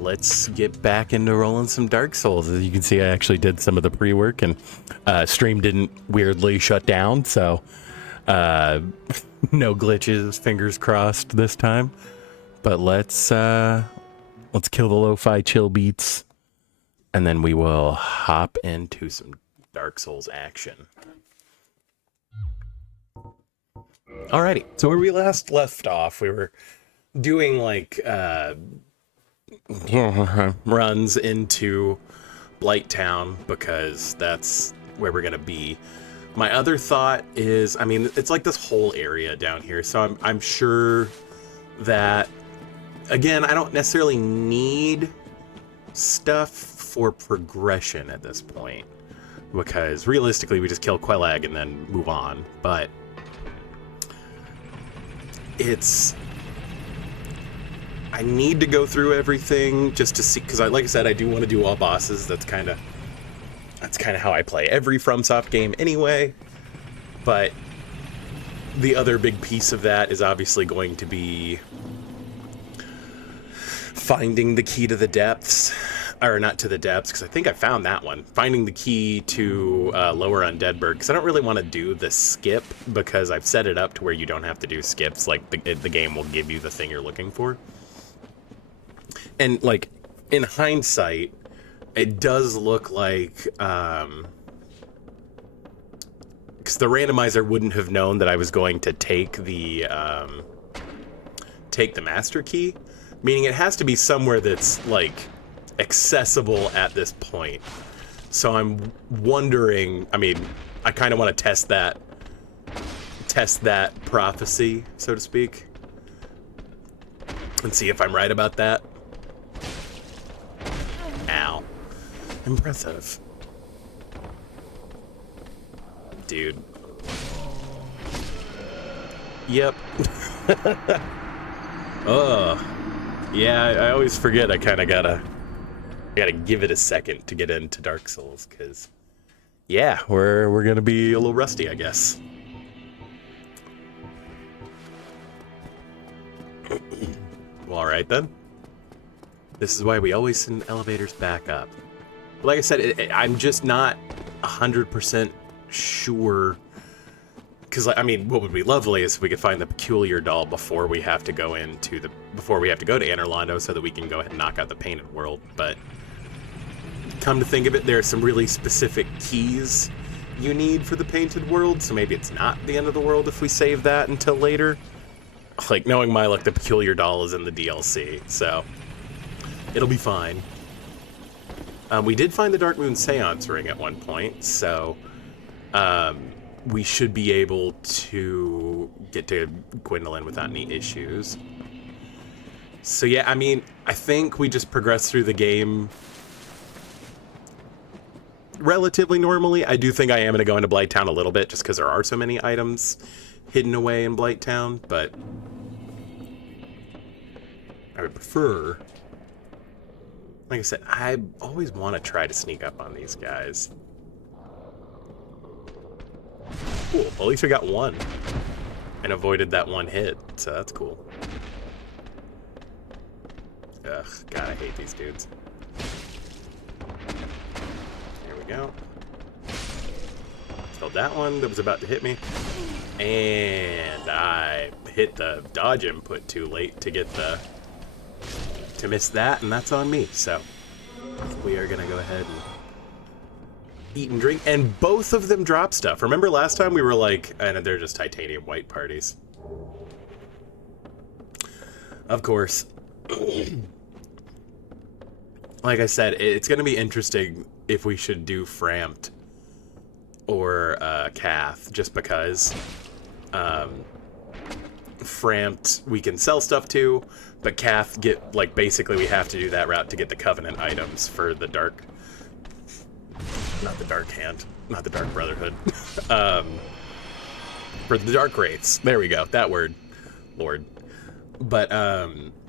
let's get back into rolling some Dark Souls. As you can see, I actually did some of the pre-work, and stream didn't weirdly shut down, so no glitches, fingers crossed this time. But let's kill the lo-fi chill beats, and then we will hop into some Dark Souls action. Alrighty, so where we last left off, we were doing like runs into Blighttown because that's where we're gonna be. My other thought is, I mean, it's like this whole area down here, so I'm sure that, again, I don't necessarily need stuff for progression at this point, because realistically we just kill Quelag and then move on, but I need to go through everything just to see, because like I said, I do want to do all bosses. That's kind of how I play every FromSoft game anyway. But the other big piece of that is obviously going to be finding the key to the depths, or not to the depths, because I think I found that one. Finding the key to Lower Undeadburg, because I don't really want to do the skip, because I've set it up to where you don't have to do skips. Like the game will give you the thing you're looking for. And like in hindsight, it does look like because the randomizer wouldn't have known that I was going to take the master key, meaning it has to be somewhere that's like accessible at this point. So I'm wondering, I mean, I kind of want to test that prophecy, so to speak, and see if I'm right about that. Ow. Impressive. Dude. Yep. Oh. Yeah, I always forget I kind of gotta give it a second to get into Dark Souls, because, yeah, we're gonna be a little rusty, I guess. Well, alright then. This is why we always send elevators back up. But like I said, I'm just not 100% sure. Because, I mean, what would be lovely is if we could find the peculiar doll before we have to go to Anor Londo, so that we can go ahead and knock out the painted world. But come to think of it, there are some really specific keys you need for the painted world, so maybe it's not the end of the world if we save that until later. Like, knowing my luck, the peculiar doll is in the DLC, so it'll be fine. We did find the Dark Moon Seance ring at one point, so we should be able to get to Gwendolyn without any issues. So yeah, I mean, I think we just progress through the game relatively normally. I do think I am going to go into Blighttown a little bit, just because there are so many items hidden away in Blighttown, but I would prefer... Like I said, I always want to try to sneak up on these guys. Cool. Well, at least I got one and avoided that one hit, so that's cool. Ugh, God, I hate these dudes. There we go. Killed that one that was about to hit me. And I hit the dodge input too late to get to miss that, and that's on me. So we are gonna go ahead and eat and drink, and both of them drop stuff. Remember last time we were like, and they're just titanium white parties. Of course. Like I said, it's gonna be interesting if we should do Framped or Cath, just because Framped we can sell stuff to, but Cath basically we have to do that route to get the Covenant items for the Dark, not the Dark Hand, not the Dark Brotherhood, for the Dark Wraiths. There we go, that word, Lord. But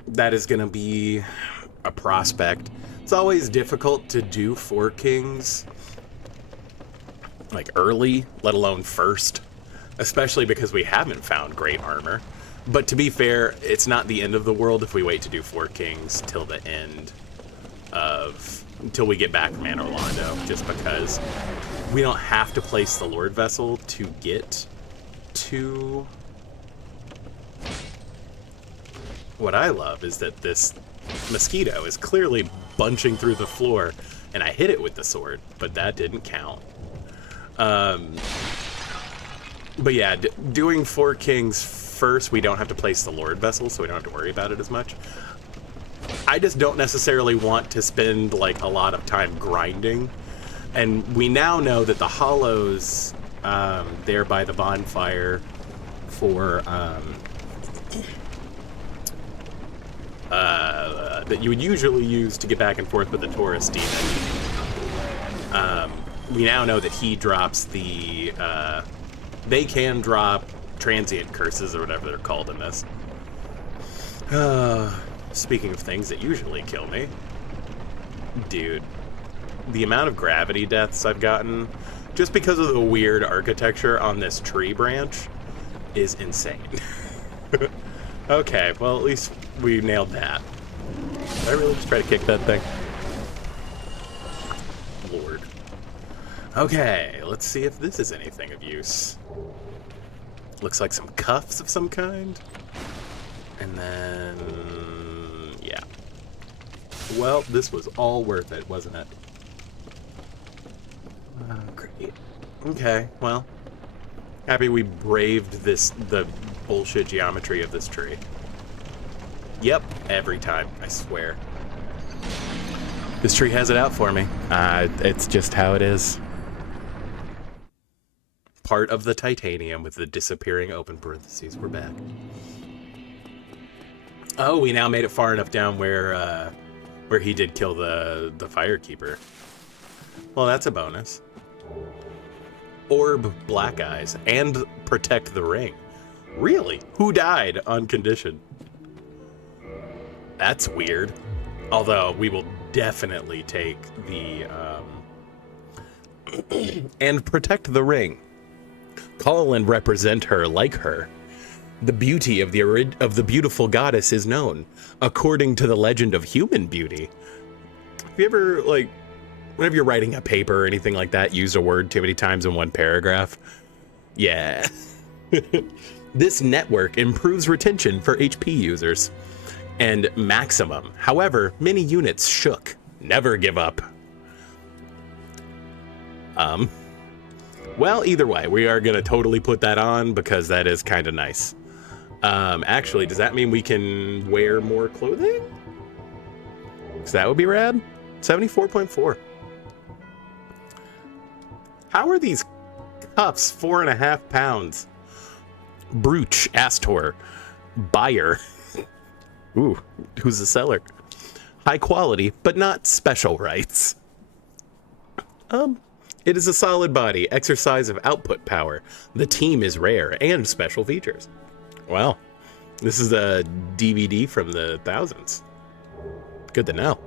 that is gonna be a prospect. It's always difficult to do Four Kings like early, let alone first, especially because we haven't found great armor. But to be fair, it's not the end of the world if we wait to do Four Kings till the end until we get back from Anor Londo, just because we don't have to place the Lord Vessel to get to... What I love is that this mosquito is clearly bunching through the floor, and I hit it with the sword, but that didn't count. But yeah, doing Four Kings first, we don't have to place the Lord Vessel, so we don't have to worry about it as much. I just don't necessarily want to spend like a lot of time grinding. And we now know that the hollows there by the bonfire for that you would usually use to get back and forth with the Taurus demon. We now know that he drops the they can drop transient curses or whatever they're called in this. Speaking of things that usually kill me, dude, the amount of gravity deaths I've gotten just because of the weird architecture on this tree branch is insane. Okay, well, at least we nailed that. Did I really just try to kick that thing? Lord. Okay, let's see if this is anything of use. Looks like some cuffs of some kind. And then... yeah. Well, this was all worth it, wasn't it? Great. Okay, well. Happy we braved the bullshit geometry of this tree. Yep, every time, I swear. This tree has it out for me. It's just how it is. Part of the titanium with the disappearing open parentheses. We're back. Oh, we now made it far enough down where he did kill the firekeeper. Well, that's a bonus. Orb Black Eyes and protect the ring. Really? Who died on condition? That's weird. Although we will definitely take the and protect the ring. Call and represent her like her. The beauty of the beautiful goddess is known, according to the legend of human beauty. Have you ever, like, whenever you're writing a paper or anything like that, used a word too many times in one paragraph? Yeah. This network improves retention for HP users. And maximum. However, many units shook. Never give up. Well, either way, we are going to totally put that on because that is kind of nice. Actually, does that mean we can wear more clothing? Because that would be rad. 74.4. How are these cuffs 4.5 pounds? Brooch, Astor, buyer. Ooh, who's the seller? High quality, but not special rights. It is a solid body, exercise of output power. The team is rare and special features. Wow, this is a DVD from the thousands. Good to know.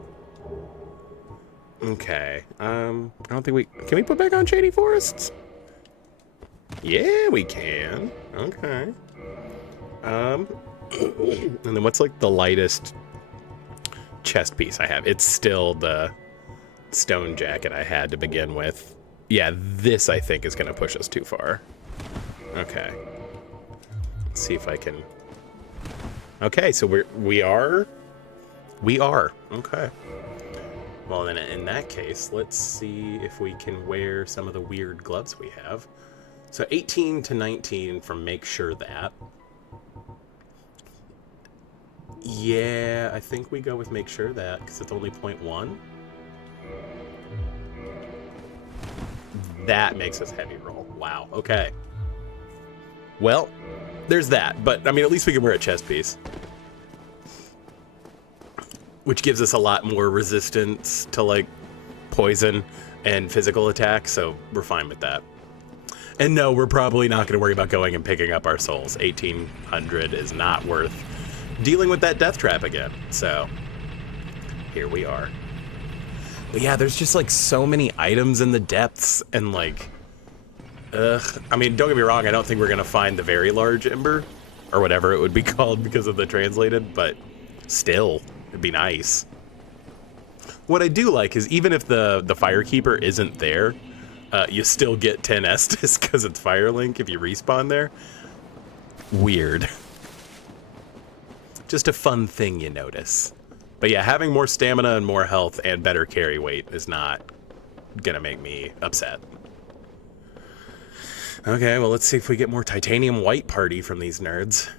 Okay, I don't think can we put back on Shady Forests? Yeah, we can. Okay. And then what's like the lightest chest piece I have? It's still the stone jacket I had to begin with. Yeah, this I think is gonna push us too far. Okay. Let's see if I can. Okay, so we are. Okay. Well, then in that case, let's see if we can wear some of the weird gloves we have. So 18 to 19 from Make Sure That. Yeah, I think we go with Make Sure That because it's only 0.1. That makes us heavy roll. Wow, okay. Well, there's that, but I mean, at least we can wear a chest piece. Which gives us a lot more resistance to like poison and physical attack, so we're fine with that. And no, we're probably not going to worry about going and picking up our souls. 1800 is not worth dealing with that death trap again, so here we are. But yeah, there's just like so many items in the depths and like, I mean, don't get me wrong, I don't think we're going to find the very large ember or whatever it would be called because of the translated, but still, it'd be nice. What I do like is even if the Firekeeper isn't there, you still get 10 Estus because it's Firelink if you respawn there. Weird. Just a fun thing you notice. But yeah, having more stamina and more health and better carry weight is not gonna make me upset. Okay, well, let's see if we get more titanium white party from these nerds.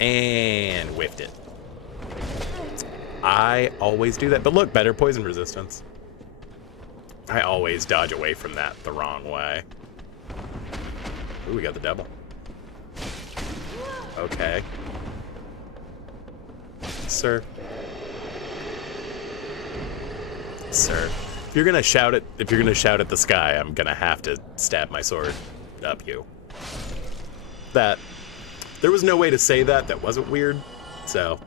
And whiffed it. I always do that. But look, better poison resistance. I always dodge away from that the wrong way. Ooh, we got the devil. Okay. Sir. Sir. If you're gonna shout at the sky, I'm gonna have to stab my sword up you. There was no way to say that wasn't weird, so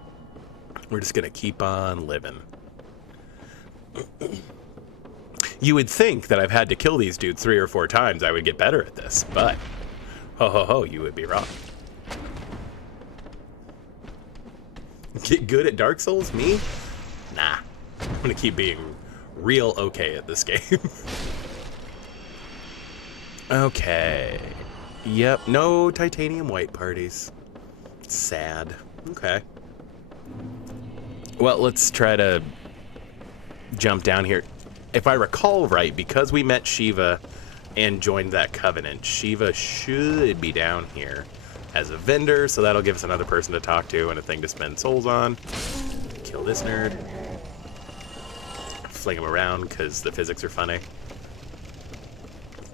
we're just gonna keep on living. You would think that I've had to kill these dudes 3 or 4 times I would get better at this, but ho ho ho, you would be wrong. Get good at Dark Souls? Me? Nah. I'm gonna keep being real okay at this game. Okay. Yep, no titanium white parties. Sad. Okay. Well, let's try to jump down here. If I recall right, because we met Shiva and joined that covenant, Shiva should be down here as a vendor, so that'll give us another person to talk to and a thing to spend souls on. Kill this nerd. Fling him around because the physics are funny.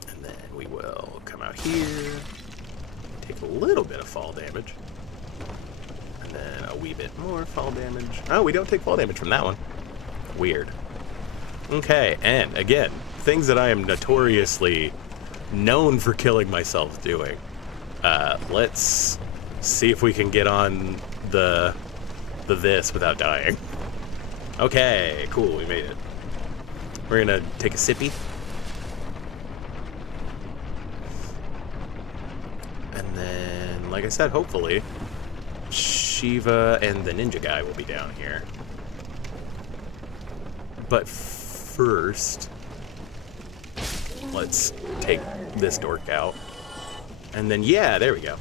And then we will come out here, take a little bit of fall damage, and then a wee bit more fall damage. Oh, we don't take fall damage from that one. Weird. Okay, and again, things that I am notoriously known for killing myself doing. Let's see if we can get on the this without dying. Okay, cool, we made it. We're gonna take a sippy. And then, like I said, hopefully, Shiva and the ninja guy will be down here. But first, let's take this dork out. And then, yeah, there we go.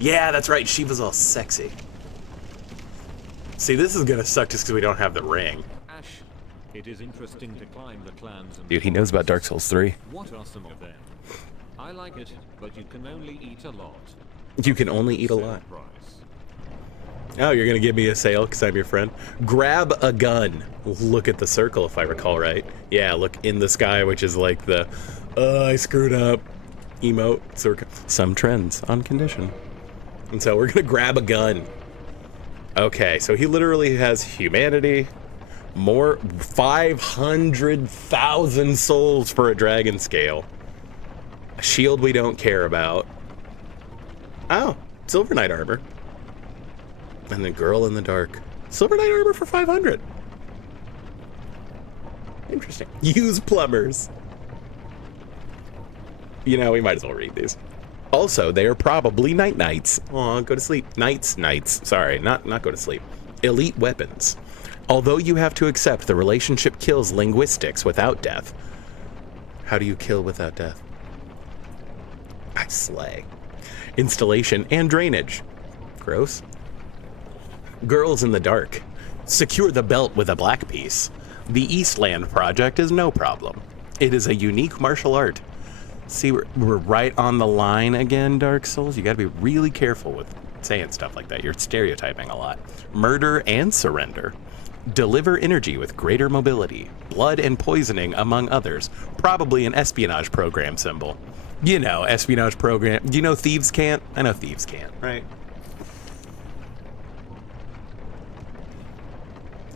Yeah, that's right, Shiva's all sexy. See, this is gonna suck just because we don't have the ring. Ash, it is interesting to climb the clans and... Dude, he knows about Dark Souls 3. What are some of them? I like it, but you can only eat a lot. You can only eat a lot. Oh, you're gonna give me a sale because I'm your friend? Grab a gun. Look at the circle, if I recall right. Yeah, look in the sky, which is like the, I screwed up emote. So some trends on condition. And so we're gonna grab a gun. Okay, so he literally has humanity, more 500,000 souls for a dragon scale. A shield we don't care about. Oh, Silver Knight armor. And then Girl in the Dark. Silver Knight armor for 500. Interesting. Use plumbers. You know, we might as well read these. Also, they are probably night knights. Aw, go to sleep. Knights. Sorry, not go to sleep. Elite weapons. Although you have to accept the relationship kills linguistics without death. How do you kill without death? I slay. Installation and drainage. Gross. Girls in the Dark. Secure the belt with a black piece. The Eastland project is no problem. It is a unique martial art. See, we're right on the line again, Dark Souls. You gotta be really careful with saying stuff like that. You're stereotyping a lot. Murder and surrender. Deliver energy with greater mobility. Blood and poisoning, among others. Probably an espionage program symbol. You know, espionage program. Do you know thieves can't? I know thieves can't, right?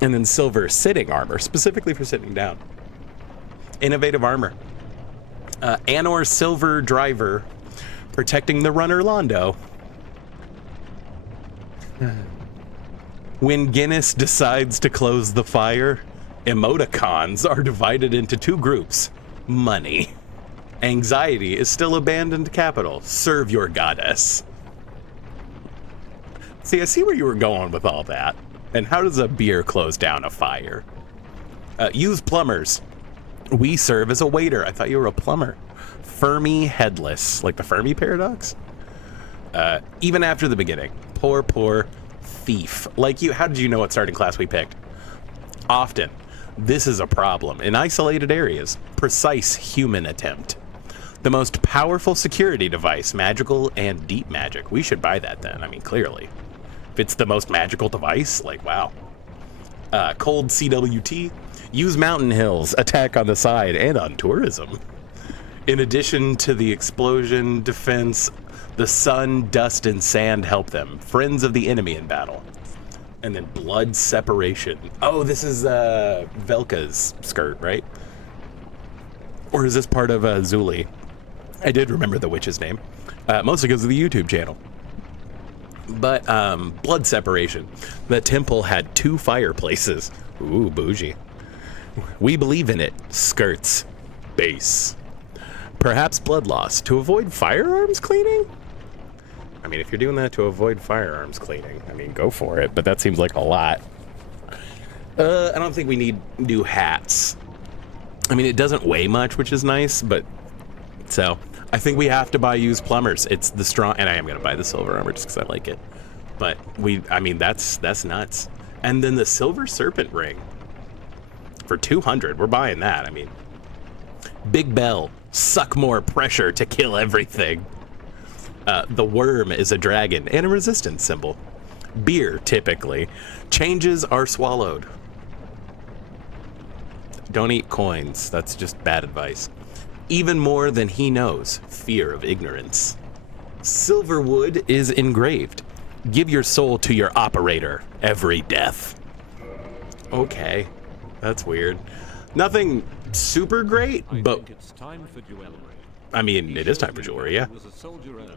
And then silver sitting armor, specifically for sitting down. Innovative armor. Anor silver driver, protecting the runner Londo. When Guinness decides to close the fire, emoticons are divided into 2 groups. Money. Anxiety is still abandoned capital. Serve your goddess. See, I see where you were going with all that. And how does a beer close down a fire? Use plumbers. We serve as a waiter. I thought you were a plumber. Fermi headless, like the Fermi paradox. Even after the beginning. Poor thief. Like you, how did you know what starting class we picked? Often. This is a problem. In isolated areas. Precise human attempt. The most powerful security device, magical and deep magic. We should buy that then, I mean, clearly. If it's the most magical device, like, wow. Cold CWT. Use mountain hills, attack on the side, and on tourism. In addition to the explosion, defense, the sun, dust, and sand help them. Friends of the enemy in battle. And then blood separation. Oh, this is Velka's skirt, right? Or is this part of Zuli? I did remember the witch's name. Mostly because of the YouTube channel. But blood separation. The temple had 2 fireplaces. Ooh, bougie. We believe in it. Skirts. Base. Perhaps blood loss to avoid firearms cleaning? I mean, if you're doing that to avoid firearms cleaning, I mean, go for it, but that seems like a lot. I don't think we need new hats. I mean, it doesn't weigh much, which is nice, but so I think we have to buy used plumbers. It's the strong, and I am going to buy the silver armor just because I like it. But I mean, that's nuts. And then the silver serpent ring for 200. We're buying that. I mean, Big Bell, suck more pressure to kill everything. The worm is a dragon and a resistance symbol. Beer, typically. Changes are swallowed. Don't eat coins. That's just bad advice. Even more than he knows. Fear of ignorance. Silverwood is engraved. Give your soul to your operator. Every death. Okay. That's weird. Nothing super great, but... think it's time for jewelry. I mean, it is time for jewelry, yeah. Was a soldier early.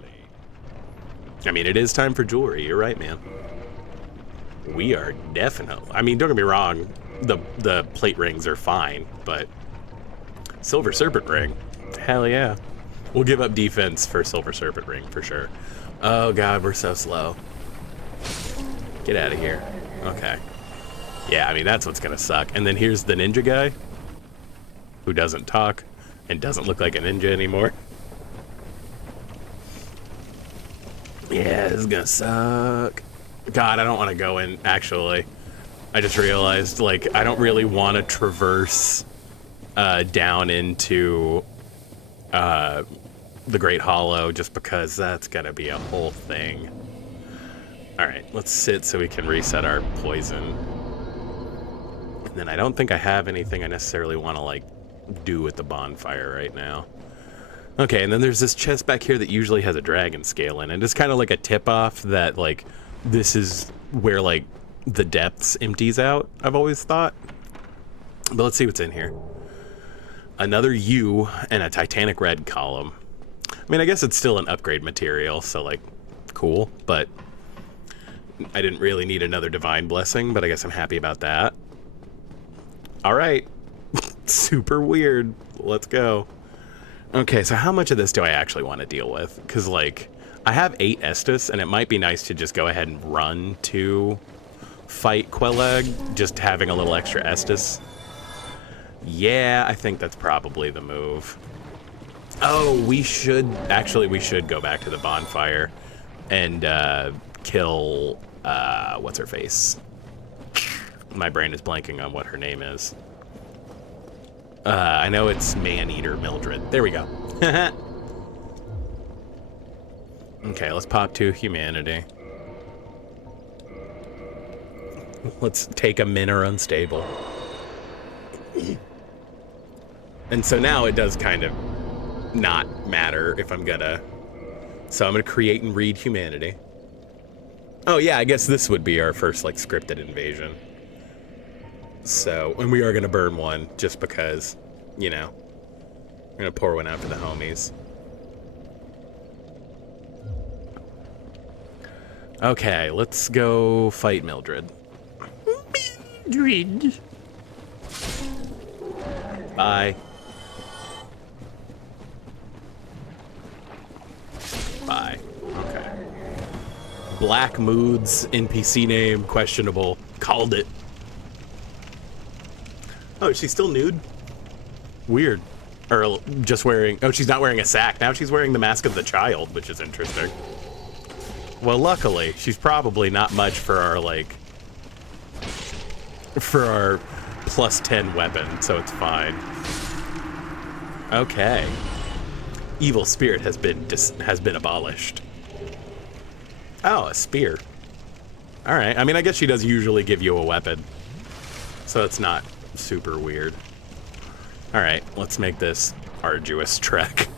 I mean, it is time for jewelry. You're right, man. We are definitely... I mean, don't get me wrong. The plate rings are fine, but... Silver Serpent Ring. Hell yeah. We'll give up defense for Silver Serpent Ring, for sure. Oh, God, we're so slow. Get out of here. Okay. Yeah, I mean, that's what's gonna suck. And then here's the ninja guy. Who doesn't talk and doesn't look like a ninja anymore. Yeah, this is gonna suck. God, I don't want to go in, actually. I just realized, like, I don't really want to traverse down into the Great Hollow just because that's gonna be a whole thing. Alright, let's sit so we can reset our poison. And then I don't think I have anything I necessarily want to, like, do with the bonfire right now. Okay, and then there's this chest back here that usually has a dragon scale in it. It's kind of like a tip-off that, like, this is where, like, the depths empties out, I've always thought. But let's see what's in here. Another U and a Titanic red column. I mean, I guess it's still an upgrade material, so, like, cool, but I didn't really need another divine blessing, but I guess I'm happy about that. All right. Super weird. Let's go. Okay, so how much of this do I actually want to deal with? Because, like, I have 8 Estus, and it might be nice to just go ahead and run to fight Quelag, just having a little extra Estus. Yeah, I think that's probably the move. Oh, we should go back to the bonfire and kill, what's her face? My brain is blanking on what her name is. I know it's Man-Eater Mildred. There we go. Okay, let's pop to humanity. Let's take a min or unstable. And so now it does kind of not matter if I'm gonna... So I'm gonna create and read humanity. Oh yeah, I guess this would be our first, like, scripted invasion. So, and we are gonna burn one just because, you know, we're gonna pour one out for the homies. Okay, let's go fight Mildred. Mildred. Bye. Bye. Okay. Black Moods NPC name questionable. Called it. Oh, is she still nude? Weird. Or just wearing... Oh, she's not wearing a sack. Now she's wearing the mask of the child, which is interesting. Well, luckily, she's probably not much for our, like... For our plus 10 weapon, so it's fine. Okay. Evil spirit has been abolished. Oh, a spear. All right. I mean, I guess she does usually give you a weapon, so it's not super weird. All right, let's make this arduous trek.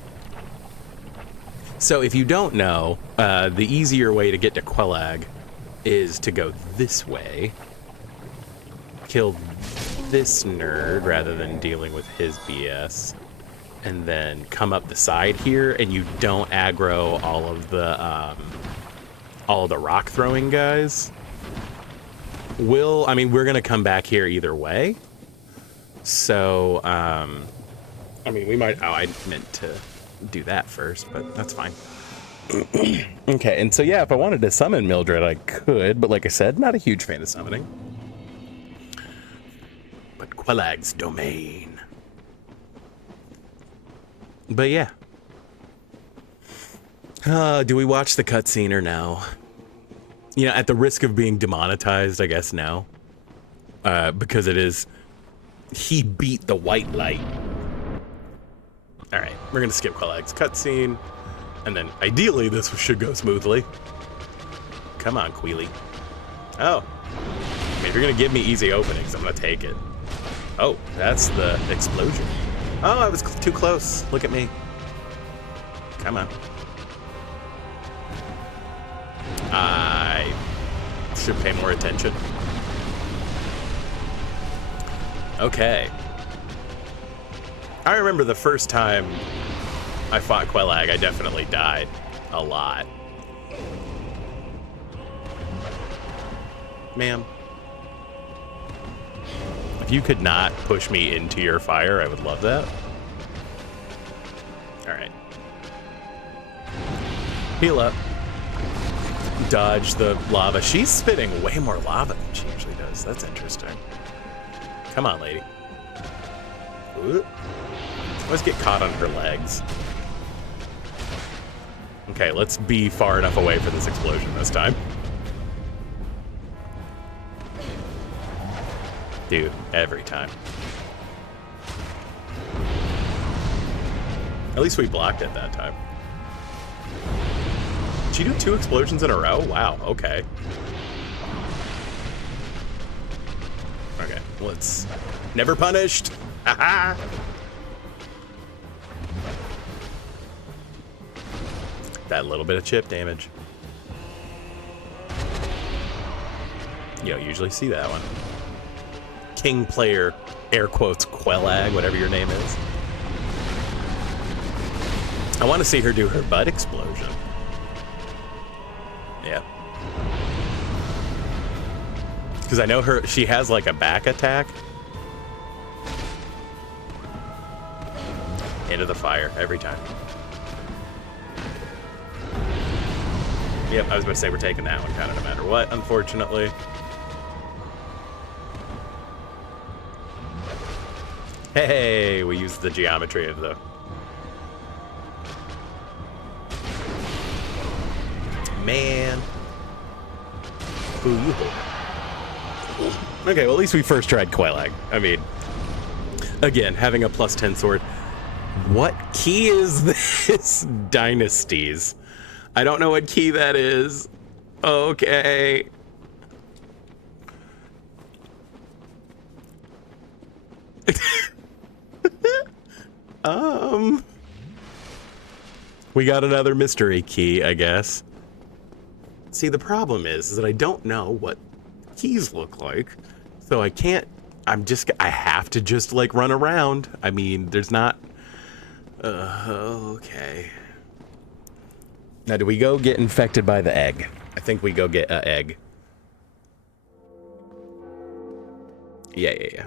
So if you don't know, the easier way to get to Quelag is to go this way. Kill this nerd rather than dealing with his BS. And then come up the side here, and you don't aggro all of the rock throwing guys. I mean, we're gonna come back here either way. So, I mean, we might, I meant to do that first, but that's fine. Okay, and so yeah, if I wanted to summon Mildred, I could, but like I said, not a huge fan of summoning. But Quelag's domain. But yeah. Do we watch the cutscene or no? You know, at the risk of being demonetized, I guess no. Because it is... He beat the white light. Alright, we're gonna skip Quelag's cutscene. And then, ideally, this should go smoothly. Come on, Queely. Oh. I mean, if you're gonna give me easy openings, I'm gonna take it. Oh, that's the explosion. Oh, I was too close. Look at me. Come on. I should pay more attention. Okay. I remember the first time I fought Quelag, I definitely died a lot. Ma'am. If you could not push me into your fire, I would love that. Alright. Heal up. Dodge the lava. She's spitting way more lava than she usually does. That's interesting. Come on, lady. Ooh. Let's get caught on her legs. Okay, let's be far enough away for this explosion this time. Dude, every time. At least we blocked it that time. Did she do 2 explosions in a row? Wow, okay. Okay, let's... Never punished! Haha! That little bit of chip damage. You don't usually see that one. King player, air quotes, Quelag, whatever your name is. I want to see her do her butt explosion. Yeah. Because I know she has like a back attack. Into the fire every time. Yep, I was about to say we're taking that one kind of no matter what, unfortunately. Hey, we used the geometry of the... Man. Who you hold? Okay, well at least we first tried Quelag. I mean, again, having a plus 10 sword. What key is this? Dynasties. I don't know what key that is. Okay. We got another mystery key, I guess. See, the problem is that I don't know what keys look like, so I can't, I have to just, like, run around. I mean, there's not, okay. Now, do we go get infected by the egg? I think we go get an egg. Yeah.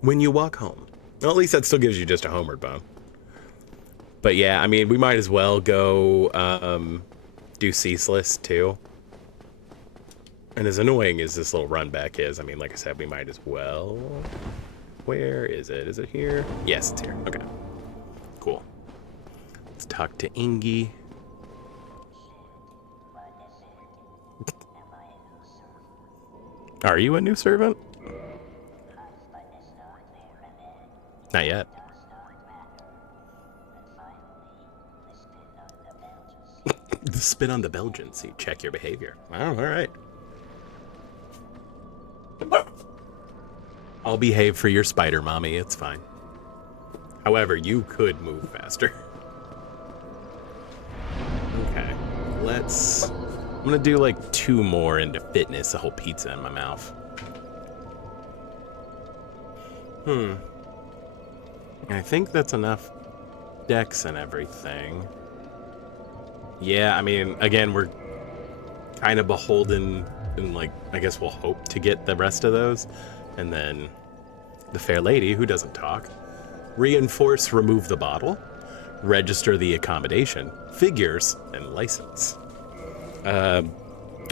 When you walk home. Well, at least that still gives you just a homeward bone. But yeah, I mean, we might as well go do Ceaseless, too. And as annoying as this little run back is, I mean, like I said, we might as well. Where is it? Is it here? Yes, it's here. Okay. Cool. Let's talk to Ingy. Are you a new servant? Not yet. The spin on the Belgians. So you check your behavior. Oh, all right. I'll behave for your spider, mommy. It's fine. However, you could move faster. Okay. I'm gonna do like 2 more into fitness, a whole pizza in my mouth. I think that's enough dex and everything. Yeah, I mean, again, we're kind of beholden, and like, I guess we'll hope to get the rest of those. And then the fair lady, who doesn't talk, reinforce, remove the bottle, register the accommodation, figures, and license.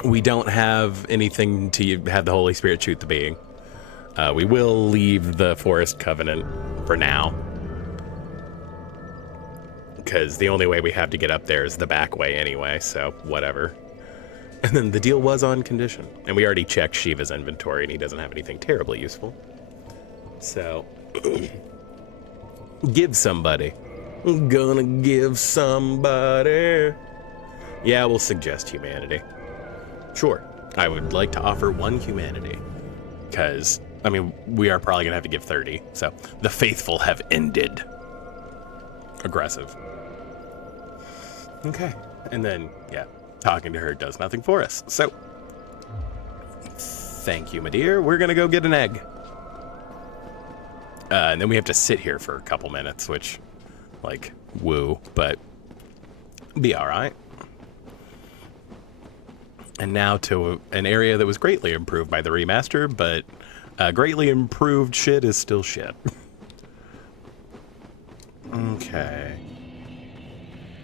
We don't have anything to have the Holy Spirit shoot the being. We will leave the Forest Covenant for now, because the only way we have to get up there is the back way anyway, so whatever. And then the deal was on condition. And we already checked Shiva's inventory, and he doesn't have anything terribly useful. So, give somebody. I'm gonna give somebody. Yeah, we'll suggest humanity. Sure, I would like to offer 1 humanity. Because, I mean, we are probably gonna have to give 30. So, the faithful have ended. Aggressive. Okay, and then, yeah. Talking to her does nothing for us. So, thank you, my dear. We're gonna go get an egg. And then we have to sit here for a couple minutes, which, like, woo, but be all right. And now to an area that was greatly improved by the remaster, but greatly improved shit is still shit. Okay.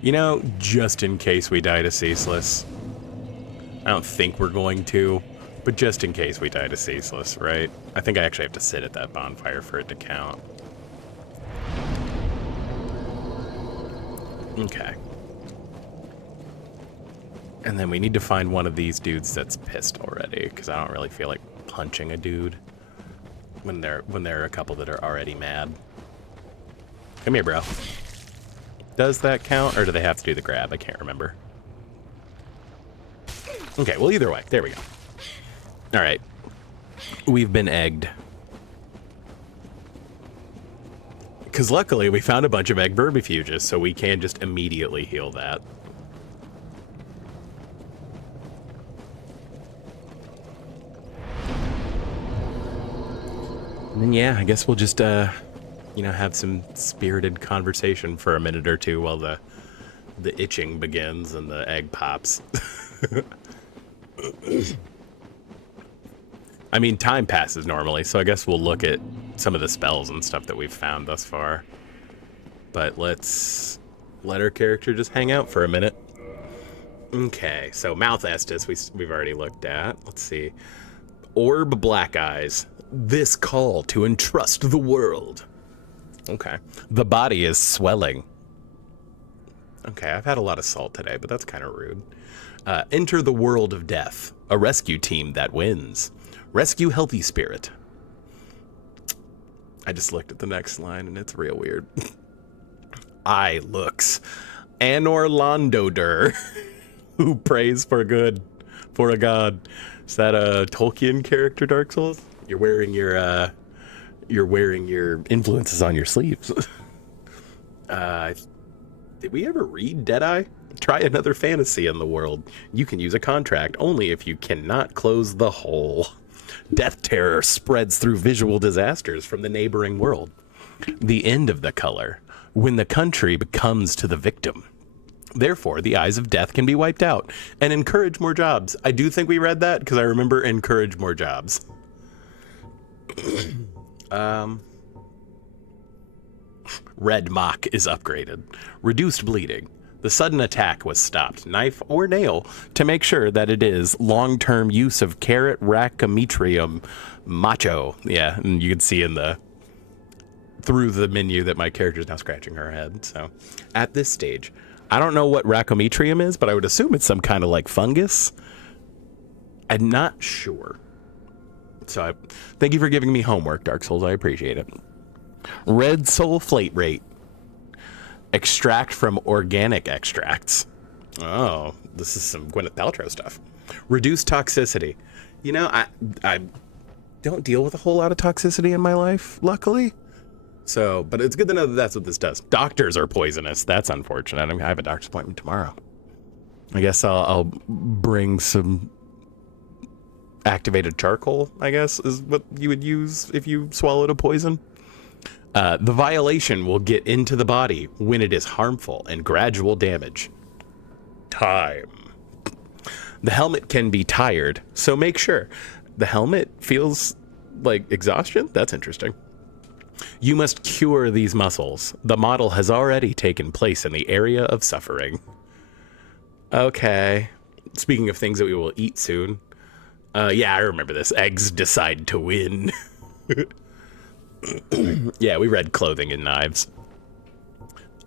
You know, just in case we die to Ceaseless. I don't think we're going to, but just in case we die to Ceaseless, right? I think I actually have to sit at that bonfire for it to count. Okay. And then we need to find one of these dudes that's pissed already, because I don't really feel like punching a dude when there are a couple that are already mad. Come here, bro. Does that count, or do they have to do the grab? I can't remember. Okay, well, either way. There we go. All right. We've been egged. Because luckily, we found a bunch of egg vermifuges, so we can just immediately heal that. And then, yeah, I guess we'll just, you know, have some spirited conversation for a minute or two while the itching begins and the egg pops. I mean, time passes normally, so I guess we'll look at some of the spells and stuff that we've found thus far. But let's let our character just hang out for a minute. Okay, so Mouth Estus we've already looked at. Let's see. Orb Black Eyes. This call to entrust the world. Okay. The body is swelling. Okay, I've had a lot of salt today, but that's kind of rude. Enter the world of death. A rescue team that wins. Rescue healthy spirit. I just looked at the next line and it's real weird. Eye looks. An Orlandoder who prays for good for a god. Is that a Tolkien character, Dark Souls? You're wearing your influences on your sleeves. Did we ever read Deadeye? Try another fantasy in the world. You can use a contract only if you cannot close the hole. Death terror spreads through visual disasters from the neighboring world. The end of the color, when the country becomes to the victim. Therefore, the eyes of death can be wiped out and encourage more jobs. I do think we read that because I remember encourage more jobs. Red Mock is upgraded. Reduced bleeding. The sudden attack was stopped, knife or nail, to make sure that it is long-term use of carrot racometrium macho. Yeah, and you can see through the menu that my character is now scratching her head. So at this stage, I don't know what racometrium is, but I would assume it's some kind of like fungus. I'm not sure. So thank you for giving me homework, Dark Souls. I appreciate it. Red sulfate rate. Extract from organic extracts. Oh, this is some Gwyneth Paltrow stuff. Reduce toxicity. You know, I don't deal with a whole lot of toxicity in my life, luckily. So, but it's good to know that that's what this does. Doctors are poisonous. That's unfortunate. I have a doctor's appointment tomorrow. I guess I'll bring some activated charcoal, I guess, is what you would use if you swallowed a poison. The violation will get into the body when it is harmful and gradual damage. Time. The helmet can be tired, so make sure. The helmet feels like exhaustion? That's interesting. You must cure these muscles. The model has already taken place in the area of suffering. Okay. Speaking of things that we will eat soon. Yeah, I remember this. Eggs decide to win. Yeah, we read clothing and knives.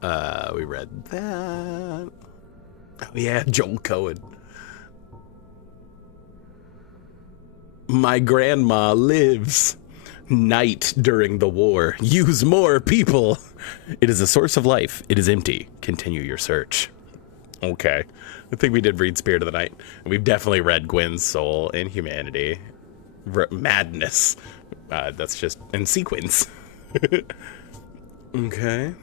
We read that. Oh yeah, Joel Cohen. My grandma lives. Night during the war. Use more people. It is a source of life. It is empty. Continue your search. Okay. I think we did read Spirit of the Night. And we've definitely read Gwen's Soul in Humanity. Madness. That's just in sequence. Okay.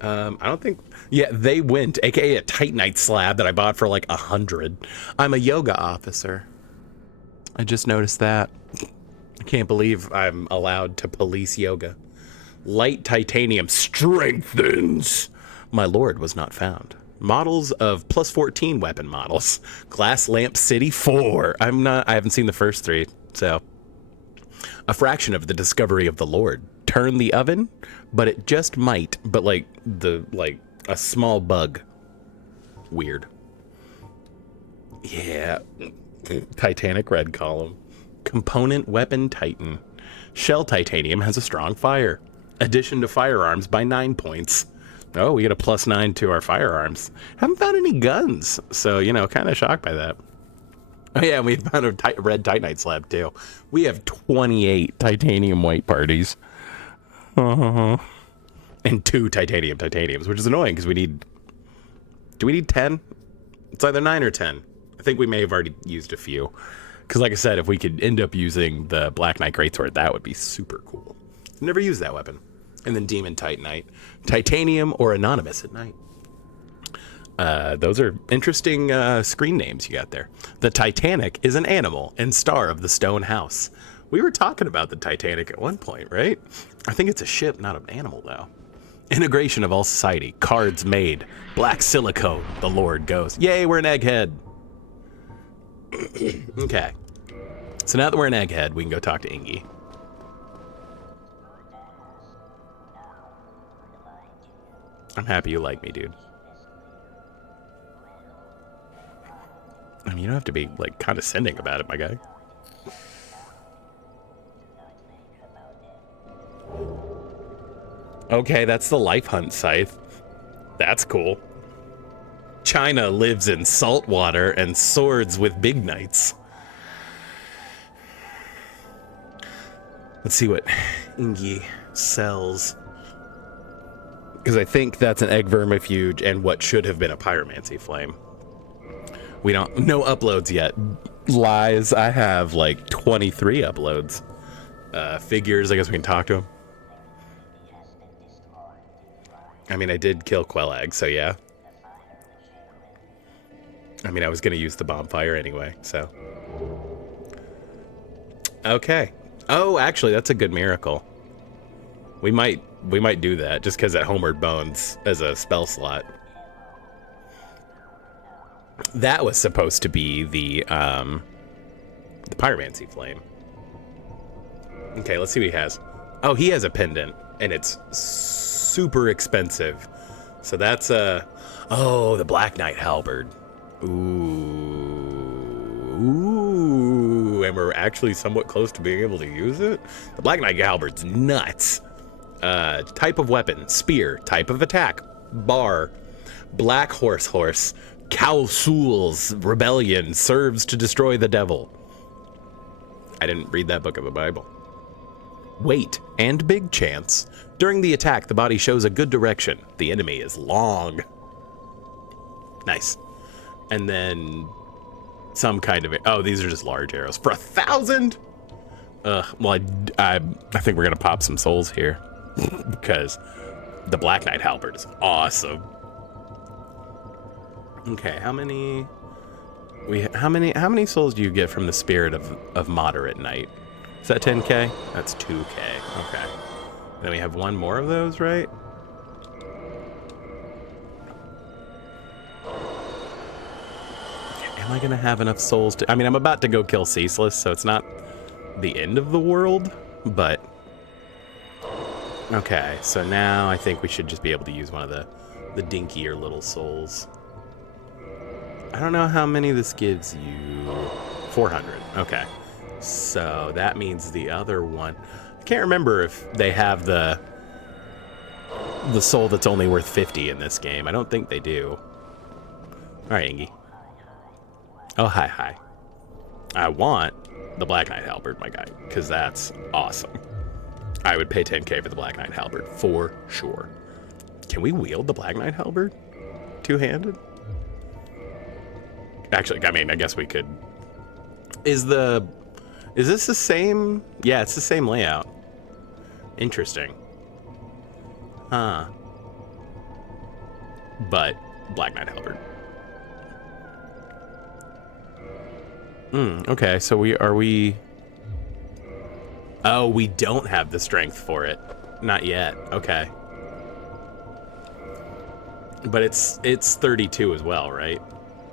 I don't think... Yeah, they went, aka a Titanite slab that I bought for like 100. I'm a yoga officer. I just noticed that. I can't believe I'm allowed to police yoga. Light titanium strengthens. My lord was not found. Models of plus 14 weapon models. Glass Lamp City 4. I haven't seen the first 3, so. A fraction of the discovery of the Lord. Turn the oven, but it just might, but like a small bug. Weird. Yeah. Titanic red column. Component weapon Titan. Shell titanium has a strong fire. Addition to firearms by 9 points. Oh, we get a +9 to our firearms. Haven't found any guns, so, you know, kind of shocked by that. Oh yeah, we found a red Titanite slab too. We have 28 titanium white parties. And 2 titaniums, which is annoying because we need... Do we need 10? It's either 9 or 10. I think we may have already used a few. Because like I said, if we could end up using the Black Knight Greatsword, that would be super cool. Never used that weapon. And then Demon Titanite. Titanium or Anonymous at night. Those are interesting screen names you got there. The Titanic is an animal and star of the Stone House. We were talking about the Titanic at one point, right? I think it's a ship, not an animal, though. Integration of all society. Cards made. Black silicone. The Lord goes. Yay, we're an egghead. Okay. So now that we're an egghead, we can go talk to Ingy. I'm happy you like me, dude. I mean, you don't have to be, like, condescending about it, my guy. Okay, that's the Life Hunt scythe. That's cool. China lives in salt water and swords with big knights. Let's see what Ingy sells. Because I think that's an egg vermifuge and what should have been a pyromancy flame. We don't... No uploads yet. Lies. I have like 23 uploads. Figures, I guess we can talk to him. I mean, I did kill Quelag, so yeah. I mean, I was going to use the bonfire anyway, so. Okay. Oh, actually, that's a good miracle. We might do that just because at Homeward Bones as a spell slot. That was supposed to be the pyromancy flame. Okay, let's see what he has. Oh, he has a pendant, and it's super expensive. So that's oh, the Black Knight halberd. Ooh, and we're actually somewhat close to being able to use it. The Black Knight halberd's nuts. Type of weapon, spear. Type of attack, bar. Black horse. Cowsul's rebellion serves to destroy the devil. I didn't read that book of the Bible. Weight and big chance. During the attack, the body shows a good direction. The enemy is long. Nice. And then some kind of... Oh, these are just large arrows. For 1,000? Well, I think we're going to pop some souls here. Because the Black Knight halberd is awesome. Okay, how many souls do you get from the Spirit of Moderate Knight? Is that 10k? That's 2k. Okay. Then we have one more of those, right? Am I gonna have enough souls to... I mean, I'm about to go kill Ceaseless, so it's not the end of the world, but... Okay, so now I think we should just be able to use one of the dinkier little souls. I don't know how many this gives you. 400. Okay. So that means the other one... I can't remember if they have the soul that's only worth 50 in this game. I don't think they do. Alright, Ingy. Oh, hi. I want the Black Knight halberd, my guy, because that's awesome. I would pay 10k for the Black Knight halberd, for sure. Can we wield the Black Knight halberd two-handed? Actually, I mean, I guess we could. Is this the same? Yeah, it's the same layout. Interesting. Huh. But Black Knight halberd. Okay, so are we... Oh, we don't have the strength for it. Not yet. Okay. But it's 32 as well, right?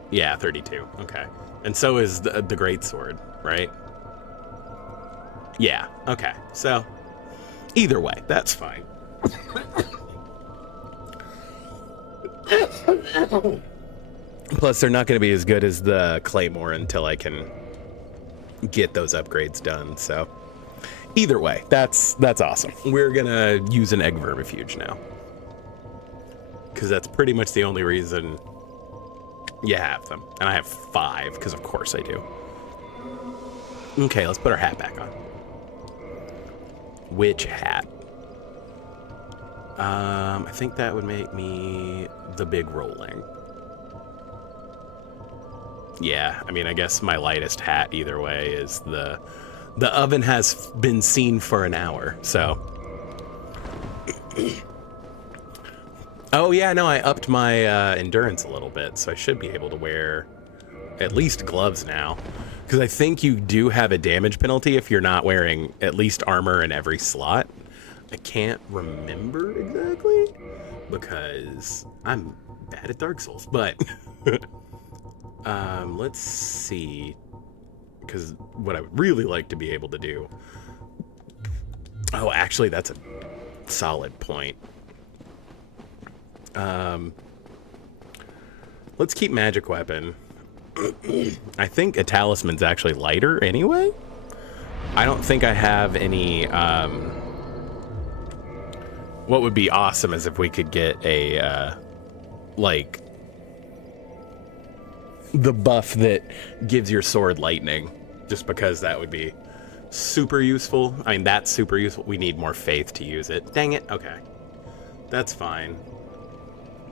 Yeah, 32. Okay. And so is the greatsword, right? Yeah. Okay. So either way, that's fine. Plus, they're not going to be as good as the Claymore until I can get those upgrades done. So either way, that's awesome. We're going to use an egg vermifuge now, because that's pretty much the only reason you have them. And I have 5, because of course I do. Okay, let's put our hat back on. Which hat? I think that would make me the big rolling. Yeah, I mean, I guess my lightest hat either way is the oven has been seen for an hour, so. Oh yeah, no, I upped my endurance a little bit, so I should be able to wear at least gloves now. Because I think you do have a damage penalty if you're not wearing at least armor in every slot. I can't remember exactly, because I'm bad at Dark Souls, but... let's see. Because what I would really like to be able to do... Oh, actually, that's a solid point. Let's keep magic weapon. I think a talisman's actually lighter anyway. I don't think I have any, what would be awesome is if we could get a, like, the buff that gives your sword lightning, just because that would be super useful. I mean, that's super useful. We need more faith to use it. Dang it. Okay. That's fine.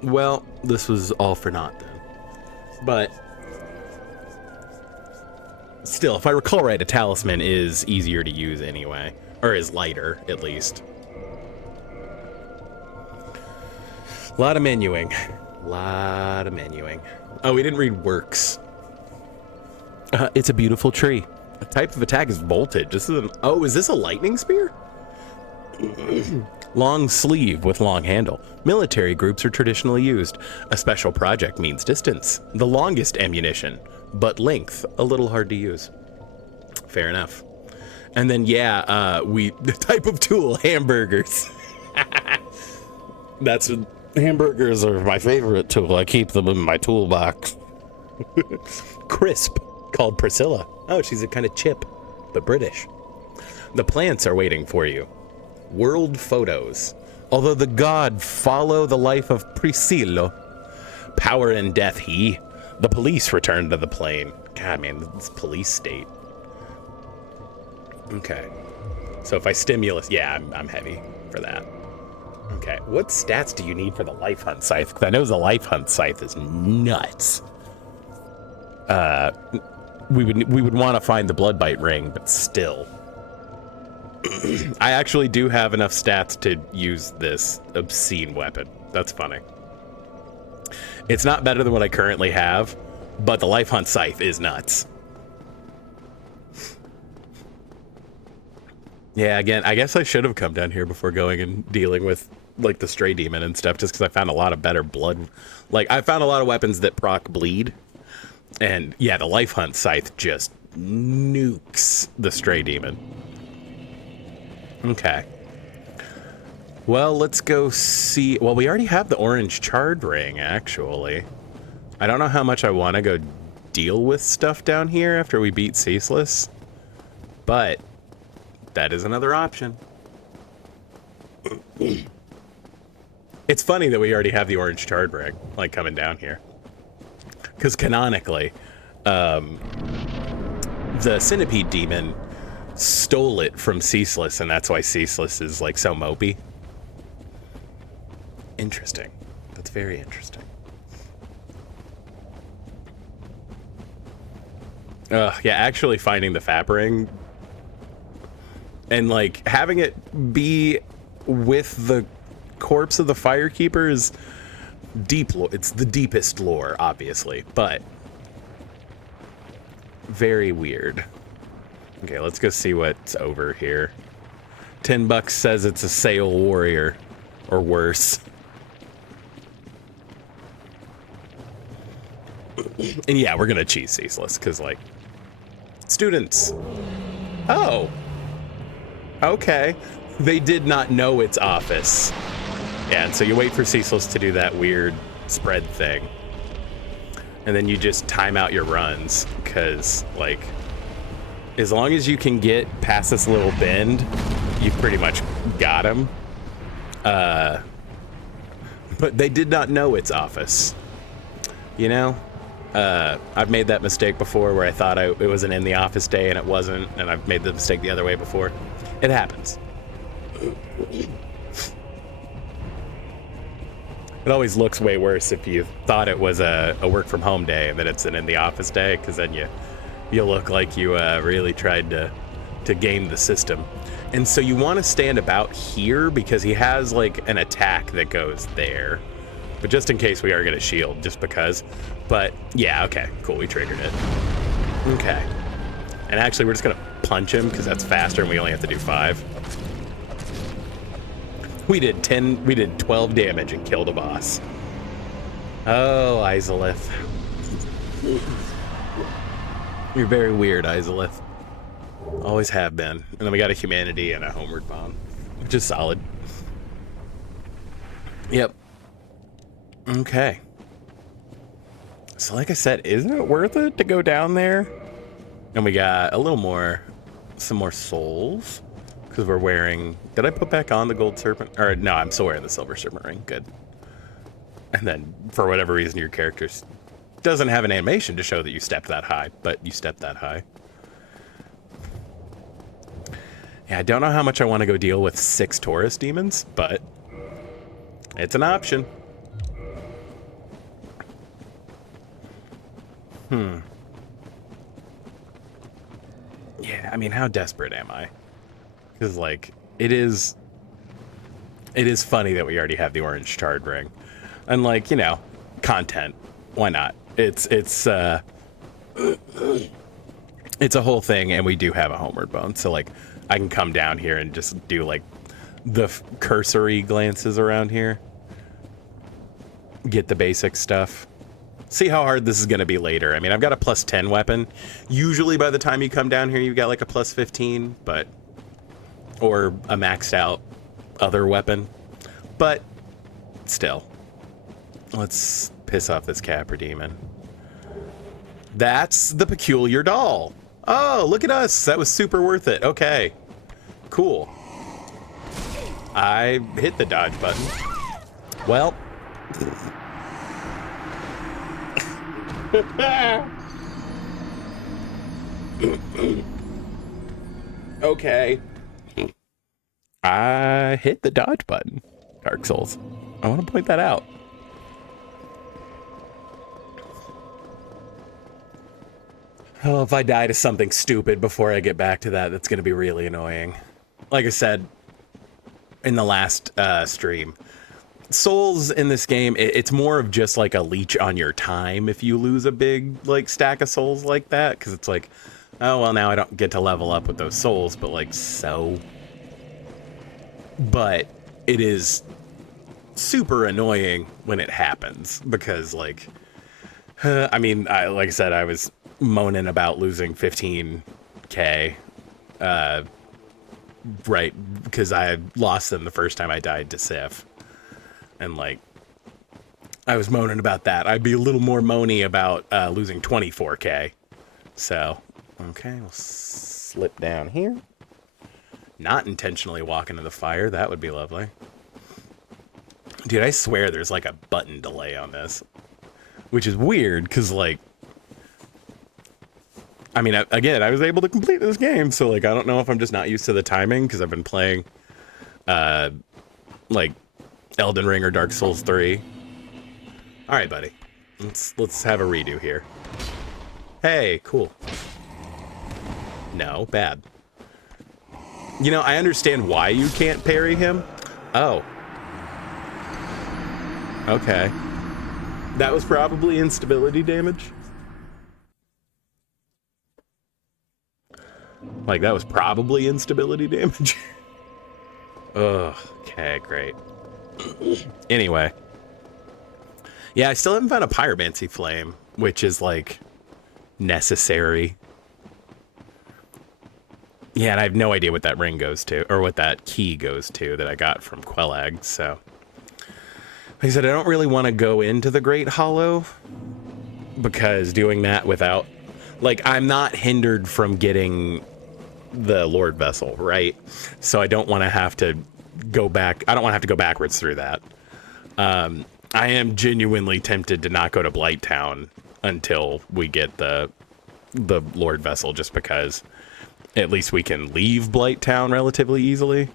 Well, this was all for naught then. But still, if I recall right, a talisman is easier to use anyway. Or is lighter, at least. A lot of menuing. Oh, we didn't read works. It's a beautiful tree. A type of attack is voltage. This is is this a lightning spear? Long sleeve with long handle. Military groups are traditionally used. A special project means distance. The longest ammunition, but length a little hard to use. Fair enough. And then the type of tool, hamburgers. That's Hamburgers are my favorite tool. I keep them in my toolbox. Crisp, called Priscilla. Oh, she's a kind of chip, but British. The plants are waiting for you. World photos. Although the god follow the life of Priscillo. Power and death he. The police return to the plane. God, man, this police state. Okay. So if I stimulus, yeah, I'm heavy for that. Okay, what stats do you need for the life hunt scythe? Because I know the life hunt scythe is nuts. We would want to find the blood bite ring, but still. I actually do have enough stats to use this obscene weapon. That's funny. It's not better than what I currently have, but the life hunt scythe is nuts. Yeah, again, I guess I should have come down here before going and dealing with like the stray demon and stuff, just because I found a lot of better blood. Like, I found a lot of weapons that proc bleed. And yeah, the life hunt scythe just nukes the stray demon. Okay. Well, let's go see. Well, we already have the orange charred ring, actually. I don't know how much I want to go deal with stuff down here after we beat Ceaseless, but that is another option. It's funny that we already have the orange charred ring, like, coming down here. Because canonically, the centipede demon stole it from Ceaseless, and that's why Ceaseless is, like, so mopey. Interesting. That's very interesting. Yeah, actually finding the Fap ring and, like, having it be with the corpse of the Firekeeper is deep lore. It's the deepest lore, obviously, but very weird. Okay, let's go see what's over here. $10 says it's a Sail Warrior, or worse. And yeah, we're gonna cheese Ceaseless, because, like, students. Oh. Okay. They did not know its office. Yeah, and so you wait for Ceaseless to do that weird spread thing. And then you just time out your runs, because, like, as long as you can get past this little bend, you've pretty much got him. But they did not know its office. You know? I've made that mistake before where I thought it was an in the office day and it wasn't, and I've made the mistake the other way before. It happens. It always looks way worse if you thought it was a work from home day and then it's an in the office day, because then you look like you really tried to game the system. And so you want to stand about here because he has, like, an attack that goes there. But just in case, we are going to shield, just because. But yeah, okay, cool, we triggered it. Okay. And actually, we're just going to punch him because that's faster and we only have to do 5. We did 12 damage and killed a boss. Oh, Izalith. You're very weird, Izalith. Always have been. And then we got a humanity and a homeward bound, which is solid. Yep. Okay. So like I said, isn't it worth it to go down there? And we got a little more, some more souls. Because we're wearing, did I put back on the gold serpent? Or no, I'm still wearing the silver serpent ring. Good. And then for whatever reason, your character doesn't have an animation to show that you stepped that high, but you stepped that high. Yeah, I don't know how much I want to go deal with 6 Taurus demons, but it's an option. Yeah, I mean, how desperate am I? Because, like, it is funny that we already have the orange charred ring. And, like, you know, content. Why not? It's a whole thing, and we do have a homeward bone. So, like, I can come down here and just do, like, the cursory glances around here. Get the basic stuff. See how hard this is going to be later. I mean, I've got a plus 10 weapon. Usually by the time you come down here, you've got, like, a plus 15, but... or a maxed out other weapon, but still, Let's piss off this Capra Demon. That's the peculiar doll. Oh, look at us. That was super worth it. Okay. Cool. I hit the dodge button. Well. Okay. I hit the dodge button, Dark Souls. I want to point that out. Oh, if I die to something stupid before I get back to that, that's going to be really annoying. Like I said in the last stream, souls in this game, it's more of just like a leech on your time if you lose a big like stack of souls like that, because it's like, oh, well, now I don't get to level up with those souls, but like, so. But it is super annoying when it happens because like, I mean, like I said, I was moaning about losing 15k, right, because I had lost them the first time I died to Sif. And like, I was moaning about that. I'd be a little more moany about losing 24k. So, okay, we'll slip down here. Not intentionally walk into the fire. That would be lovely. Dude, I swear there's like a button delay on this. Which is weird, because like, I mean, again, I was able to complete this game, so like, I don't know if I'm just not used to the timing, because I've been playing, like, Elden Ring or Dark Souls 3. All right, buddy. Let's have a redo here. Hey, cool. No, bad. You know, I understand why you can't parry him. Oh. Okay. That was probably instability damage. Like, that was probably instability damage. Ugh, okay, great. Anyway. Yeah, I still haven't found a pyromancy flame, which is, like, necessary. Yeah, and I have no idea what that ring goes to, or what that key goes to that I got from Quelag, so. Like I said, I don't really want to go into the Great Hollow, because doing that without, like, I'm not hindered from getting the Lord Vessel, right? So I don't want to have to go back. I don't want to have to go backwards through that. I am genuinely tempted to not go to Blighttown until we get the Lord Vessel, just because at least we can leave Blighttown relatively easily.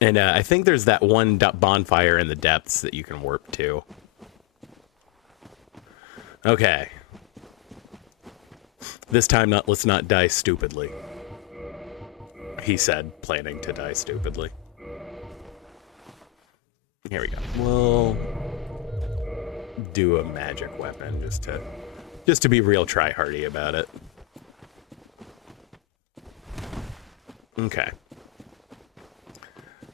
And I think there's that one bonfire in the depths that you can warp to. Okay. This time, let's not die stupidly. He said, planning to die stupidly. Here we go. We'll do a magic weapon just to be real try-hardy about it. Okay.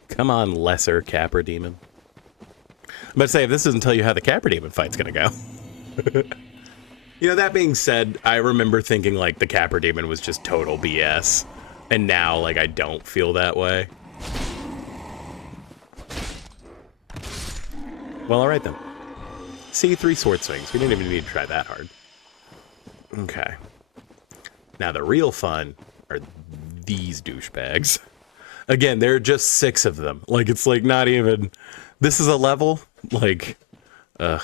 Come on, lesser Capra Demon. I'm about to say, if this doesn't tell you how the Capra Demon fight's gonna go. You know, that being said, I remember thinking, like, the Capra Demon was just total BS. And now, like, I don't feel that way. Well, alright then. See, 3 sword swings. We didn't even need to try that hard. Okay. Now, the real fun are these douchebags. Again, there are just 6 of them. Like, it's, like, not even... This is a level? Like, ugh.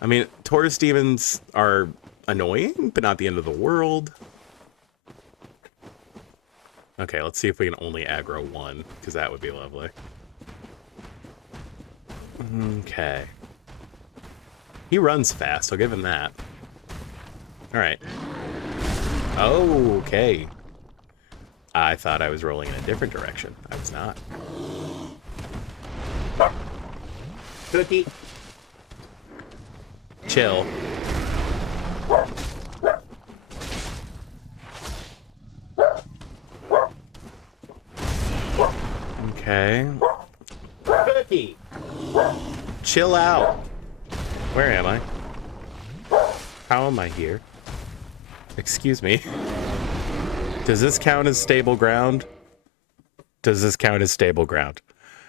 I mean, Taurus demons are annoying, but not the end of the world. Okay, let's see if we can only aggro 1, because that would be lovely. Okay. He runs fast, I'll give him that. Alright. Oh, okay. I thought I was rolling in a different direction. I was not. Cookie. Chill. Okay. Cookie. Chill out. Where am I? How am I here? Excuse me. Does this count as stable ground? Does this count as stable ground?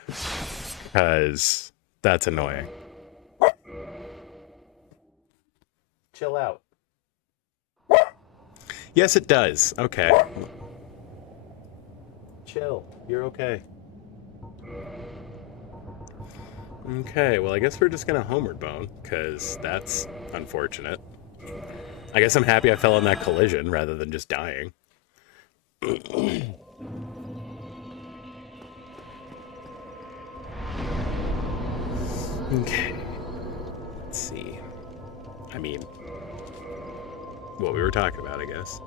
Because That's annoying. Chill out. Yes, it does. Okay. Chill. You're okay. Okay, well, I guess we're just gonna homeward bone, because that's unfortunate. I guess I'm happy I fell on that collision rather than just dying. Okay. Let's see. I mean, what we were talking about, I guess.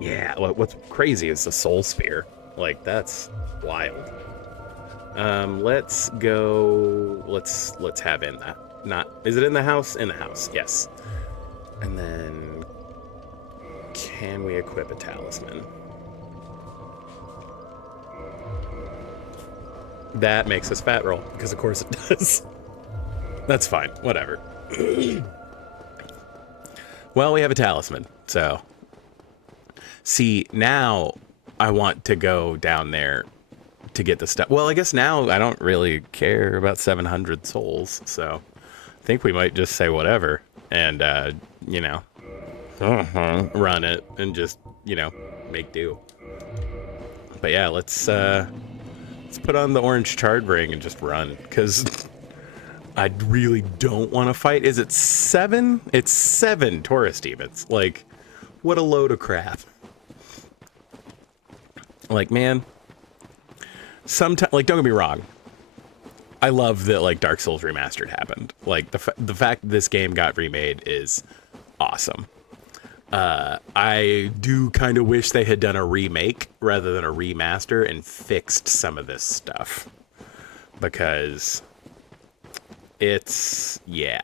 Yeah, what's crazy is the soul sphere. Like, that's wild. Let's go. Let's have in that. Not, is it in the house? In the house, yes. And then, can we equip a talisman? That makes us fat roll, because of course it does. That's fine, whatever. Well, we have a talisman, so. See, now I want to go down there to get the stuff. Well, I guess now I don't really care about 700 souls, so I think we might just say whatever and, you know, run it and just, you know, make do. But yeah, let's put on the orange charred ring and just run, because I really don't want to fight. Is it 7? It's 7 Taurus demons. Like, what a load of crap. Like, man, sometimes, like, don't get me wrong, I love that, like, Dark Souls Remastered happened. Like, the fact this game got remade is awesome. I do kind of wish they had done a remake rather than a remaster and fixed some of this stuff, because it's, yeah.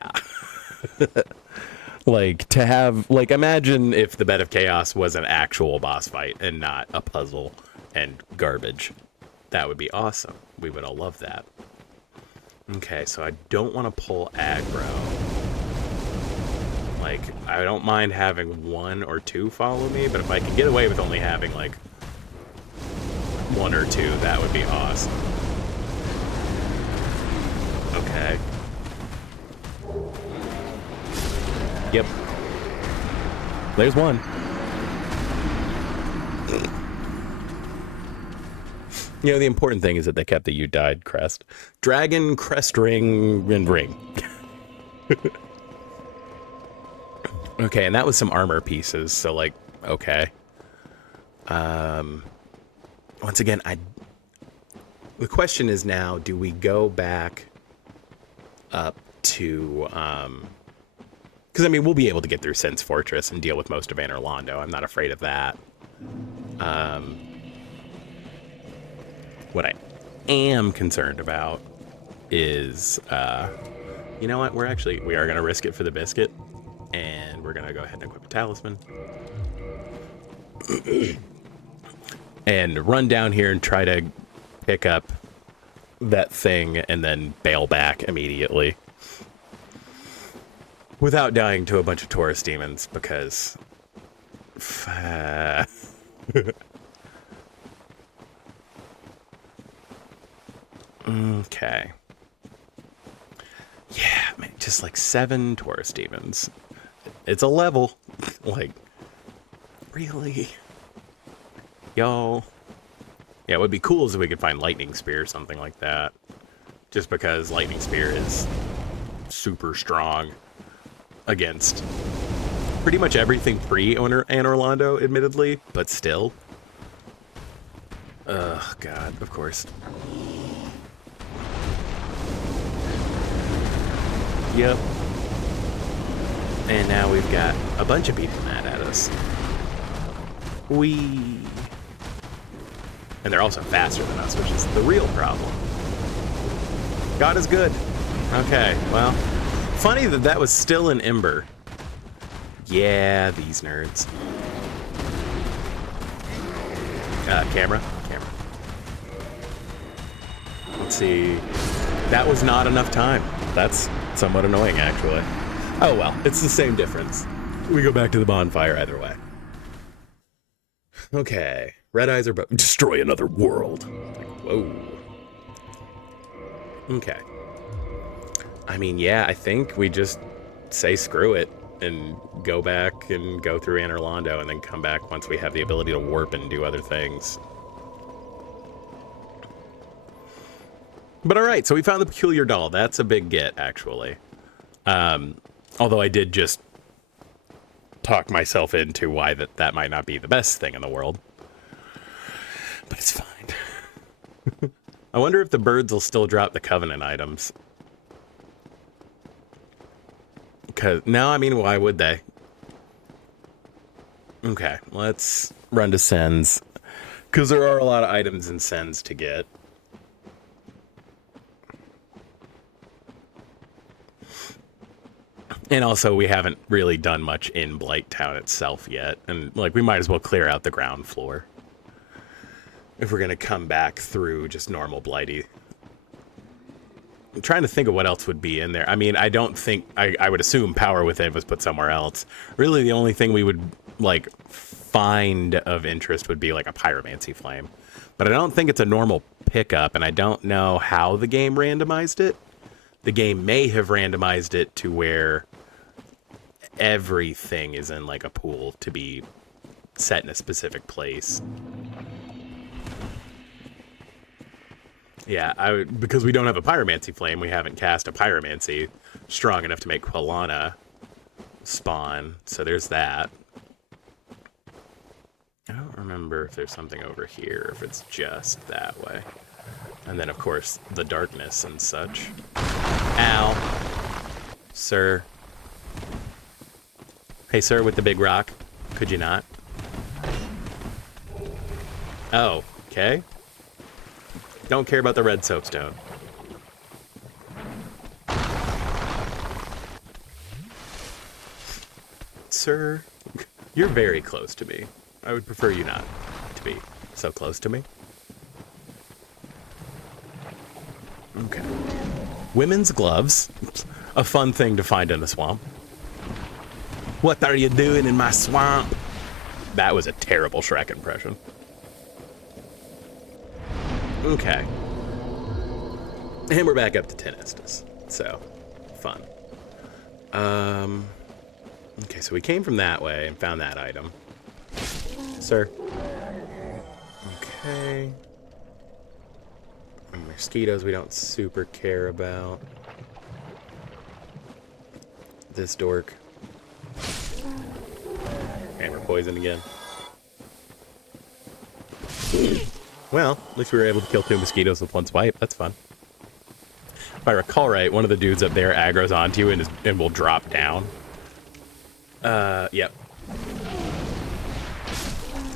Like, to have, like, imagine if the Bed of Chaos was an actual boss fight and not a puzzle and garbage. That would be awesome. We would all love that. Okay, so I don't want to pull aggro. Like, I don't mind having 1 or 2 follow me, but if I can get away with only having, like, 1 or 2, that would be awesome. Okay. Yep. There's one. You know, the important thing is that they kept the "you died" crest. Dragon, crest ring, and ring. Okay, and that was some armor pieces, so, like, okay. Once again, the question is now, do we go back up to, because, I mean, we'll be able to get through Sin's Fortress and deal with most of Anor Londo. I'm not afraid of that. What I am concerned about is, you know what? We are going to risk it for the biscuit, and we're going to go ahead and equip a talisman. And run down here and try to pick up that thing and then bail back immediately. Without dying to a bunch of Taurus demons, because... Okay. Yeah, man, just like 7 Taurus demons. It's a level. Like, really? Y'all. Yeah, what would be cool is if we could find Lightning Spear or something like that. Just because Lightning Spear is super strong against pretty much everything pre-Anor Londo, admittedly, but still. Ugh, God, of course. Yep. And now we've got a bunch of people mad at us. Whee! And they're also faster than us, which is the real problem. God is good. Okay, well, funny that that was still an Ember. Yeah, these nerds. Camera. Let's see. That was not enough time. That's somewhat annoying, actually. Oh well, it's the same difference. We go back to the bonfire either way. Okay. Red eyes are destroy another world. Like, whoa. Okay. I mean, yeah, I think we just say screw it and go back and go through Anor Londo and then come back once we have the ability to warp and do other things. But all right, so we found the peculiar doll. That's a big get, actually. Although I did just talk myself into why that might not be the best thing in the world. But it's fine. I wonder if the birds will still drop the Covenant items. No, I mean, why would they? Okay, let's run to Sens. Because there are a lot of items in Sens to get. And also, we haven't really done much in Blighttown itself yet. And, like, we might as well clear out the ground floor. If we're going to come back through just normal Blighty. I'm trying to think of what else would be in there. I mean, I don't think... I would assume Power Within was put somewhere else. Really, the only thing we would, like, find of interest would be, like, a Pyromancy Flame. But I don't think it's a normal pickup, and I don't know how the game randomized it. The game may have randomized it to where everything is in, like, a pool to be set in a specific place. Yeah, because we don't have a Pyromancy Flame, we haven't cast a Pyromancy strong enough to make Quilana spawn, so there's that. I don't remember if there's something over here, if it's just that way. And then, of course, the darkness and such. Ow. Sir. Hey, sir, with the big rock. Could you not? Oh, okay. Don't care about the red soapstone. Sir, you're very close to me. I would prefer you not to be so close to me. Okay. Women's gloves. A fun thing to find in the swamp. What are you doing in my swamp? That was a terrible Shrek impression. Okay. And we're back up to 10 Estus. So, fun. Okay, so we came from that way and found that item. Sir. Okay. Mosquitoes we don't super care about. This dork. And we're poisoned again. Well, at least we were able to kill 2 mosquitoes with one swipe. That's fun. If I recall right, one of the dudes up there aggroes onto you and will drop down. Yep.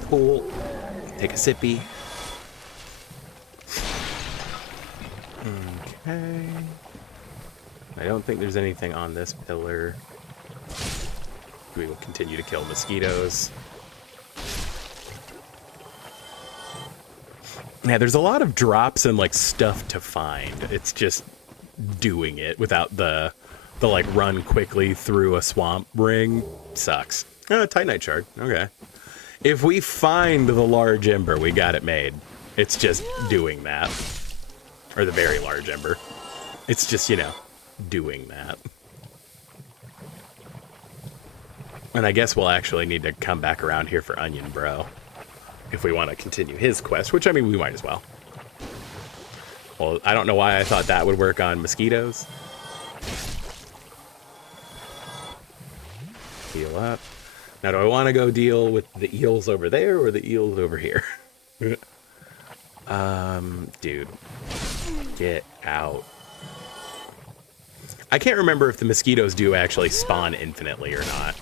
Cool. Take a sippy. Okay. I don't think there's anything on this pillar. We will continue to kill mosquitoes. Yeah, there's a lot of drops and, like, stuff to find. It's just doing it without the like, run quickly through a swamp ring sucks. Oh, Titanite shard. Okay. If we find the large ember, we got it made. It's just doing that. Or the very large ember. It's just, you know, doing that. And I guess we'll actually need to come back around here for Onion Bro. If we want to continue his quest, which, I mean, we might as well. Well, I don't know why I thought that would work on mosquitoes. Heal up. Now, do I want to go deal with the eels over there or the eels over here? Dude. Get out. I can't remember if the mosquitoes do actually spawn infinitely or not.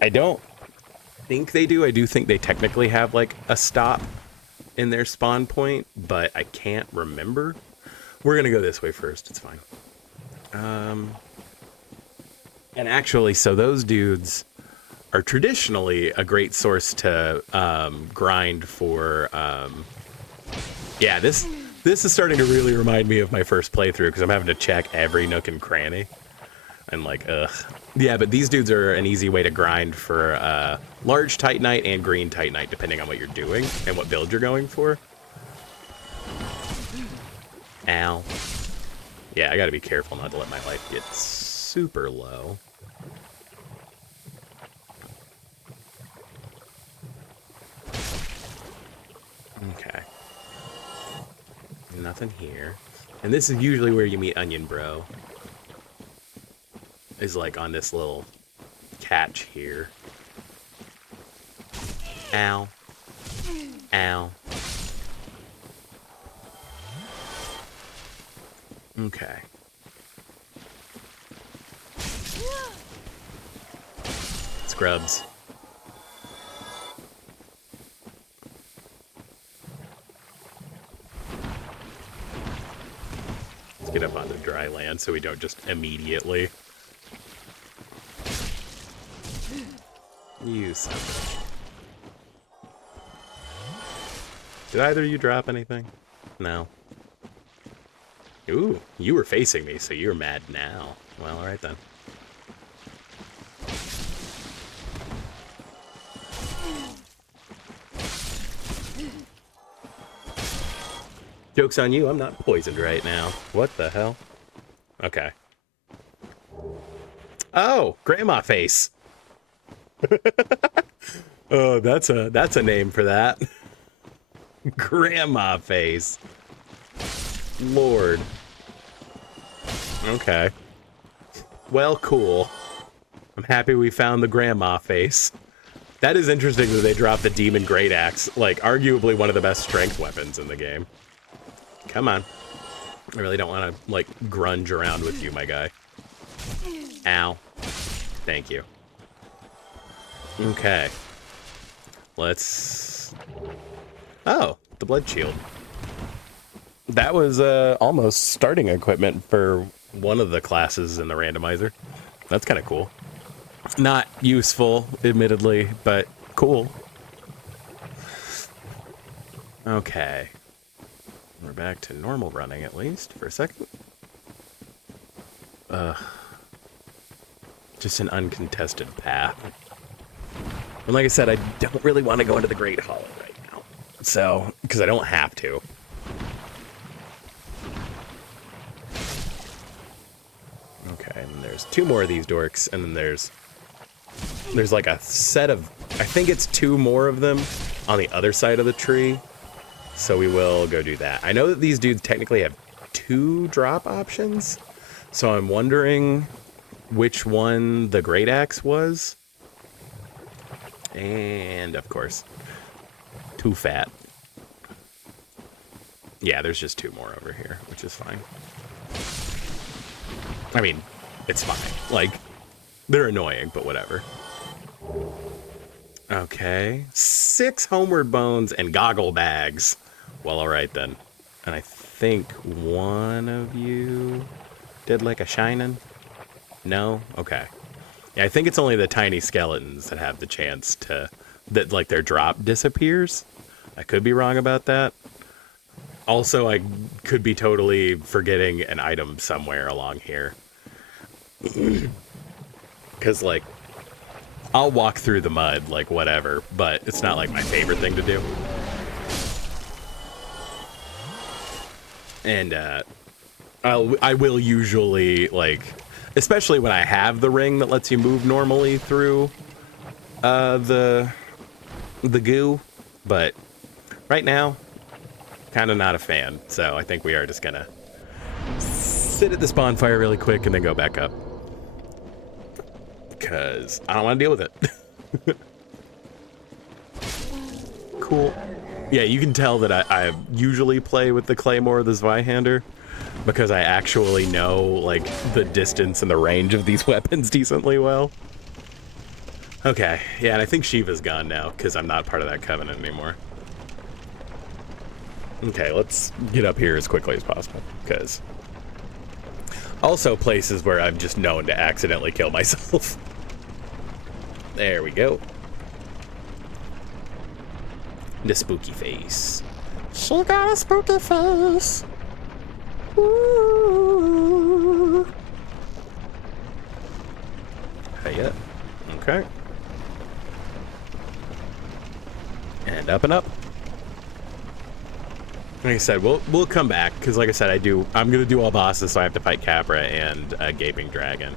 I don't think they do. I do think they technically have, like, a stop in their spawn point, but I can't remember. We're gonna go this way first. It's fine. And actually, so those dudes are traditionally a great source to grind for. Yeah, this is starting to really remind me of my first playthrough because I'm having to check every nook and cranny. and like, ugh. Yeah, but these dudes are an easy way to grind for large Titanite and green Titanite, depending on what you're doing and what build you're going for. Ow. Yeah, I gotta be careful not to let my life get super low. Okay. Nothing here. And this is usually where you meet Onion Bro. Is like on this little catch here. Ow. Ow. Okay. Scrubs. Let's get up on the dry land so we don't just immediately use something. Did either of you drop anything? No. Ooh, you were facing me, so you're mad now. Well, alright then. Joke's on you, I'm not poisoned right now. What the hell? Okay. Oh, grandma face. Oh, that's a name for that. Grandma face. Lord. Okay. Well, cool. I'm happy we found the grandma face. That is interesting that they dropped the Demon Great Axe, like arguably one of the best strength weapons in the game. Come on. I really don't want to, like, grunge around with you, my guy. Ow. Thank you. Okay. Let's... Oh, the blood shield. That was almost starting equipment for one of the classes in the randomizer. That's kind of cool. Not useful, admittedly, but cool. Okay. We're back to normal running, at least, for a second. Just an uncontested path. And like I said, I don't really want to go into the Great Hollow right now. So, because I don't have to. Okay, and there's two more of these dorks, and then there's like a set of, I think it's two more of them on the other side of the tree. So we will go do that. I know that these dudes technically have two drop options, so I'm wondering which one the Great Axe was. And, of course, too fat. Yeah, there's just two more over here, which is fine. I mean, it's fine. Like, they're annoying, but whatever. Okay. 6 homeward bones and goggle bags. Well, alright then. And I think one of you did like a shining? No? Okay. Yeah, I think it's only the tiny skeletons that have the chance to, that like their drop disappears. I could be wrong about that. Also, I could be totally forgetting an item somewhere along here. Because, like, I'll walk through the mud, like, whatever, but it's not, like, my favorite thing to do. And, I will usually, like, especially when I have the ring that lets you move normally through, the goo, but right now, kind of not a fan, so I think we are just gonna sit at this bonfire really quick and then go back up. Because I don't want to deal with it. Cool. Yeah, you can tell that I usually play with the Claymore or the Zweihander because I actually know, like, the distance and the range of these weapons decently well. Okay, yeah, and I think Shiva's gone now because I'm not part of that covenant anymore. Okay, let's get up here as quickly as possible, because also places where I'm just known to accidentally kill myself. There we go. The spooky face. She got a spooky face. Ooh. Hiya. Okay. And up and up. Like I said, we'll come back because, like I said, I'm gonna do all bosses, so I have to fight Capra and a Gaping Dragon.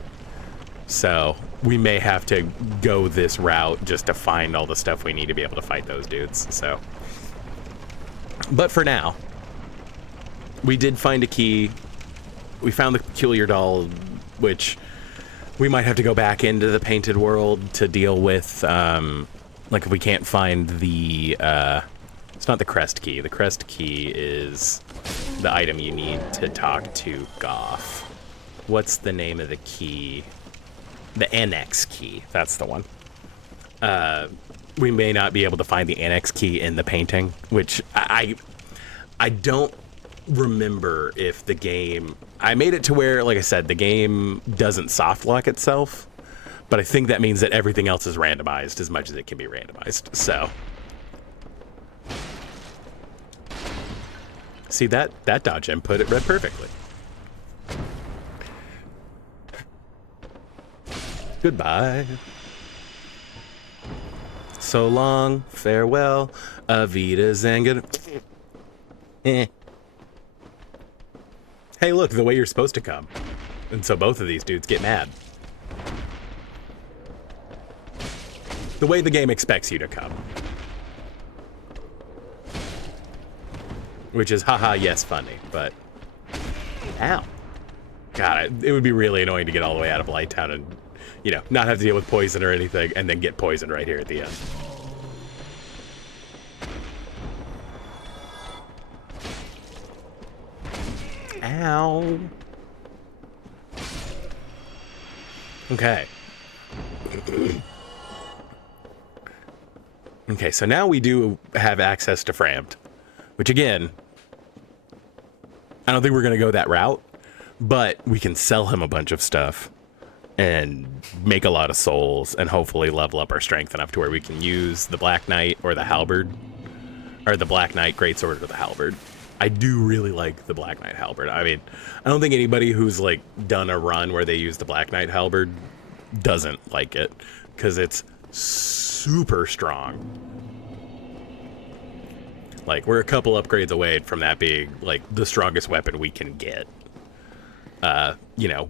So we may have to go this route just to find all the stuff we need to be able to fight those dudes. So, but for now, we did find a key. We found the peculiar doll, which we might have to go back into the painted world to deal with. Like if we can't find the. It's not the crest key. The crest key is the item you need to talk to Goff. What's the name of the key? The annex key. That's the one. We may not be able to find the annex key in the painting, which I don't remember if the game... I made it to where, like I said, the game doesn't soft lock itself, but I think that means that everything else is randomized as much as it can be randomized, so... See, that dodge input, it read perfectly. Goodbye. So long, farewell, Avita Zanga. Eh. Hey, look, the way you're supposed to come. And so both of these dudes get mad. The way the game expects you to come. Which is, haha, yes, funny, but... Ow. God, it would be really annoying to get all the way out of Blighttown and, you know, not have to deal with poison or anything, and then get poisoned right here at the end. Ow. Okay. Okay, so now we do have access to Framed, which again, I don't think we're going to go that route, but we can sell him a bunch of stuff and make a lot of souls and hopefully level up our strength enough to where we can use the Black Knight or the Halberd, or the Black Knight Greatsword or the Halberd. I do really like the Black Knight Halberd. I mean, I don't think anybody who's like done a run where they use the Black Knight Halberd doesn't like it, because it's super strong. Like, we're a couple upgrades away from that being like the strongest weapon we can get. You know,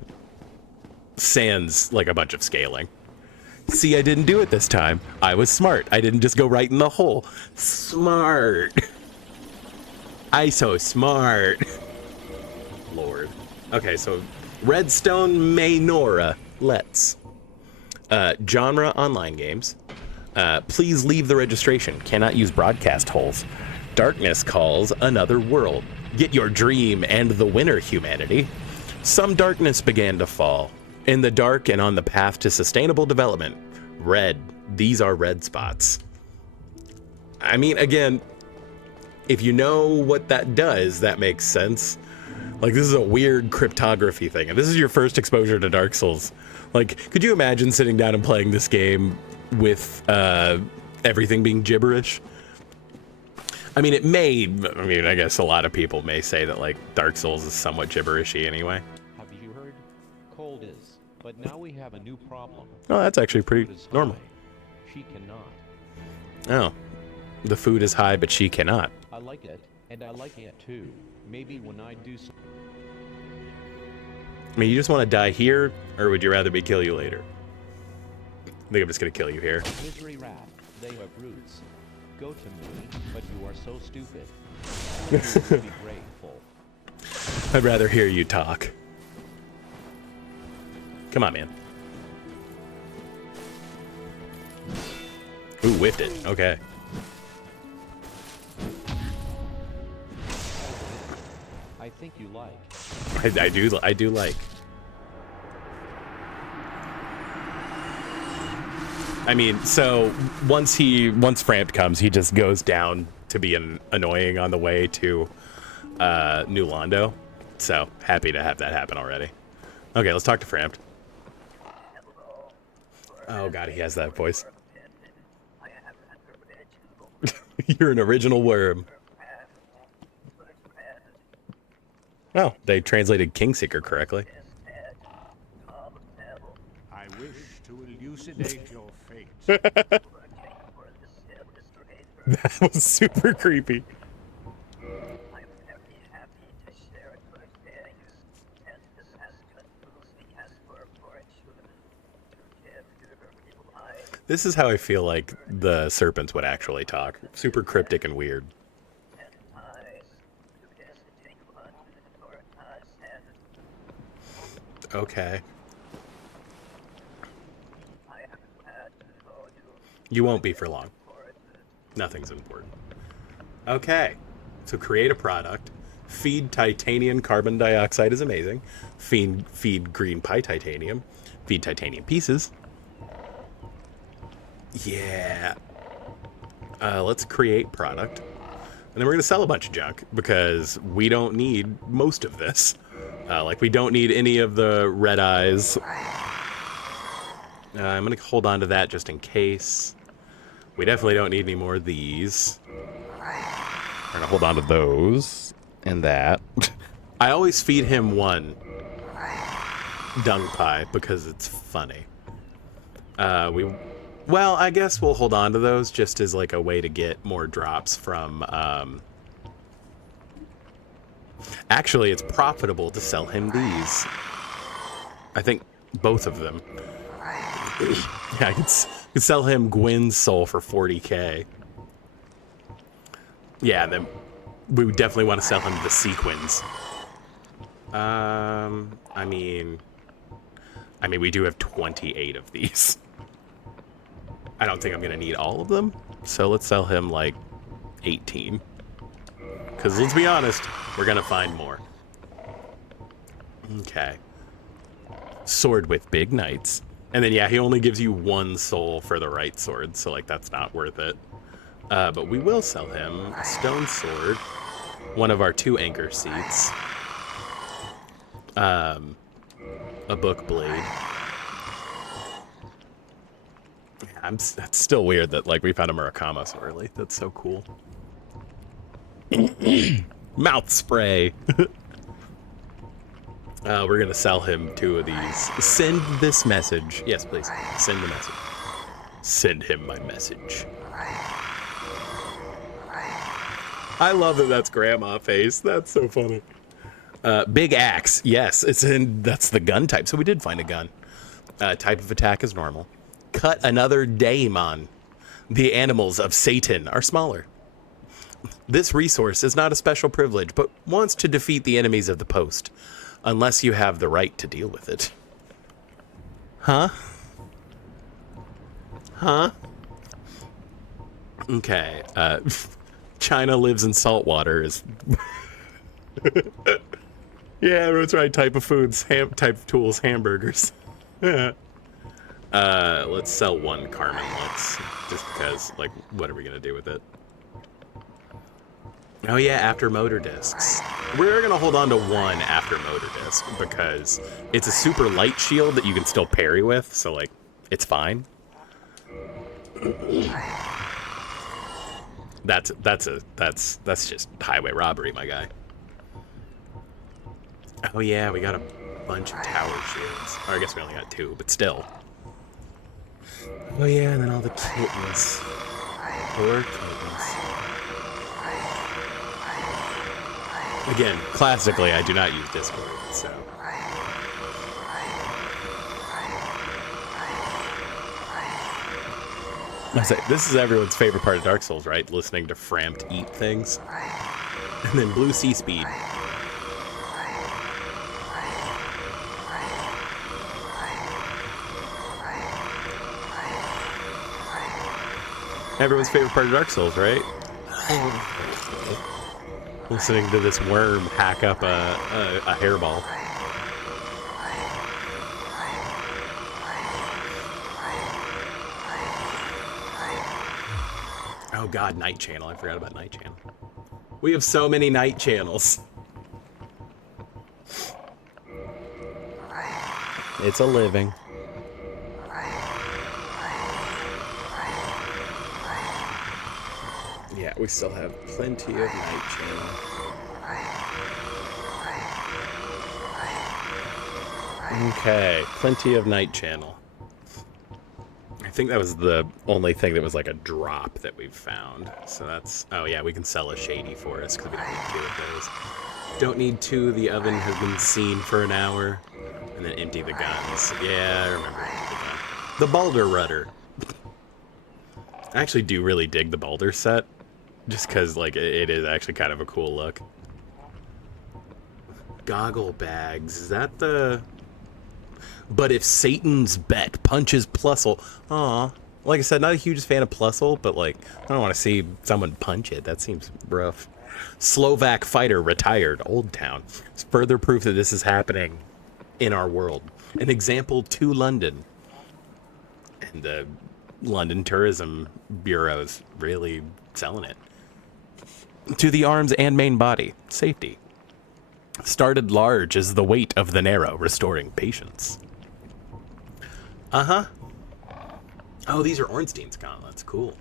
sans like a bunch of scaling. See, I didn't do it this time. I was smart. I didn't just go right in the hole. Smart. I so smart. Lord. Okay, so Redstone Maynora. Let's. Genre online games. Please leave the registration. Cannot use broadcast holes. Darkness calls another world. Get your dream and the winner, humanity. Some darkness began to fall. In the dark and on the path to sustainable development. Red. These are red spots. I mean, again, if you know what that does, that makes sense. Like, this is a weird cryptography thing, and this is your first exposure to Dark Souls. Like, could you imagine sitting down and playing this game with everything being gibberish? I mean, I guess a lot of people may say that, like, Dark Souls is somewhat gibberishy anyway. Have you heard? Cold is, but now we have a new problem. Oh, that's actually pretty normal. She cannot. Oh. The food is high, but she cannot. I like it, and I like it too. Maybe when I do so. I mean, you just want to die here, or would you rather me kill you later? I think I'm just going to kill you here. Misery rat, they have roots. Go to me, but you are so stupid. You will be grateful. I'd rather hear you talk. Come on, man. Ooh, whiffed it. Okay. I think you like. I do like. I mean, so once Frampt comes, he just goes down to be annoying on the way to New Londo. So happy to have that happen already. Okay, let's talk to Frampt. Oh god, he has that voice. You're an original worm. Oh, they translated Kingseeker correctly. I wish to elucidate your fate. That was super creepy. This is how I feel like the serpents would actually talk. Super cryptic and weird. Okay. You won't be for long. Nothing's important. Okay. So create a product. Feed titanium carbon dioxide is amazing. Feed green pie titanium. Feed titanium pieces. Yeah. Let's create product. And then we're going to sell a bunch of junk because we don't need most of this. Like, we don't need any of the red eyes. I'm going to hold on to that just in case. We definitely don't need any more of these. We're going to hold on to those and that. I always feed him one dung pie because it's funny. Well, I guess we'll hold on to those just as like a way to get more drops from... Actually, it's profitable to sell him these. I think both of them. Yeah, I could sell him Gwyn's soul for 40k. Yeah, then we would definitely want to sell him the sequins. I mean, we do have 28 of these. I don't think I'm gonna need all of them, so let's sell him like 18. Because let's be honest, we're gonna find more. Okay. Sword with big knights. And then, yeah, he only gives you one soul for the right sword, so, like, that's not worth it. But we will sell him a stone sword, one of our 2 anchor seats, a book blade. That's still weird that, like, we found a Murakama so early. That's so cool. Mouth spray. We're gonna sell him 2 of these. Send this message. Yes, please. Send the message. Send him my message. I love that that's grandma face. That's so funny. Big axe. Yes, that's the gun type. So we did find a gun. Type of attack is normal. Cut another daemon. The animals of Satan are smaller. This resource is not a special privilege, but wants to defeat the enemies of the post. Unless you have the right to deal with it. Huh? Huh? Okay, China lives in salt water is... Yeah, that's right, type of foods, type of tools, hamburgers. Let's sell 1 Carmen Lux, just because, like, what are we gonna do with it? Oh yeah, after motor discs. We're gonna hold on to 1 after motor disc because it's a super light shield that you can still parry with, so like, it's fine. That's just highway robbery, my guy. Oh yeah, we got a bunch of tower shields. Or I guess we only got 2, but still. Oh yeah, and then all the kittens. Poor kittens. Again, classically, I do not use Discord, so... I say, this is everyone's favorite part of Dark Souls, right? Listening to Frampt eat things. And then Blue Sea Speed. Everyone's favorite part of Dark Souls, right? Listening to this worm hack up a hairball. Oh god, Night Channel. I forgot about Night Channel. We have so many night channels. It's a living. Yeah, we still have plenty of Night Channel. Okay, plenty of Night Channel. think that was the only thing that was like a drop that we've found. So that's... Oh, yeah, we can sell a shady for us because we don't need 2 of those. Don't need 2. The oven has been seen for an hour. And then empty the guns. Yeah, I remember empty the gun. The Balder Rudder. I actually do really dig the Balder set. Just because, like, it is actually kind of a cool look. Goggle bags. Is that the... But if Satan's bet punches Plusle... Aw. Like I said, not a huge fan of Plusle, but, like, I don't want to see someone punch it. That seems rough. Slovak fighter retired. Old Town. It's further proof that this is happening in our world. An example to London. And the London Tourism Bureau's really selling it. To the arms and main body. Safety. Started large as the weight of the narrow, restoring patience. Uh-huh. Oh, these are Ornstein's gauntlets. Cool.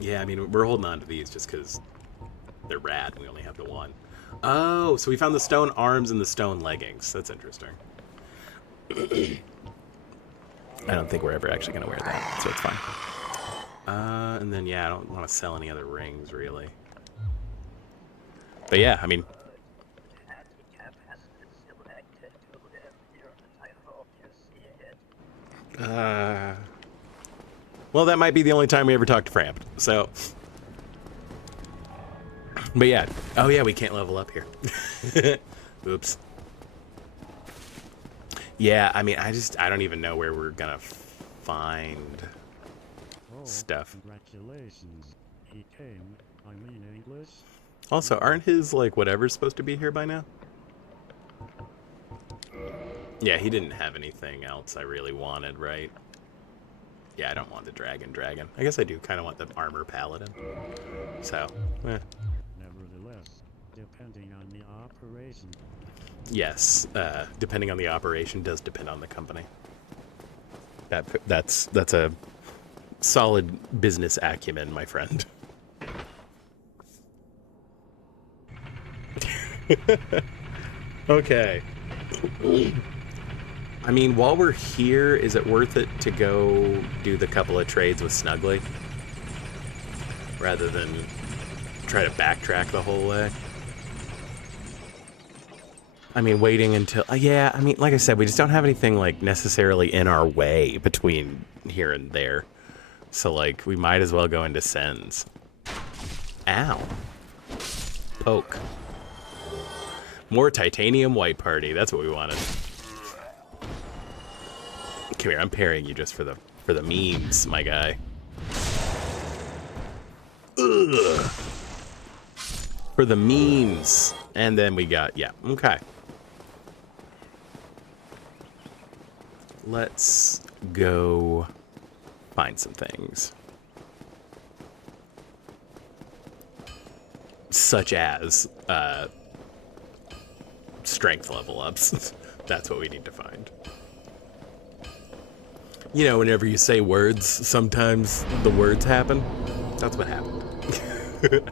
Yeah, I mean, we're holding on to these just because they're rad. We only have the one. Oh, so we found the stone arms and the stone leggings. That's interesting. I don't think we're ever actually going to wear that, so it's fine. And then, yeah, I don't want to sell any other rings, really. But yeah, I mean... Well, that might be the only time we ever talk to Framp, so... But yeah. Oh yeah, we can't level up here. Oops. Yeah, I mean, I don't even know where we're gonna find stuff. Congratulations. He came. I mean English. Also, aren't his, like, whatever's supposed to be here by now? Yeah, he didn't have anything else I really wanted, right? Yeah, I don't want the dragon. I guess I do kind of want the armor paladin. So, Nevertheless, depending on the operation. yes, depending on the operation does depend on the company. That's a solid business acumen, my friend. Okay. I mean, while we're here, is it worth it to go do the couple of trades with Snuggly? Rather than try to backtrack the whole way? I mean, waiting until... yeah, I mean, like I said, we just don't have anything, like, necessarily in our way between here and there. So, like, we might as well go into Sens. Ow. Poke. More titanium white party. That's what we wanted. Come here, I'm parrying you just for the memes, my guy. Ugh. For the memes. And then we got, yeah, okay. Let's go find some things. Such as, strength level ups. That's what we need to find. You know, whenever you say words, sometimes the words happen. That's what happened.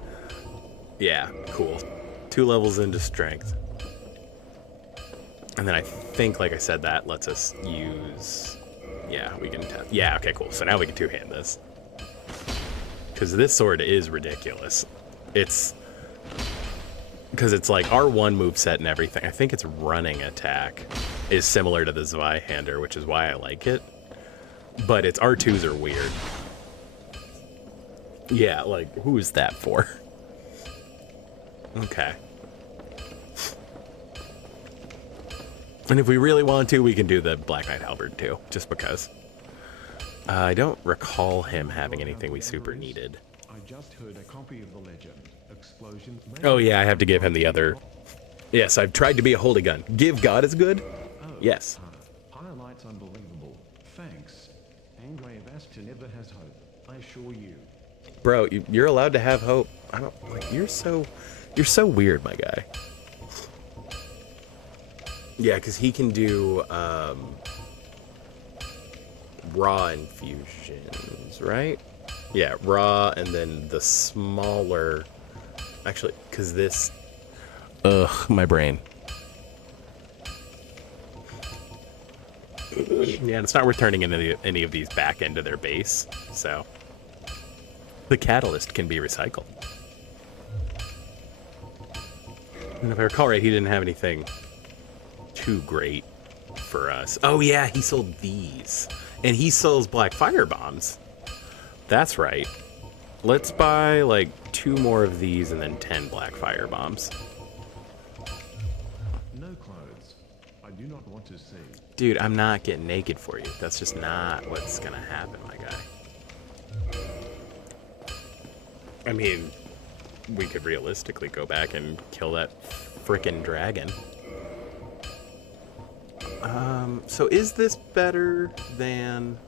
Yeah, cool. 2 levels into strength. And then I think, like I said, that lets us use... Yeah, we can... Yeah, okay, cool. So now we can two-hand this. Because this sword is ridiculous. It's... Because it's like R1 moveset and everything. I think its running attack is similar to the Zweihander, which is why I like it. But its R2s are weird. Yeah, like, who is that for? Okay. And if we really want to, we can do the Black Knight Halberd too, just because. I don't recall him having anything we super needed. I just heard a copy of the legend. Explosions. Oh yeah, I have to give him the other. Yes, I've tried to be a holy gun. Give God is good? Yes. Highlights unbelievable. Thanks. Angray of Aston never has hope. I assure you. Bro, you're allowed to have hope. I don't like you're so weird, my guy. Yeah, because he can do raw infusions, right? Yeah, raw, and then the smaller... Actually, because this... Ugh, my brain. Yeah, and it's not worth turning any of these back into their base, so the catalyst can be recycled. And if I recall right, he didn't have anything too great for us. Oh yeah, he sold these. And he sells black fire bombs. That's right. Let's buy like 2 more of these and then 10 black fire bombs. No clothes. I do not want to see. Dude, I'm not getting naked for you. That's just not what's gonna happen, my guy. I mean, we could realistically go back and kill that frickin' dragon. So is this better than...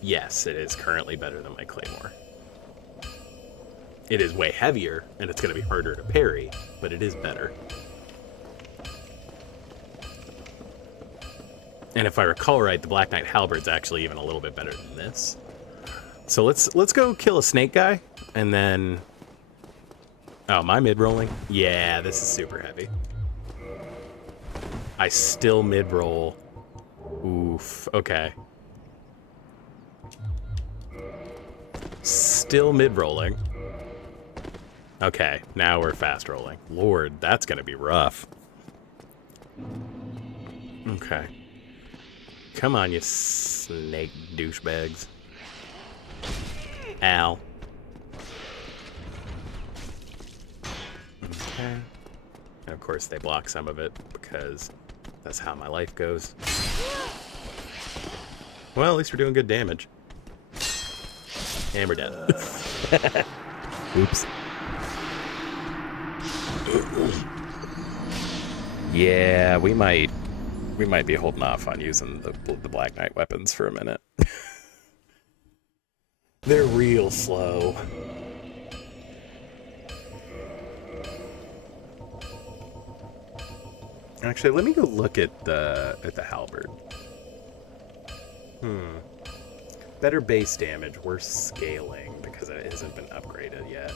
Yes, it is currently better than my claymore. It is way heavier, and it's gonna be harder to parry, but it is better. And if I recall right, the Black Knight Halberd's actually even a little bit better than this. So let's go kill a snake guy, and then... Oh, am I mid-rolling? Yeah, this is super heavy. I still mid-roll. Oof, okay. Still mid-rolling. Okay, now we're fast-rolling. Lord, that's gonna be rough. Okay. Come on, you snake douchebags. Ow. Okay. And of course they block some of it because that's how my life goes. Well, at least we're doing good damage. And we're dead. Oops. Yeah, we might be holding off on using the Black Knight weapons for a minute. They're real slow. Actually, let me go look at the halberd. Better base damage, worse scaling because it hasn't been upgraded yet.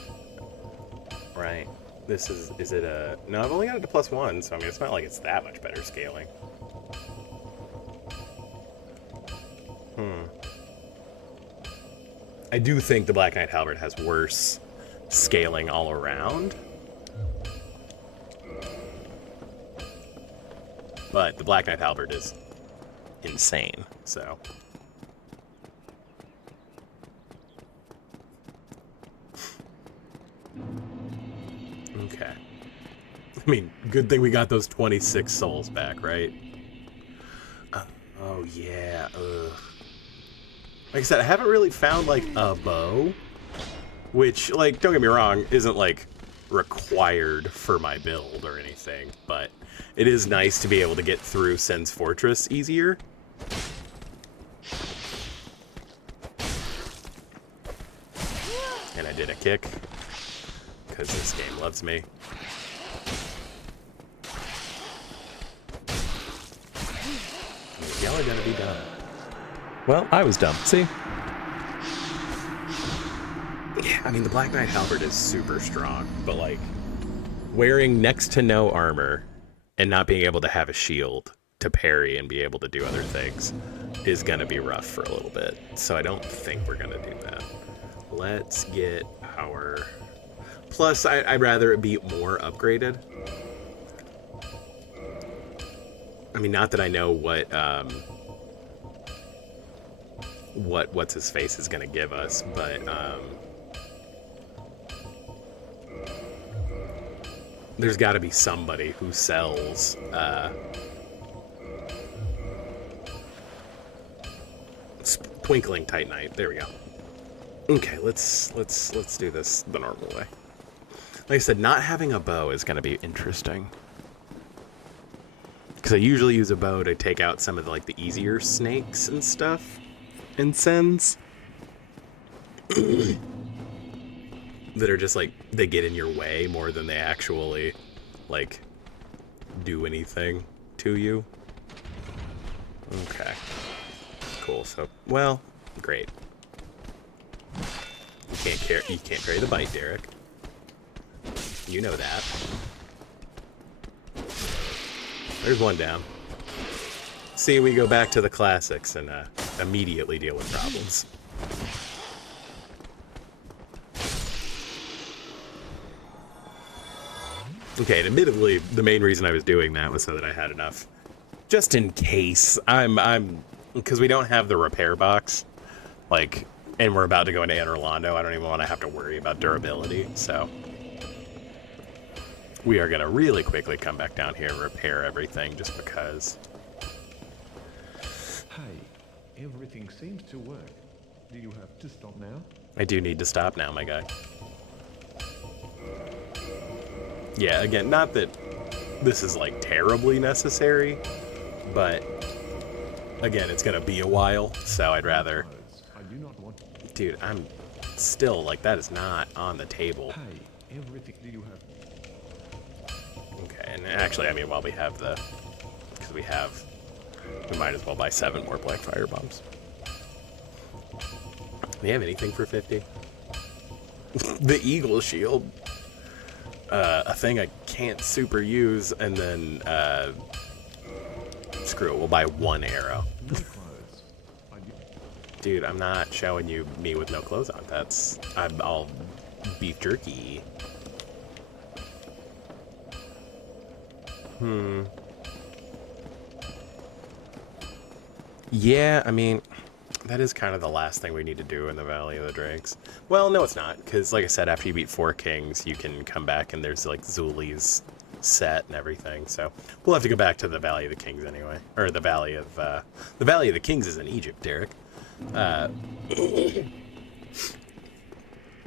Right. This is it a... No, I've only got it to +1, so I mean, it's not like it's that much better scaling. I do think the Black Knight Halberd has worse scaling all around. But the Black Knight Halberd is insane, so... Okay. I mean, good thing we got those 26 souls back, right? Oh, yeah, ugh. Like I said, I haven't really found, like, a bow. Which, like, don't get me wrong, isn't, like, required for my build or anything. But it is nice to be able to get through Sen's Fortress easier. And I did a kick. Because this game loves me. Y'all are gonna be dumb. Well, I was dumb. See? Yeah, I mean, the Black Knight Halberd is super strong, but, like, wearing next to no armor and not being able to have a shield to parry and be able to do other things is gonna be rough for a little bit. So I don't think we're gonna do that. Let's get our... Plus, I'd rather it be more upgraded. I mean, not that I know what what's his face is gonna give us, but there's got to be somebody who sells Twinkling Titanite. There we go. Okay, let's do this the normal way. Like I said, not having a bow is going to be interesting. Because I usually use a bow to take out some of the, like, the easier snakes and stuff in Sens. That are just, like, they get in your way more than they actually, like, do anything to you. Okay. Cool, so, well, great. You can't carry the bite, Derek. You know that. There's one down. See, we go back to the classics and immediately deal with problems. Okay, and admittedly, the main reason I was doing that was so that I had enough, just in case. Because we don't have the repair box, like, and we're about to go into Anne Orlando. I don't even want to have to worry about durability, so we are gonna really quickly come back down here and repair everything, just because. Hey, everything seems to work. Do you have to stop now? I do need to stop now, my guy. Yeah, again, not that this is, like, terribly necessary, but, again, it's gonna be a while, so I'd rather... I do not want... Dude, I'm still, like, that is not on the table. Hey, everything... Do you have... Okay, and actually, I mean, while we have the... Because we have... We might as well buy 7 more black fire bombs. Do you have anything for 50? The Eagle Shield. A thing I can't super use, and then, screw it, we'll buy 1 arrow. No clothes. I do... Dude, I'm not showing you me with no clothes on. I'm all beef jerky. Yeah, I mean, that is kind of the last thing we need to do in the Valley of the Drakes. Well, no, it's not, because like I said, after you beat 4 kings, you can come back and there's like Zuli's set and everything. So we'll have to go back to the Valley of the Kings anyway, or the Valley of the Kings is in Egypt, Derek. The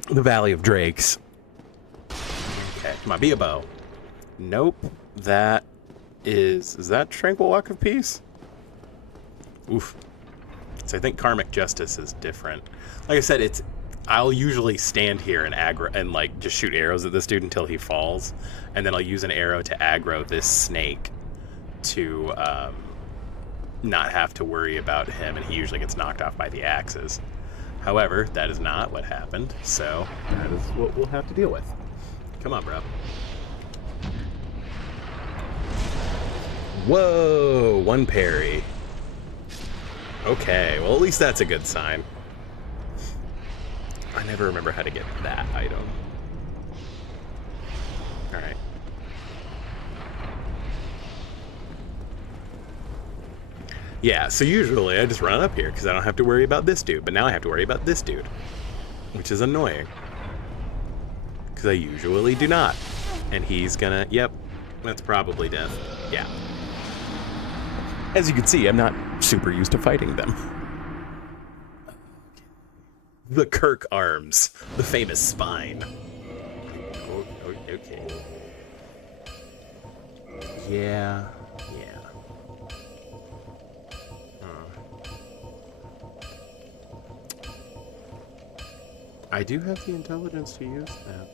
Valley of Drakes. Okay, come on, be a bow. Nope, is that Tranquil Walk of Peace? Oof. So I think Karmic Justice is different. Like I said, I'll usually stand here and aggro and like just shoot arrows at this dude until he falls, and then I'll use an arrow to aggro this snake to not have to worry about him, and he usually gets knocked off by the axes. However, that is not what happened, so that is what we'll have to deal with. Come on, bro. Whoa, 1 parry. Okay, well at least that's a good sign. I never remember how to get that item. Alright. Yeah, so usually I just run up here because I don't have to worry about this dude, but now I have to worry about this dude, which is annoying. Because I usually do not. And he's gonna, yep, that's probably death. Yeah. As you can see, I'm not super used to fighting them. The Kirk arms, the famous spine. Okay. Yeah. I do have the intelligence to use that.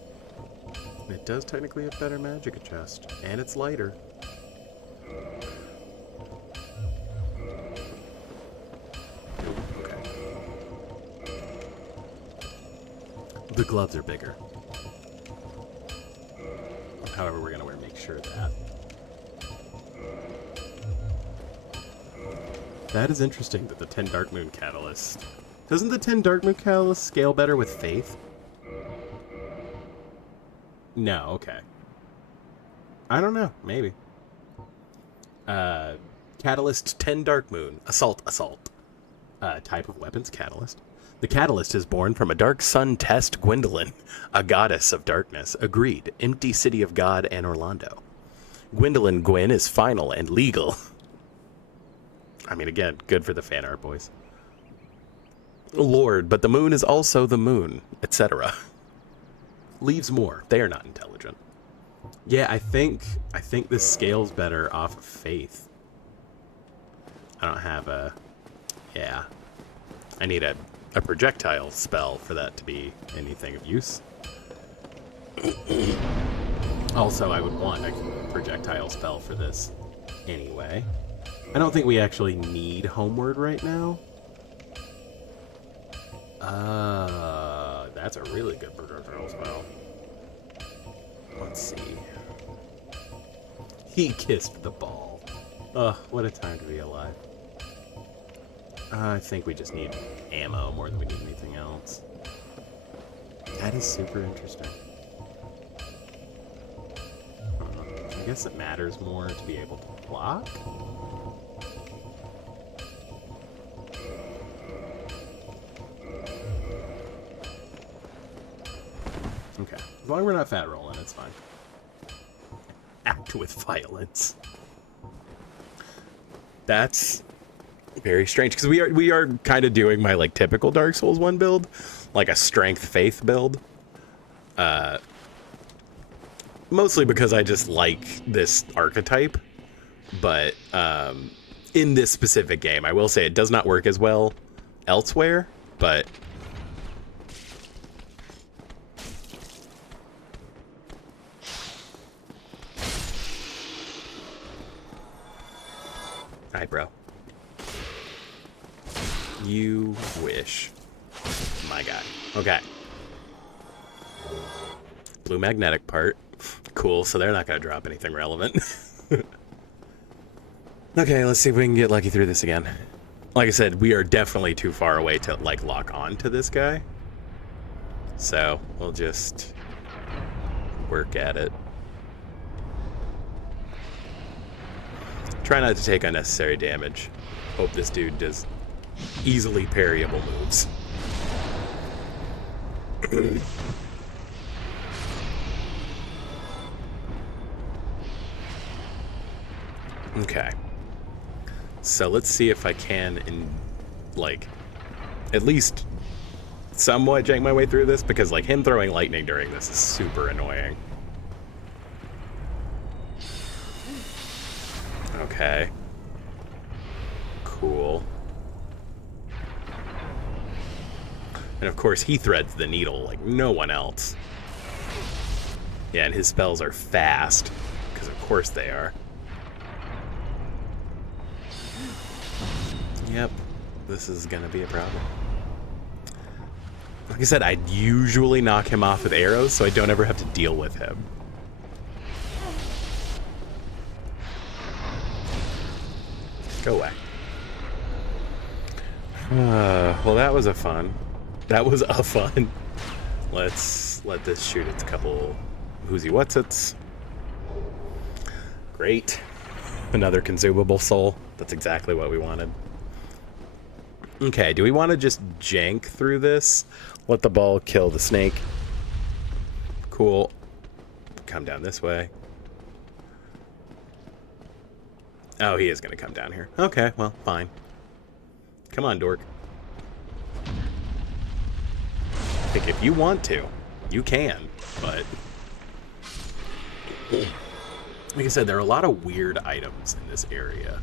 And it does technically have better magic adjust, and it's lighter. The gloves are bigger. However, we're gonna make sure of that. That is interesting that the 10 Dark Moon Catalyst... Doesn't the 10 Dark Moon Catalyst scale better with Faith? No, okay. I don't know, maybe. Catalyst 10 Dark Moon. Assault. Type of weapons, Catalyst. The Catalyst is born from a dark sun test Gwendolyn, a goddess of darkness. Agreed. Empty city of God and Orlando. Gwendolyn Gwyn is final and legal. I mean, again, good for the fan art, boys. Lord, but the moon is also the moon, etc. Leaves more. They are not intelligent. Yeah, I think this scales better off of Faith. I don't have a... Yeah. I need a projectile spell for that to be anything of use. Also, I would want a projectile spell for this anyway. I don't think we actually need Homeward right now. That's a really good projectile spell. Let's see. He kissed the ball. Ugh, what a time to be alive. I think we just need ammo more than we need anything else. That is super interesting. I guess it matters more to be able to block. Okay, as long as we're not fat rolling, it's fine. Act with violence. That's very strange because we are kind of doing my like typical Dark Souls 1 build, like a strength faith build. Mostly because I just like this archetype, but in this specific game, I will say it does not work as well elsewhere, but hi, bro. You wish. My guy. Okay. Blue magnetic part. Cool, so they're not going to drop anything relevant. Okay, let's see if we can get lucky through this again. Like I said, we are definitely too far away to, like, lock on to this guy. So, we'll just work at it. Try not to take unnecessary damage. Hope this dude does easily parryable moves. Okay. So let's see if I can, like, at least somewhat jank my way through this, because, like, him throwing lightning during this is super annoying. Okay. Cool. And of course, he threads the needle like no one else. Yeah, and his spells are fast, because of course they are. Yep, this is gonna be a problem. Like I said, I usually knock him off with arrows, so I don't ever have to deal with him. Go away. Well, that was a fun. That was a fun. Let's let this shoot its couple whoozy whatsits. Great. Another consumable soul. That's exactly what we wanted. Okay, do we want to just jank through this? Let the ball kill the snake. Cool. Come down this way. Oh, he is going to come down here. Okay, well, fine. Come on, dork. Like, if you want to, you can, but... Like I said, there are a lot of weird items in this area.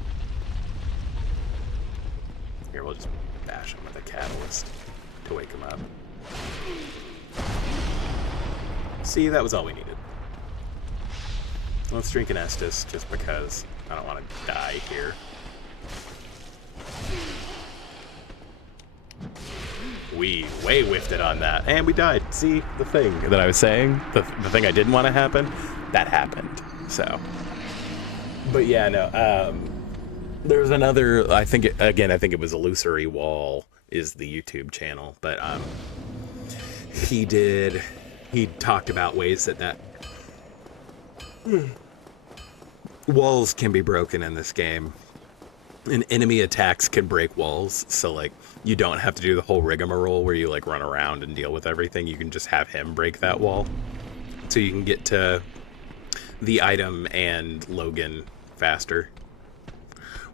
Here, we'll just bash him with a catalyst to wake him up. See, that was all we needed. Let's drink an Estus, just because I don't want to die here. We way whiffed it on that, and we died. See, the thing that I was saying, the thing I didn't want to happen, that happened. So, but yeah, no. There's another. I think it was Illusory Wall is the YouTube channel, but he talked about ways that walls can be broken in this game. And enemy attacks can break walls, so like you don't have to do the whole rigmarole where you like run around and deal with everything. You can just have him break that wall, so you can get to the item and Logan faster.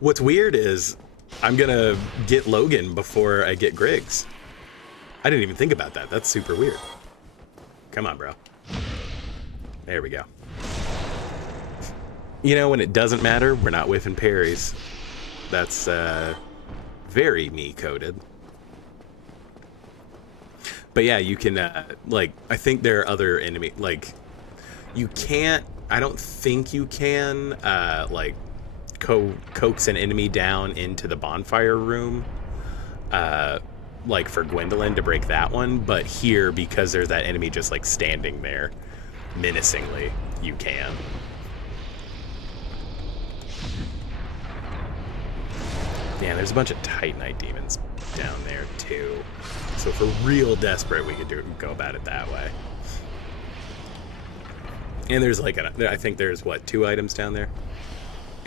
What's weird is I'm gonna get Logan before I get Griggs. I didn't even think about that. That's super weird. Come on, bro. There we go. You know, when it doesn't matter, we're not whiffing parries. That's very me-coded. But yeah, you can, like, I think there are other enemy, like, you can't, I don't think you can, like, coax an enemy down into the bonfire room, like for Gwendolyn to break that one, but here, because there's that enemy just, like, standing there menacingly, you can. Yeah, there's a bunch of Titanite demons down there too. So if we're real desperate, we could go about it that way. And there's like, I think there's what, 2 items down there?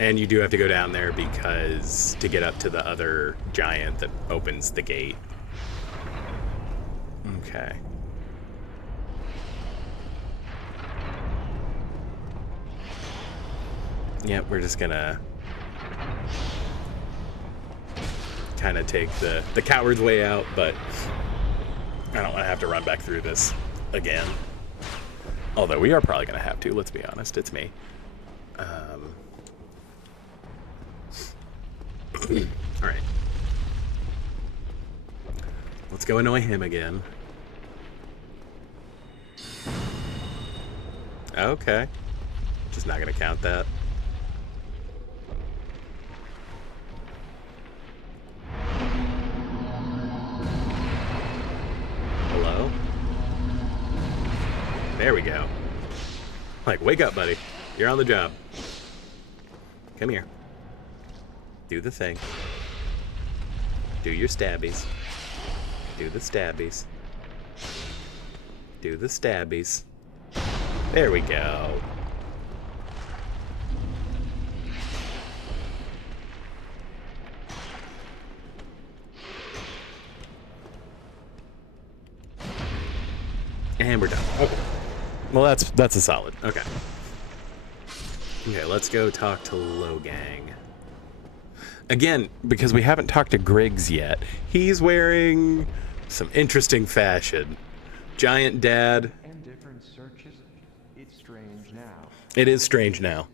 And you do have to go down there because to get up to the other giant that opens the gate. Okay. Yep, we're just gonna kind of take the coward's way out, but I don't want to have to run back through this again. Although we are probably going to have to, let's be honest. It's me. Alright. Let's go annoy him again. Okay. Just not going to count that. Hello? There we go. Like, wake up, buddy. You're on the job. Come here. Do the thing. Do your stabbies. Do the stabbies. Do the stabbies. There we go. And we're done. Okay. Well, that's a solid. Okay. Okay, let's go talk to Logang. Again, because we haven't talked to Griggs yet, he's wearing some interesting fashion. Giant dad. And different searches. It's strange now. It is strange now.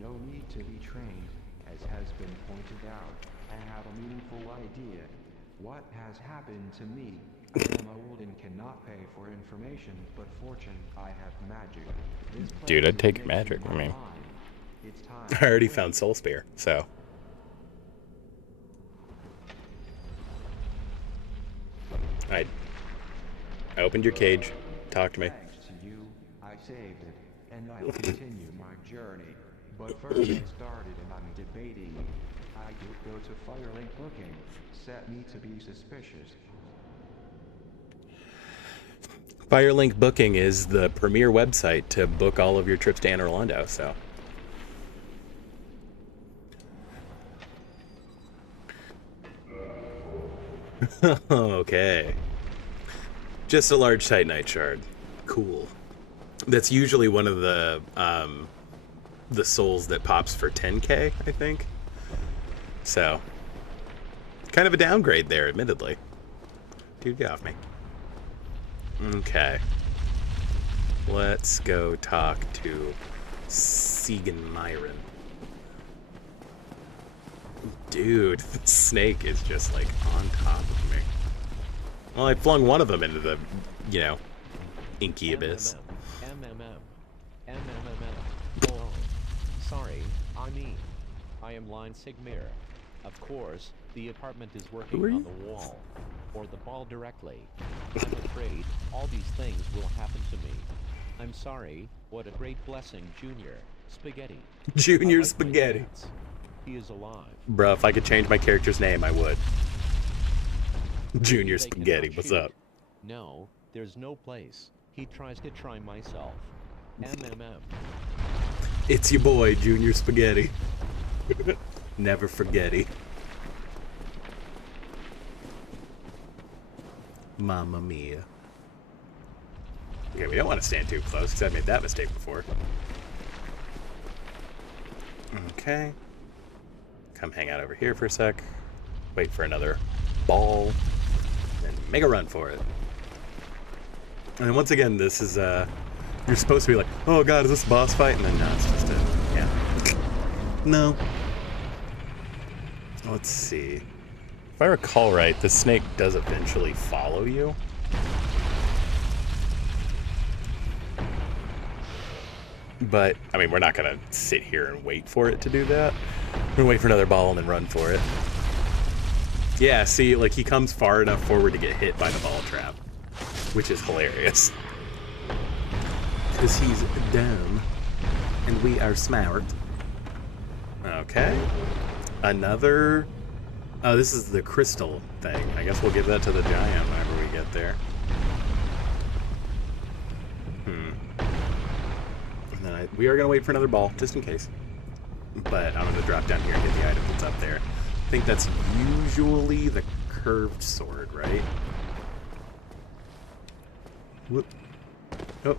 No need to be trained, as has been pointed out. I have a meaningful idea. What has happened to me? I am old and cannot pay for information, but fortune, I have magic. This Dude, place I'd take is magic. making I my mean, mind. It's time I already to found wait. Soul Spear, so. I opened your cage. Talk to me. Thanks to you, I saved it, and I'll continue my journey. But first I started and I'm debating. I could go to Firelink Booking, set me to be suspicious. Firelink Booking is the premier website to book all of your trips to Anne Orlando, so. Okay. Just a large Titanite shard. Cool. That's usually one of the souls that pops for 10k, I think. So, kind of a downgrade there, admittedly. Dude, get off me. Okay. Let's go talk to Segan Myron. Dude, the snake is just like on top of me. Well, I flung one of them into the, you know, inky abyss. MMM. Oh, sorry, I am Line Sigmir. Of course, the apartment is working Who are on you? the wall. Or the ball directly. I'm afraid all these things will happen to me. I'm sorry. What a great blessing, Junior. Spaghetti. I Junior like my Spaghetti. dance. He is alive. Bruh, if I could change my character's name, I would. Junior They cannot Spaghetti, what's shoot. up? No, there's no place. He tries to try myself. MMM. It's your boy, Junior Spaghetti. Never forgetty. Mamma mia. Okay, we don't want to stand too close because I've made that mistake before. Okay. Come hang out over here for a sec. Wait for another ball. Then make a run for it. And then once again, this is, you're supposed to be like, oh god, is this a boss fight? And then no, it's just a, yeah. No. Let's see. If I recall right, the snake does eventually follow you. But, I mean, we're not going to sit here and wait for it to do that. We're going to wait for another ball and then run for it. Yeah, see, like, he comes far enough forward to get hit by the ball trap. Which is hilarious. Because he's dumb. And we are smart. Okay. Another Oh, this is the crystal thing. I guess we'll give that to the giant whenever we get there. And then we are going to wait for another ball, just in case. But I'm going to drop down here and get the item that's up there. I think that's usually the curved sword, right? Whoop. Oh.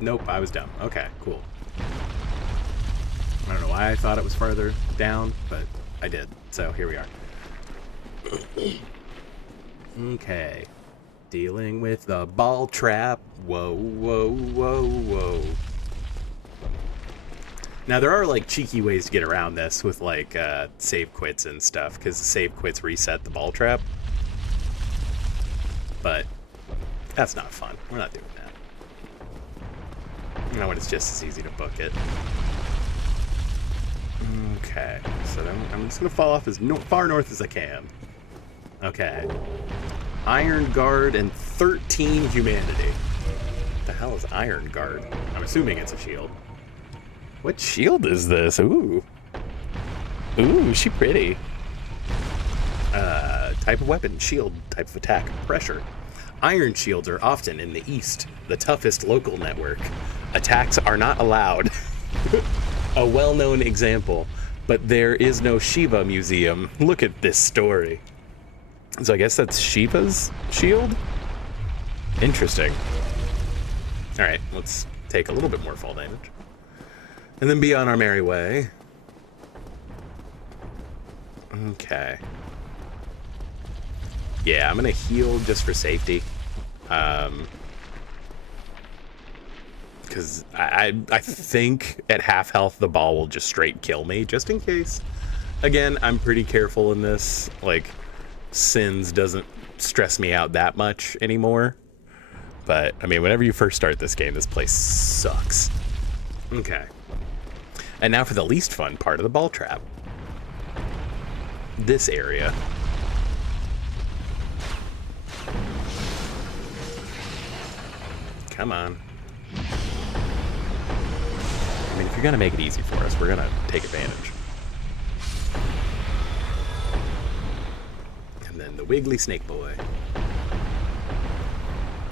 Nope, I was dumb. Okay, cool. I don't know why I thought it was farther down, but I did. So here we are. Okay. Dealing with the ball trap. Whoa, whoa, whoa, whoa. Now, there are, like, cheeky ways to get around this with, like, save quits and stuff, because save quits reset the ball trap. But that's not fun. We're not doing that. You know when it's just as easy to book it. Okay, so then I'm just going to fall off as far north as I can. Okay. Iron Guard and 13 Humanity. What the hell is Iron Guard? I'm assuming it's a shield. What shield is this? Ooh. Ooh, she pretty. Type of weapon, shield, type of attack, pressure. Iron shields are often in the east, the toughest local network. Attacks are not allowed. A well-known example, but there is no Shiva museum. Look at this story. So I guess that's Shiva's shield? Interesting. Alright, let's take a little bit more fall damage. And then be on our merry way. Okay. Yeah, I'm gonna heal just for safety. Because I think at half health the ball will just straight kill me, just in case. Again, I'm pretty careful in this. Like, Sins doesn't stress me out that much anymore. But, I mean, whenever you first start this game, this place sucks. Okay. And now for the least fun part of the ball trap. This area. Come on. I mean, if you're gonna make it easy for us, we're gonna take advantage. And then the wiggly snake boy.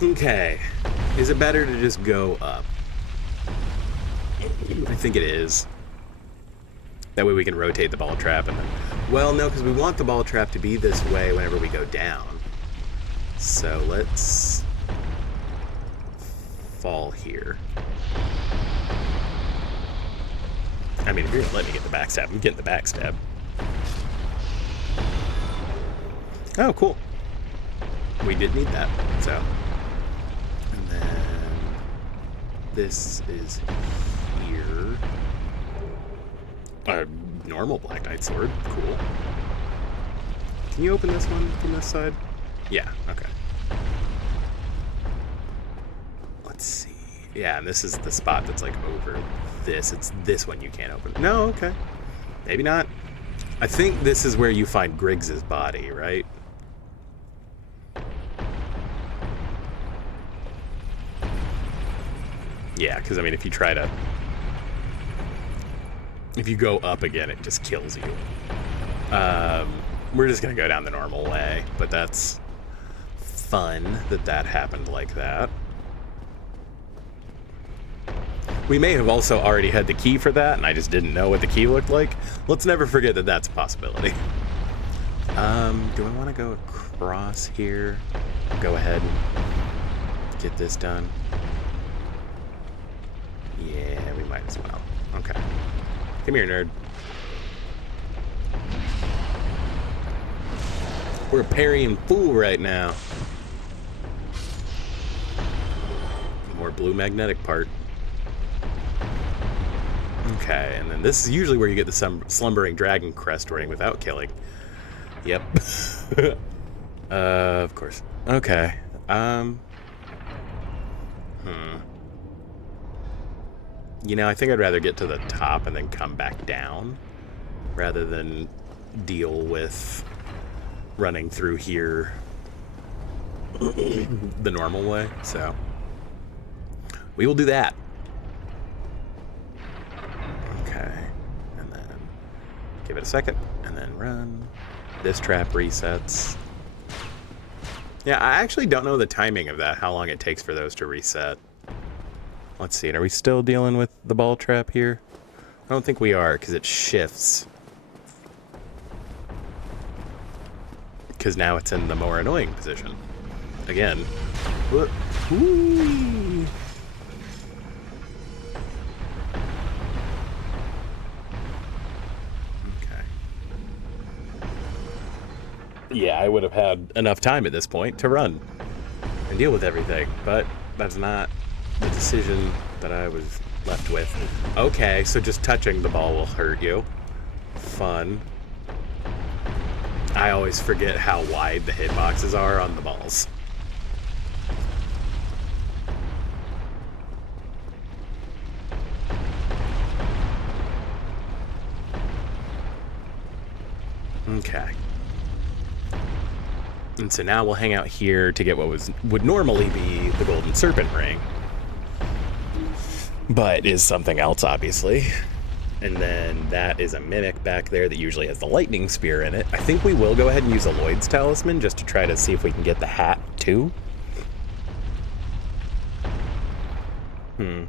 Okay. Is it better to just go up? I think it is. That way we can rotate the ball trap and then... Well, no, because we want the ball trap to be this way whenever we go down. So let's... fall here. I mean, if you're gonna let me get the backstab, I'm getting the backstab. Oh, cool. We did need that, so. And then this is here. A normal Black Knight sword, cool. Can you open this one from this side? Yeah, okay. Let's see. Yeah, and this is the spot that's like over this. It's this one you can't open. No, okay. Maybe not. I think this is where you find Griggs's body, right? Yeah, because I mean, if you try to... If you go up again, it just kills you. We're just going to go down the normal way, but that's fun that that happened like that. We may have also already had the key for that, and I just didn't know what the key looked like. Let's never forget that that's a possibility. Do I want to go across here? Go ahead and get this done. Yeah, we might as well. Okay. Come here, nerd. We're parrying fool right now. More blue magnetic part. Okay, and then this is usually where you get the slumbering dragon crest ring without killing. Yep. Of course. Okay. You know, I think I'd rather get to the top and then come back down rather than deal with running through here the normal way, so we will do that. Okay, and then give it a second, and then run, This trap resets. Yeah, I actually don't know the timing of that, how long it takes for those to reset. Let's see, are we still dealing with the ball trap here? I don't think we are, because it shifts. Because now it's in the more annoying position. Again. Whee! Yeah, I would have had enough time at this point to run and deal with everything, but that's not the decision that I was left with. Okay, so just touching the ball will hurt you. Fun. I always forget how wide the hitboxes are on the balls. Okay. And so now we'll hang out here to get what would normally be the Golden Serpent Ring. But is something else, obviously. And then that is a Mimic back there that usually has the Lightning Spear in it. I think we will go ahead and use a Lloyd's Talisman just to try to see if we can get the hat, too. Yeah,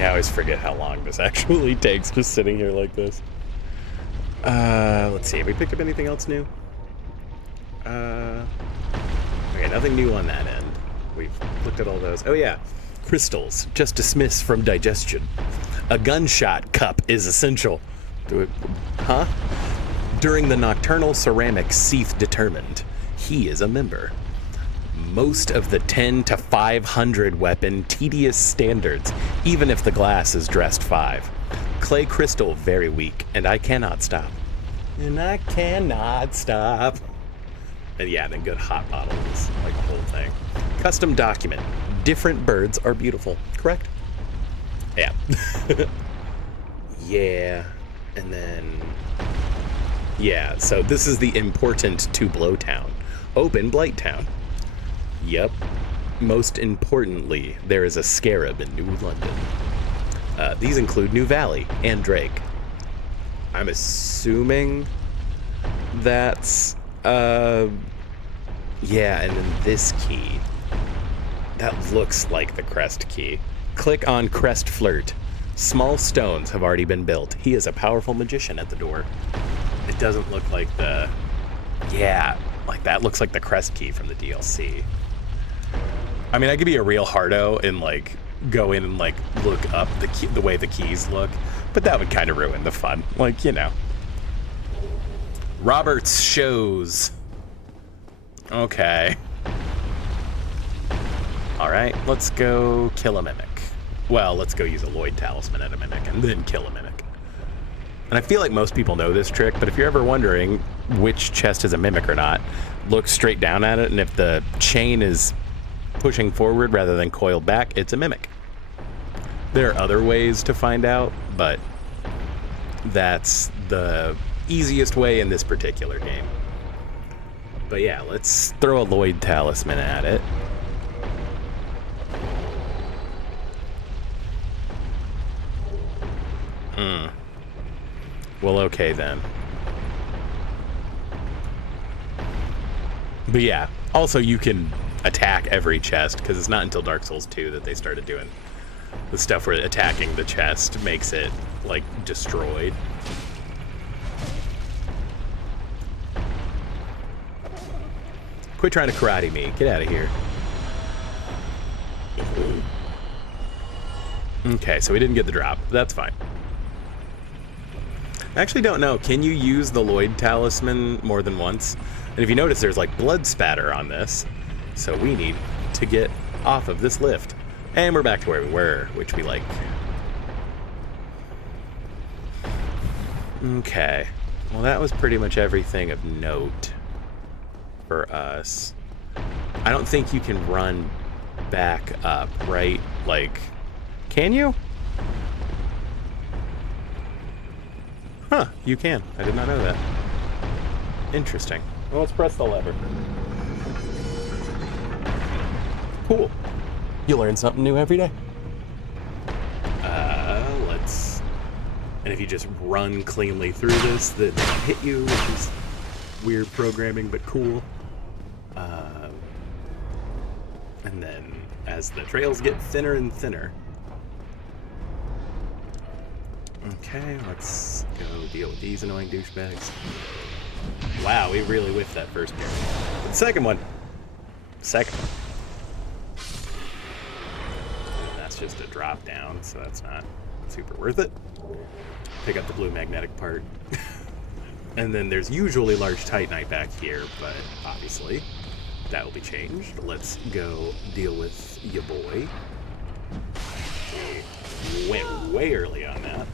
I always forget how long this actually takes just sitting here like this. Let's see. Have we picked up anything else new? Okay, nothing new on that end. We've looked at all those. Oh, yeah. Crystals. Just dismissed from digestion. A gunshot cup is essential. Huh? During the nocturnal ceramic Seath determined. He is a member. Most of the 10 to 500 weapon tedious standards, even if the glass is dressed 5. Clay crystal very weak, and I cannot stop. And I cannot stop. And yeah, then good hot bottles, like the whole thing. Custom document. Different birds are beautiful. Correct? Yeah. Yeah. And then... yeah, so this is the important to Blowtown. Open Blighttown. Yep. Most importantly, there is a scarab in New London. These include New Valley and Drake. I'm assuming that's, yeah, and then this key. That looks like the crest key. Click on Crest Flirt. Small stones have already been built. He is a powerful magician at the door. It doesn't look like the, yeah, like that looks like the crest key from the DLC. I mean, I could be a real hardo and like go in and like look up the key, the way the keys look, but that would kind of ruin the fun. Like, you know. Roberts shows. Okay. All right, let's go kill a Mimic. Well, let's go use a Lloyd Talisman at a Mimic and then kill a Mimic. And I feel like most people know this trick, but if you're ever wondering which chest is a Mimic or not, look straight down at it, and if the chain is pushing forward rather than coiled back, it's a Mimic. There are other ways to find out, but that's the easiest way in this particular game. But yeah, let's throw a Lloyd Talisman at it. Well, okay then. But yeah, also you can attack every chest, because it's not until Dark Souls 2 that they started doing the stuff where attacking the chest makes it, like, destroyed. Quit trying to karate me. Get out of here. Okay, so we didn't get the drop. That's fine. I actually don't know. Can you use the Lloyd Talisman more than once? And if you notice, there's like blood spatter on this. So we need to get off of this lift. And we're back to where we were, which we like. Okay. Well, that was pretty much everything of note for us. I don't think you can run back up, right? Like, can you? Huh, you can. I did not know that. Interesting. Well, let's press the lever. Cool. You learn something new every day. Let's And if you just run cleanly through this, they don't hit you, which is weird programming, but cool. And then as the trails get thinner and thinner. Okay, let's go deal with these annoying douchebags. Wow, we really whiffed that first pair. The second one. Second one. That's just a drop down, so that's not super worth it. Pick up the blue magnetic part. And then there's usually large titanite back here, but obviously that will be changed. Let's go deal with ya boy. We went way early on that.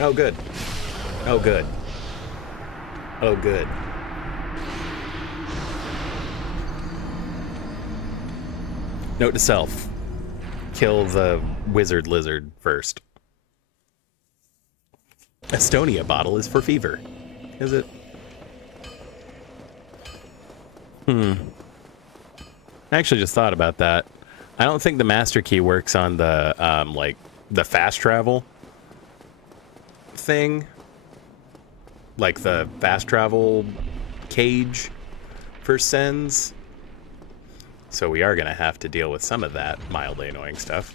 Oh, good. Oh, good. Oh, good. Note to self. Kill the wizard lizard first. Estonia bottle is for fever. Is it? I actually just thought about that. I don't think the master key works on the, like, the fast travel thing. Like the fast travel cage for sends. So we are going to have to deal with some of that mildly annoying stuff.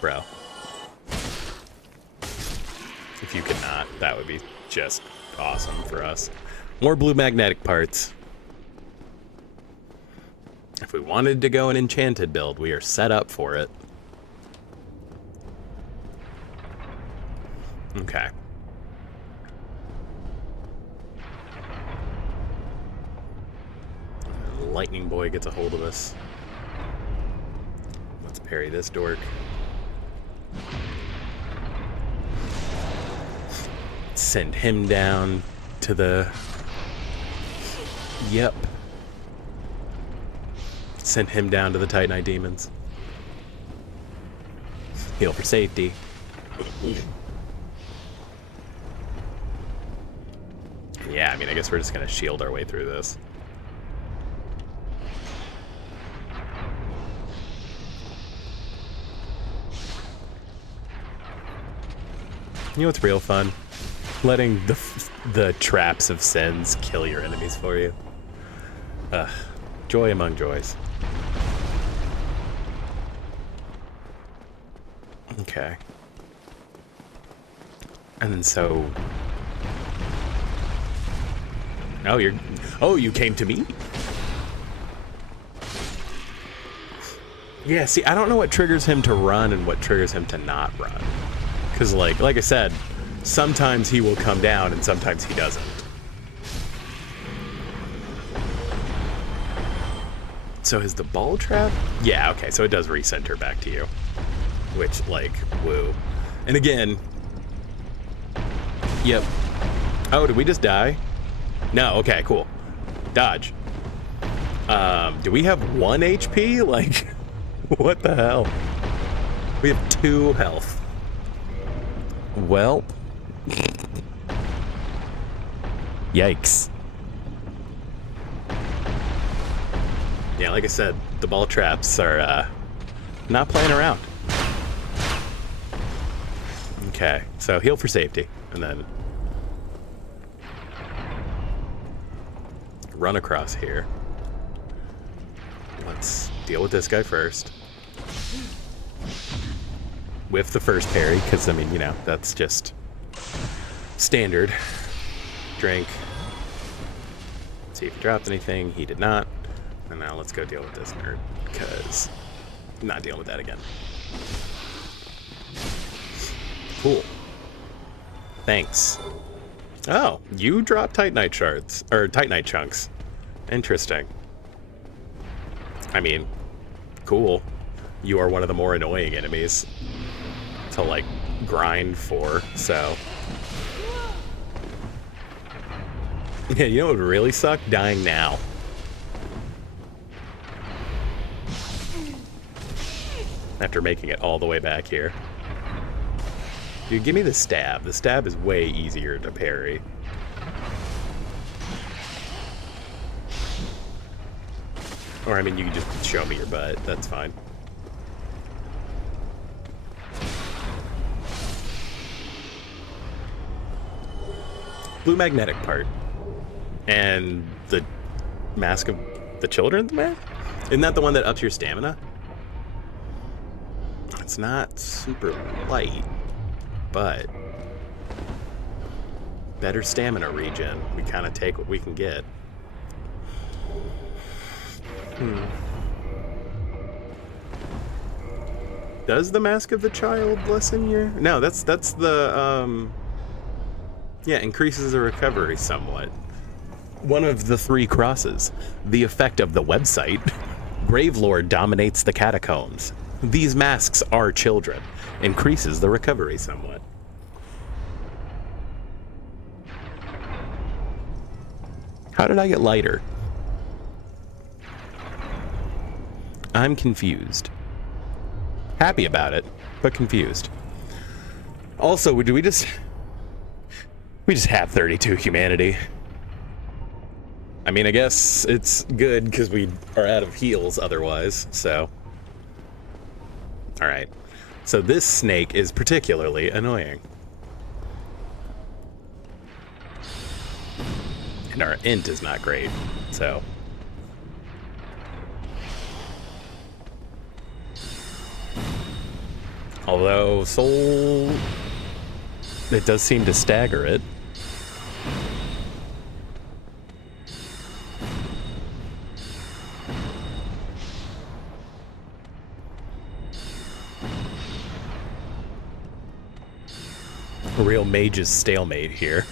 Bro. If you could not, that would be just awesome for us. More blue magnetic parts. If we wanted to go an enchanted build, we are set up for it. Okay. Lightning boy gets a hold of us. Let's parry this dork. Send him down to the... Yep. Send him down to the Titanite demons. Heal for safety. Yeah, I mean, I guess we're just gonna shield our way through this. You know what's real fun? Letting the traps of sins kill your enemies for you. Joy among joys. Okay. And then so... Oh, you came to me? Yeah, see, I don't know what triggers him to run and what triggers him to not run. Because, like I said, sometimes he will come down and sometimes he doesn't. So is the ball trap? Yeah, okay, so it does recenter back to you. Which, like, woo. And again... Yep. Oh, did we just die? No, okay, cool. Dodge. Do we have 1 HP? Like, what the hell? We have 2 health. Well. Yikes. Yeah, like I said, the ball traps are not playing around. Okay, so heal for safety, and then run across here. Let's deal with this guy first. Whiff the first parry, because, I mean, you know, that's just standard. Drink. See if he dropped anything. He did not. And now let's go deal with this nerd, because I'm not dealing with that again. Cool. Thanks. Oh, you drop Titanite shards, or Titanite chunks. Interesting. I mean, cool. You are one of the more annoying enemies to, like, grind for, so. Yeah, you know what would really suck? Dying now. After making it all the way back here. Dude, give me the stab. The stab is way easier to parry. Or, I mean, you can just show me your butt. That's fine. Blue magnetic part. And the mask of the children's mask? Isn't that the one that ups your stamina? It's not super light, but better stamina regen. We kind of take what we can get. Does the mask of the child lessen your... No, that's the, yeah, increases the recovery somewhat. One of the 3 crosses. The effect of the website. Gravelord dominates the catacombs. These masks are children. Increases the recovery somewhat. How did I get lighter? I'm confused. Happy about it, but confused. Also, do we just have 32 humanity? I mean, I guess it's good because we are out of heals otherwise, so. Alright. So this snake is particularly annoying. And our int is not great, so. Although soul, it does seem to stagger it. A real mage's stalemate here.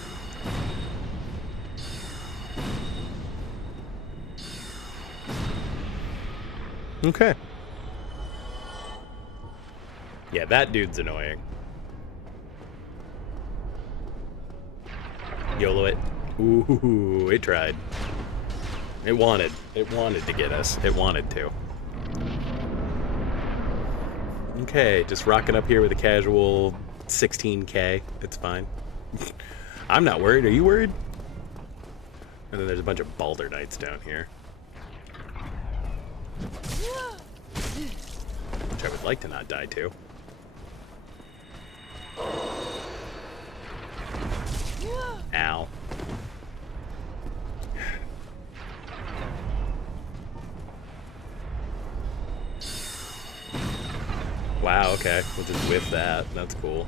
Okay. Yeah, that dude's annoying. YOLO it. Ooh, it tried. It wanted to get us. It wanted to. Okay, just rocking up here with a casual 16k. It's fine. I'm not worried. Are you worried? And then there's a bunch of Balder Knights down here. Which I would like to not die to. Ow. Wow, okay. We'll just whiff that. That's cool.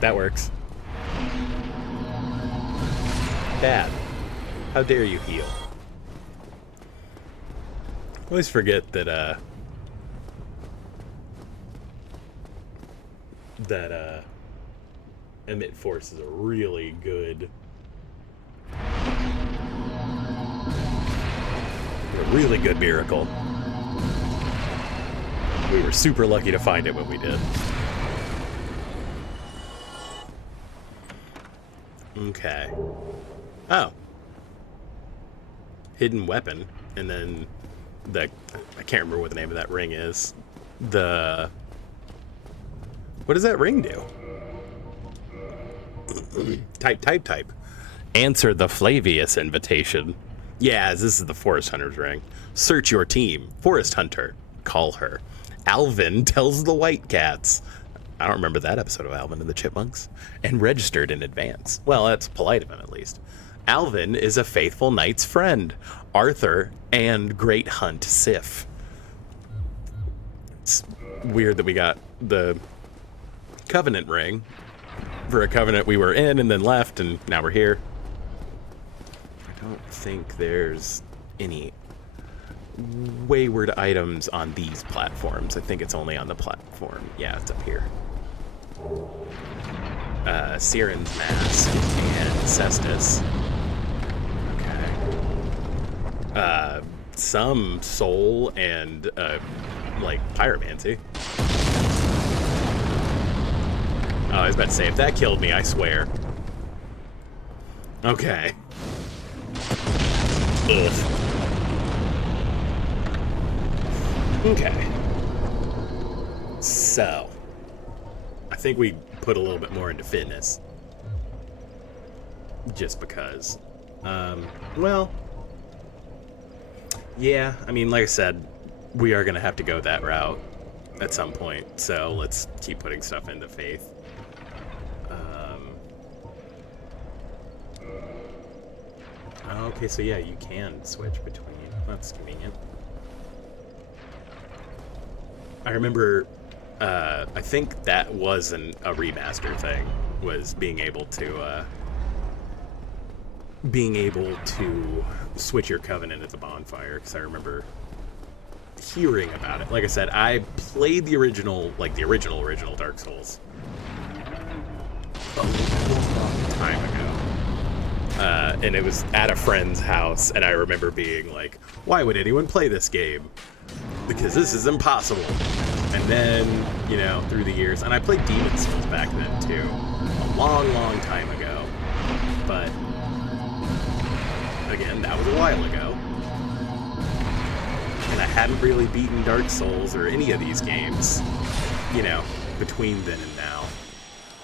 That works. Bad. How dare you heal? I always forget that, Emit Force is a really good... miracle. We were super lucky to find it when we did. Okay. Oh. Hidden weapon, and then I can't remember what the name of that ring is. What does that ring do? Type. Answer the Flavius invitation. Yeah, this is the Forest Hunter's ring. Search your team. Forest Hunter. Call her. Alvin tells the White Cats. I don't remember that episode of Alvin and the Chipmunks. And registered in advance. Well, that's polite of him, at least. Alvin is a faithful knight's friend. Arthur and Great Hunt Sif. It's weird that we got the Covenant ring for a covenant we were in and then left, and now we're here. I don't think there's any wayward items on these platforms. I think it's only on the platform. Yeah, it's up here. Siren's Mask and Cestus. Okay. Some soul and, like, pyromancy. Oh, I was about to say, if that killed me, I swear. Okay. Ugh. Okay. So, I think we put a little bit more into fitness. Just because. Well, yeah, I mean, like I said, we are going to have to go that route at some point. So, let's keep putting stuff into faith. Okay, so yeah, you can switch between. That's convenient. I remember, I think that was a remaster thing, was being able to switch your covenant at the bonfire, because I remember hearing about it. Like I said, I played the original, like the original Dark Souls a long time ago. And it was at a friend's house, and I remember being like, why would anyone play this game? Because this is impossible. And then, you know, through the years, and I played Demon Souls back then too, a long time ago. But again, that was a while ago. And I hadn't really beaten Dark Souls or any of these games, you know, between then and now,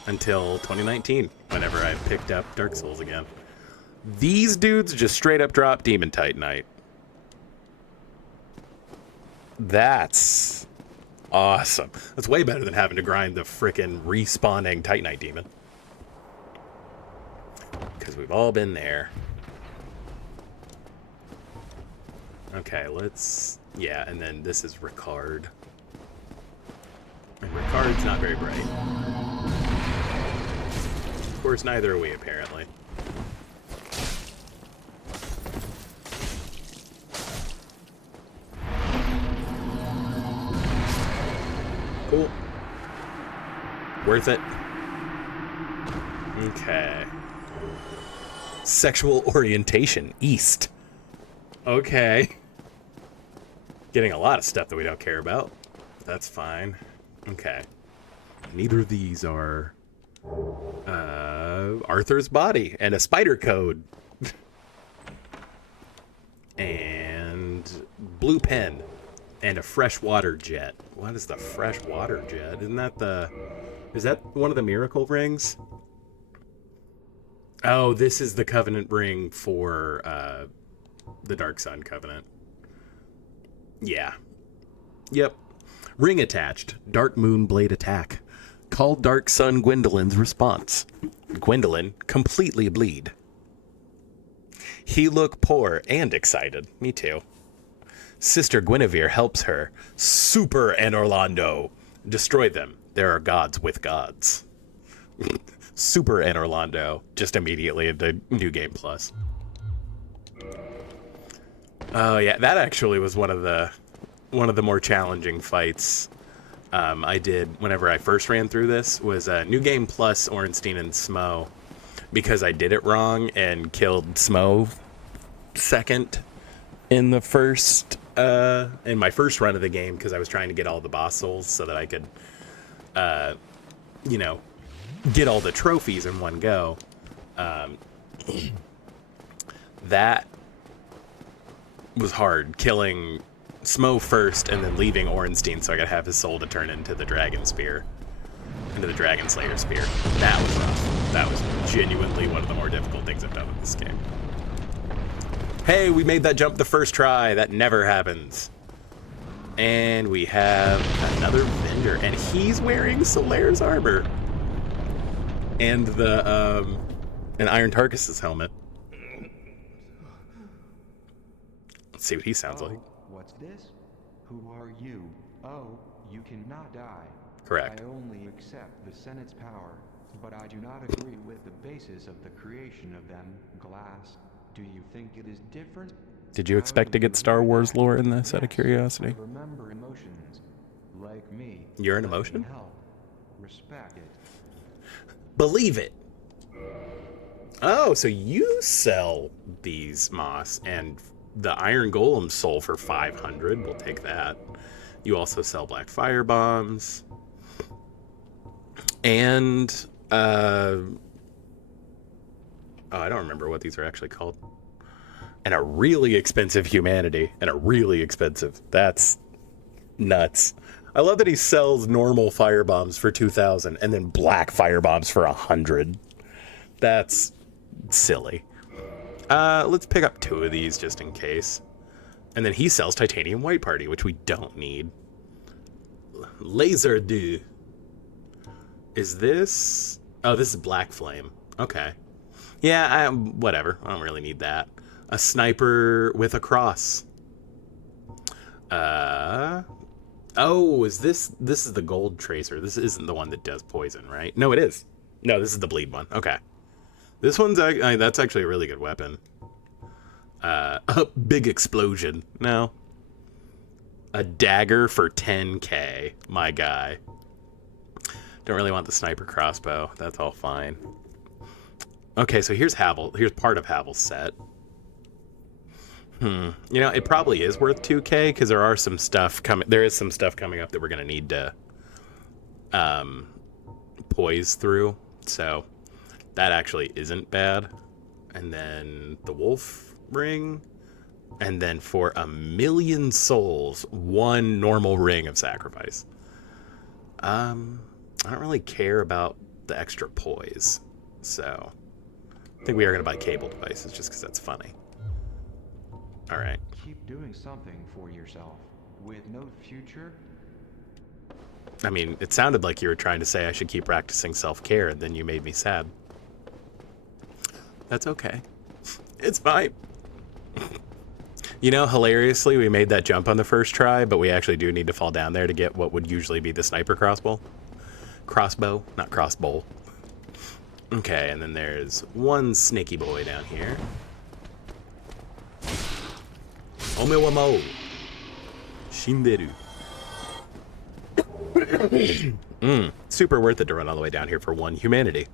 until 2019, whenever I picked up Dark Souls again. These dudes just straight up drop Demon Titanite. That's awesome. That's way better than having to grind the frickin' respawning Titanite demon. Because we've all been there. Okay, let's... Yeah, and then this is Ricard. And Ricard's not very bright. Of course, neither are we, apparently. Cool. Worth it. Okay. Sexual orientation, East. Okay. Getting a lot of stuff that we don't care about. That's fine. Okay. Neither of these are Arthur's body and a spider code. And blue pen. And a freshwater jet. What is the freshwater jet? Isn't that the... Is that one of the miracle rings? Oh, this is the covenant ring for the Dark Sun covenant. Yeah. Yep. Ring attached. Dark Moon Blade attack. Call Dark Sun Gwendolyn's response. Gwendolyn completely bleed. He look poor and excited. Me too. Sister Guinevere helps her. Super and Orlando. Destroy them. There are gods with gods. Super and Orlando. Just immediately into New Game Plus. Oh yeah, that actually was one of the more challenging fights I did whenever I first ran through this. Was New Game Plus Ornstein and Smo, because I did it wrong and killed Smo second in the first in my first run of the game, because I was trying to get all the boss souls so that I could you know, get all the trophies in one go. That was hard, killing Smo first and then leaving Ornstein so I could have his soul to turn into the Dragon Spear, into the Dragon Slayer Spear. That was rough. That was genuinely one of the more difficult things I've done with this game. Hey, we made that jump the first try. That never happens. And we have another vendor, and he's wearing Solaire's armor. And the, and Iron Tarkus's helmet. Let's see what he sounds like. What's this? Who are you? Oh, you cannot die. Correct. I only accept the Senate's power, but I do not agree with the basis of the creation of them, glass. Do you think it is different? Did you expect to get Star Wars lore in this, out of curiosity? I remember emotions. Like me. You're an Let me emotion? help. Respect it. Believe it. Oh, so you sell these moss and the Iron Golem soul for 500. We'll take that. You also sell black fire bombs. And oh, I don't remember what these are actually called. And a really expensive humanity. And a really expensive. That's nuts. I love that he sells normal fire bombs for 2,000 and then black fire bombs for 100. That's silly. Let's pick up 2 of these just in case. And then he sells titanium white party, which we don't need. Laser do. Is this? Oh, this is black flame. Okay. Yeah, whatever. I don't really need that. A sniper with a cross. Oh, is this is the gold tracer. This isn't the one that does poison, right? No, it is. No, this is the bleed one. Okay. This one's, that's actually a really good weapon. A big explosion. No. A dagger for 10k, my guy. Don't really want the sniper crossbow. That's all fine. Okay, so here's Havel. Here's part of Havel's set. You know, it probably is worth 2k because there are some stuff coming. There is some stuff coming up that we're gonna need to poise through. So that actually isn't bad. And then the wolf ring, and then for 1,000,000 souls, 1 normal ring of sacrifice. I don't really care about the extra poise, so I think we are gonna buy cable devices just because that's funny. All right. Keep doing something for yourself with no future. I mean, it sounded like you were trying to say I should keep practicing self-care, and then you made me sad. That's okay. It's fine. You know, hilariously, we made that jump on the first try, but we actually do need to fall down there to get what would usually be the sniper crossbow. Crossbow, not crossbow. Okay, and then there's one snaky boy down here. Omewamo. Shinderu. Super worth it to run all the way down here for 1 humanity.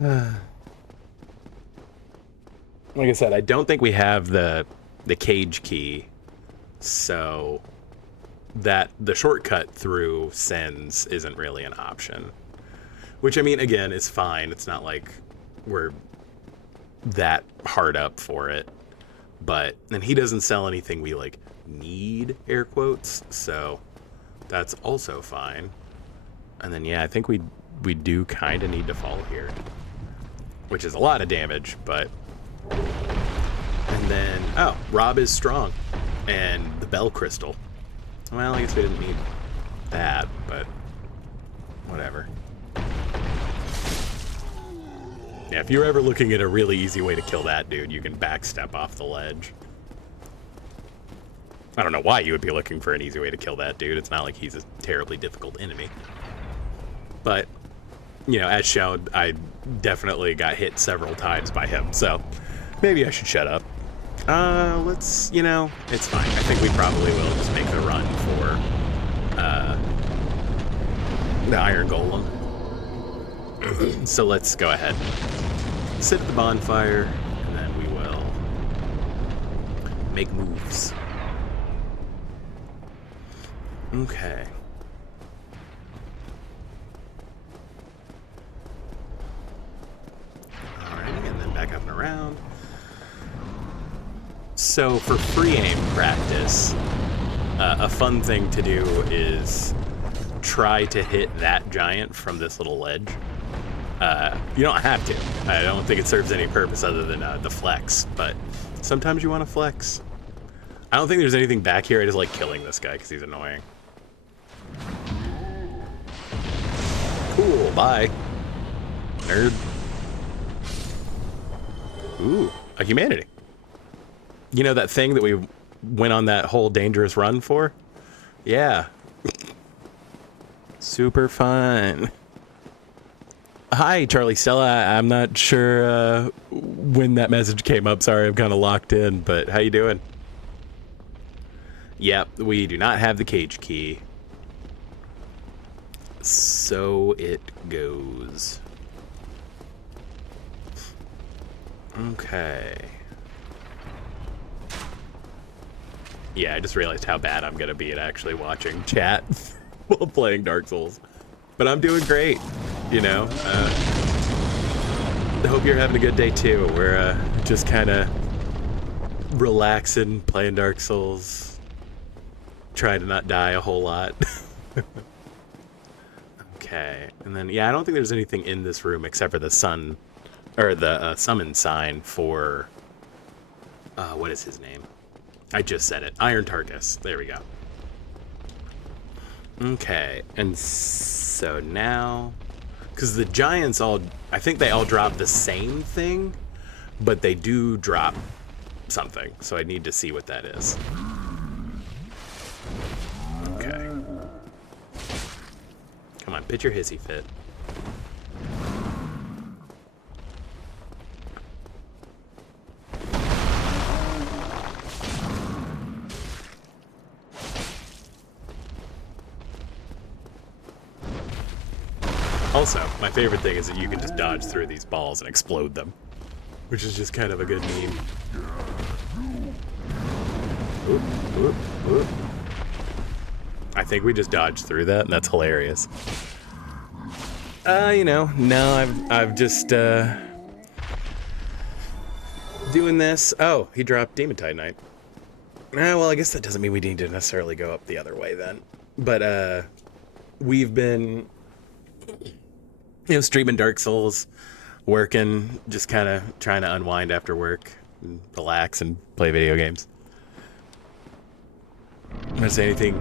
Like I said, I don't think we have the cage key, so that the shortcut through Sens isn't really an option. Which, I mean, again, is fine. It's not like we're that hard up for it. But, and he doesn't sell anything we, like, need, air quotes, so that's also fine. And then, yeah, I think we do kind of need to fall here. Which is a lot of damage, but... And then, oh, Rob is strong. And the bell crystal. Well, I guess we didn't need that, but whatever. Yeah, if you're ever looking at a really easy way to kill that dude, you can backstep off the ledge. I don't know why you would be looking for an easy way to kill that dude. It's not like he's a terribly difficult enemy. But, you know, as shown, I definitely got hit several times by him, so maybe I should shut up. Let's, you know, it's fine. I think we probably will just make the run for, the Iron Golem. So let's go ahead. Sit at the bonfire, and then we will make moves. Okay. Alrighty, and then back up and around. So for free aim practice, a fun thing to do is try to hit that giant from this little ledge. You don't have to. I don't think it serves any purpose other than the flex, but sometimes you want to flex. I don't think there's anything back here. I just like killing this guy because he's annoying. Cool, bye. Nerd. Ooh, a humanity. You know that thing that we went on that whole dangerous run for? Yeah. Super fun. Hi, Charlie Stella. I'm not sure when that message came up. Sorry, I'm kind of locked in, but how you doing? Yep, we do not have the cage key. So it goes. Okay. Yeah, I just realized how bad I'm gonna be at actually watching chat while playing Dark Souls. But I'm doing great, you know. I hope you're having a good day too. We're just kind of relaxing, playing Dark Souls. try to not die a whole lot. Okay, and then, yeah, I don't think there's anything in this room except for the sun, or the summon sign for, what is his name? I just said it. Iron Tarkus. There we go. Okay, and so now, because the giants all, I think they all drop the same thing, but they do drop something, so I need to see what that is. Okay. Come on, pitch your hissy fit. Also, my favorite thing is that you can just dodge through these balls and explode them, which is just kind of a good meme. Oop, oop, oop. I think we just dodged through that, and that's hilarious. You know, no, I've just, doing this. Oh, he dropped Demon Titanite. Well, I guess that doesn't mean we need to necessarily go up the other way then. But, we've been, you know, streaming Dark Souls, working, just kind of trying to unwind after work, and relax and play video games. Is there anything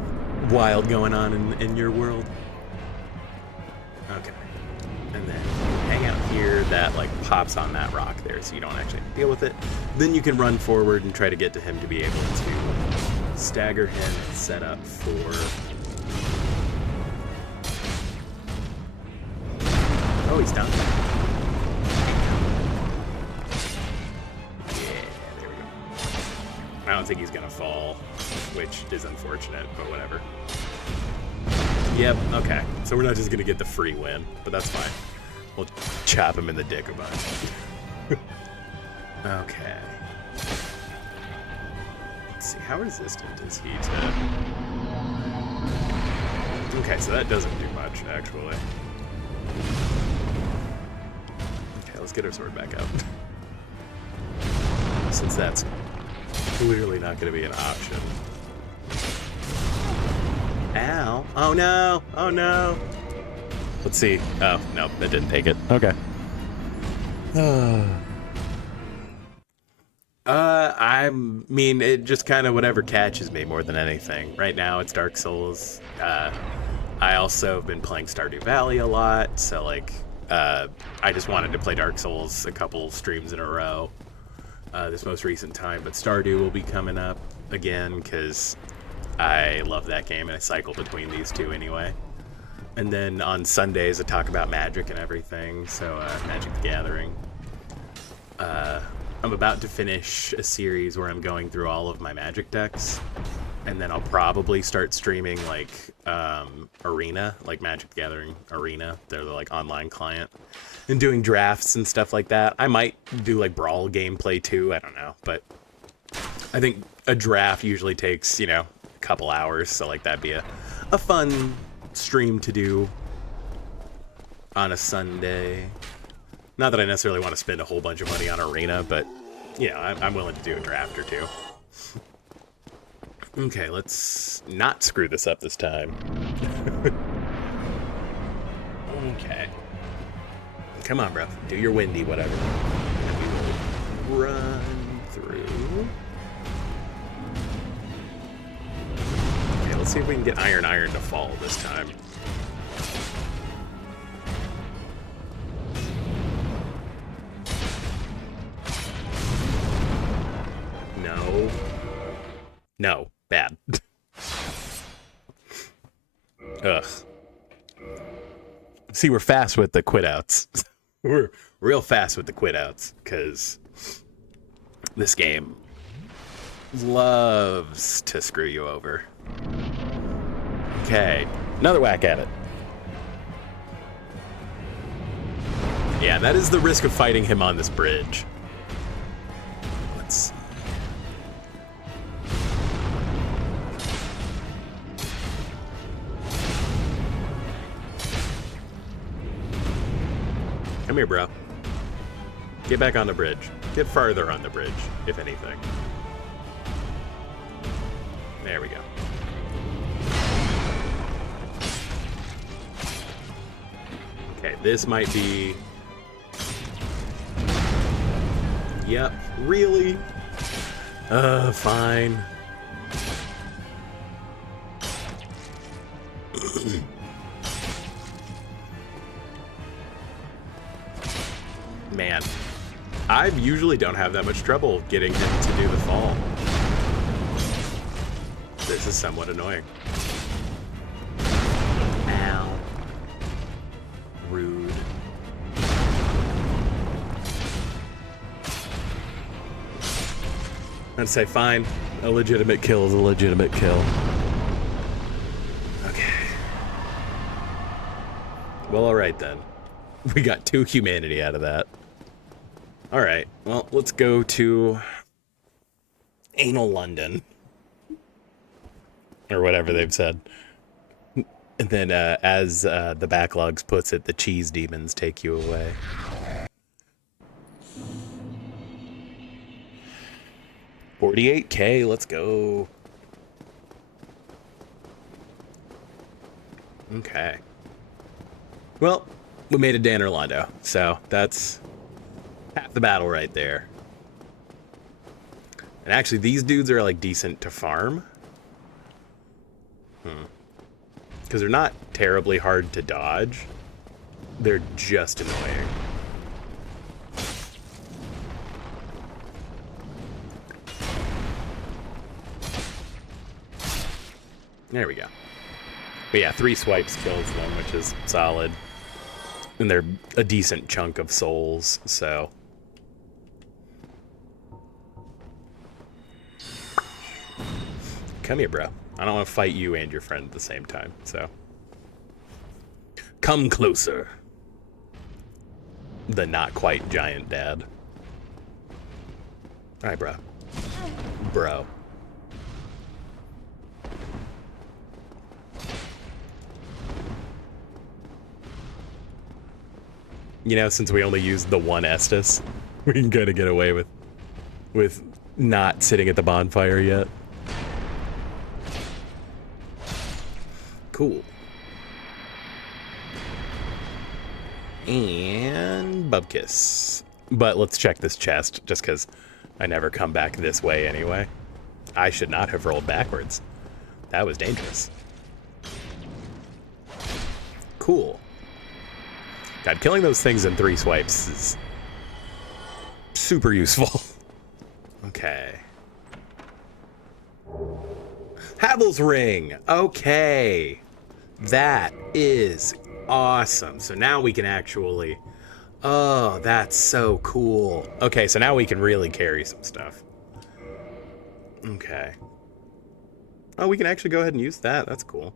wild going on in your world? Okay. And then hang out here, that like pops on that rock there, so you don't actually have to deal with it. Then you can run forward and try to get to him to be able to stagger him and set up for... Oh, he's done. Yeah, there we go. I don't think he's gonna fall, which is unfortunate, but whatever. Yep, okay. So we're not just gonna get the free win, but that's fine. We'll chop him in the dick a bunch. Okay. Let's see, how resistant is he to... Okay, so that doesn't do much, actually. Okay, let's get our sword back out. Since that's clearly not going to be an option. Ow. Oh no! Oh no! Let's see. Oh, no, that didn't take it. Okay. I mean, it just kind of whatever catches me more than anything. Right now, it's Dark Souls. I also have been playing Stardew Valley a lot, so like, I just wanted to play Dark Souls a couple streams in a row this most recent time, but Stardew will be coming up again because I love that game and I cycle between these two anyway. And then on Sundays I talk about Magic and everything, so Magic the Gathering. I'm about to finish a series where I'm going through all of my Magic decks, and then I'll probably start streaming like Arena, like Magic the Gathering Arena. They're the like online client, and doing drafts and stuff like that. I might do like Brawl gameplay too, I don't know, but I think a draft usually takes, you know, a couple hours, so like that'd be a fun stream to do on a Sunday. Not that I necessarily want to spend a whole bunch of money on Arena, but yeah, I'm willing to do a draft or two. Okay, let's not screw this up this time. Okay. Come on, bro. Do your windy whatever. And we will run through. Okay, let's see if we can get Iron to fall this time. No. No. Bad. Ugh. See, we're fast with the quit outs. We're real fast with the quit outs, because this game loves to screw you over. Okay. Another whack at it. Yeah, that is the risk of fighting him on this bridge. Let's... Come here, bro. Get back on the bridge. Get farther on the bridge, if anything. There we go. this might be... Yep, really? Fine. Man, I usually don't have that much trouble getting him to do the fall. This is somewhat annoying. Ow. Rude. I'd say fine. A legitimate kill is a legitimate kill. Okay. Well, alright then. We got 2 humanity out of that. Alright, well, let's go to Anal London. Or whatever they've said. And then, as the backlogs puts it, the cheese demons take you away. $48K, let's go. Okay. Well, we made a Dan Orlando, so that's half the battle right there. And actually, these dudes are like decent to farm. Because they're not terribly hard to dodge. They're just annoying. There we go. But yeah, 3 swipes kills them, which is solid. And they're a decent chunk of souls, so... Come here, bro. I don't want to fight you and your friend at the same time, so... Come closer. The not-quite giant dad. Alright, bro. Bro. You know, since we only used the one Estus, we can kind of get away with not sitting at the bonfire yet. Cool. And Bubkiss. But let's check this chest, just because I never come back this way anyway. I should not have rolled backwards. That was dangerous. Cool. God, killing those things in 3 swipes is super useful. Okay. Havel's Ring. Okay. That is awesome. So now we can actually... Oh, that's so cool. Okay, so now we can really carry some stuff. Okay. Oh, we can actually go ahead and use that. That's cool.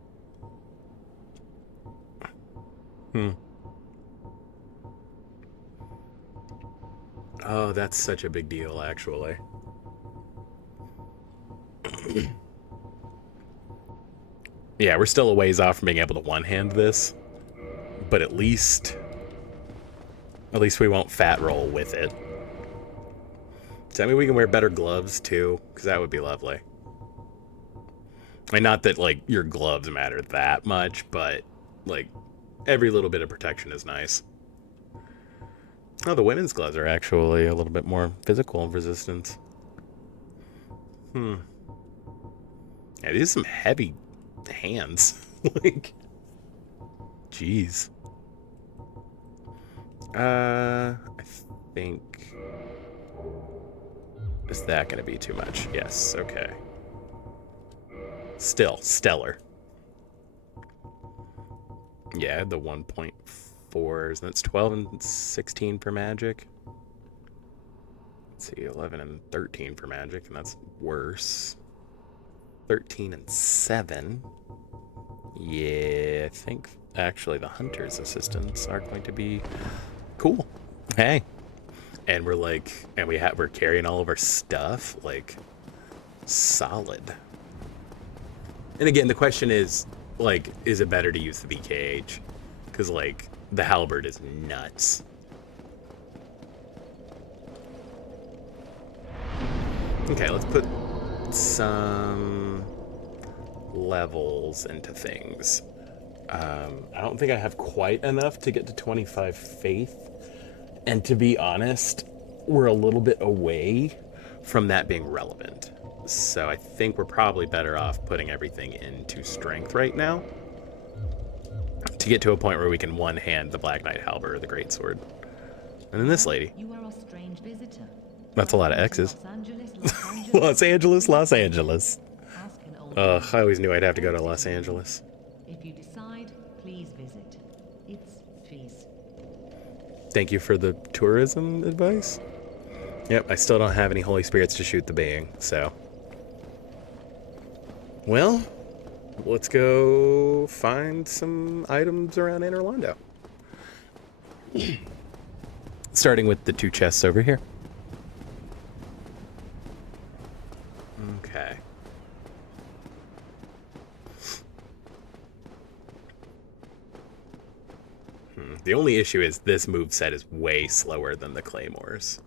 Oh, that's such a big deal, actually. Yeah, we're still a ways off from being able to one-hand this, but at least we won't fat roll with it. Does that mean we can wear better gloves, too? Because that would be lovely. I mean, not that, like, your gloves matter that much, but, like, every little bit of protection is nice. Oh, the women's gloves are actually a little bit more physical resistance. Yeah, these are some heavy hands. Like, jeez. I think... Is that going to be too much? Yes, okay. Still, stellar. Yeah, the 1.4s. That's 12 and 16 for magic. Let's see, 11 and 13 for magic, and that's worse. 13 and 7. Yeah, I think actually the hunter's assistants are going to be cool. Hey. And we're like, and we're carrying all of our stuff, like, solid. And again, the question is, like, is it better to use the BKH? Because, like, the halberd is nuts. Okay, let's put some levels into things. I don't think I have quite enough to get to 25 faith. And to be honest, we're a little bit away from that being relevant. So I think we're probably better off putting everything into strength right now to get to a point where we can one-hand the Black Knight Halberd or the Greatsword. And then this lady. You are a strange visitor. That's a lot of X's. Los Angeles, Los Angeles. Los Angeles, Los Angeles. Ask an old Ugh, man. I always knew I'd have to go to Los Angeles. If you decide, please visit. It's fees. Thank you for the tourism advice. Yep, I still don't have any holy spirits to shoot the being, so. Well, let's go find some items around Anne Orlando. Starting with the 2 chests over here. Okay. The only issue is this moveset is way slower than the Claymores.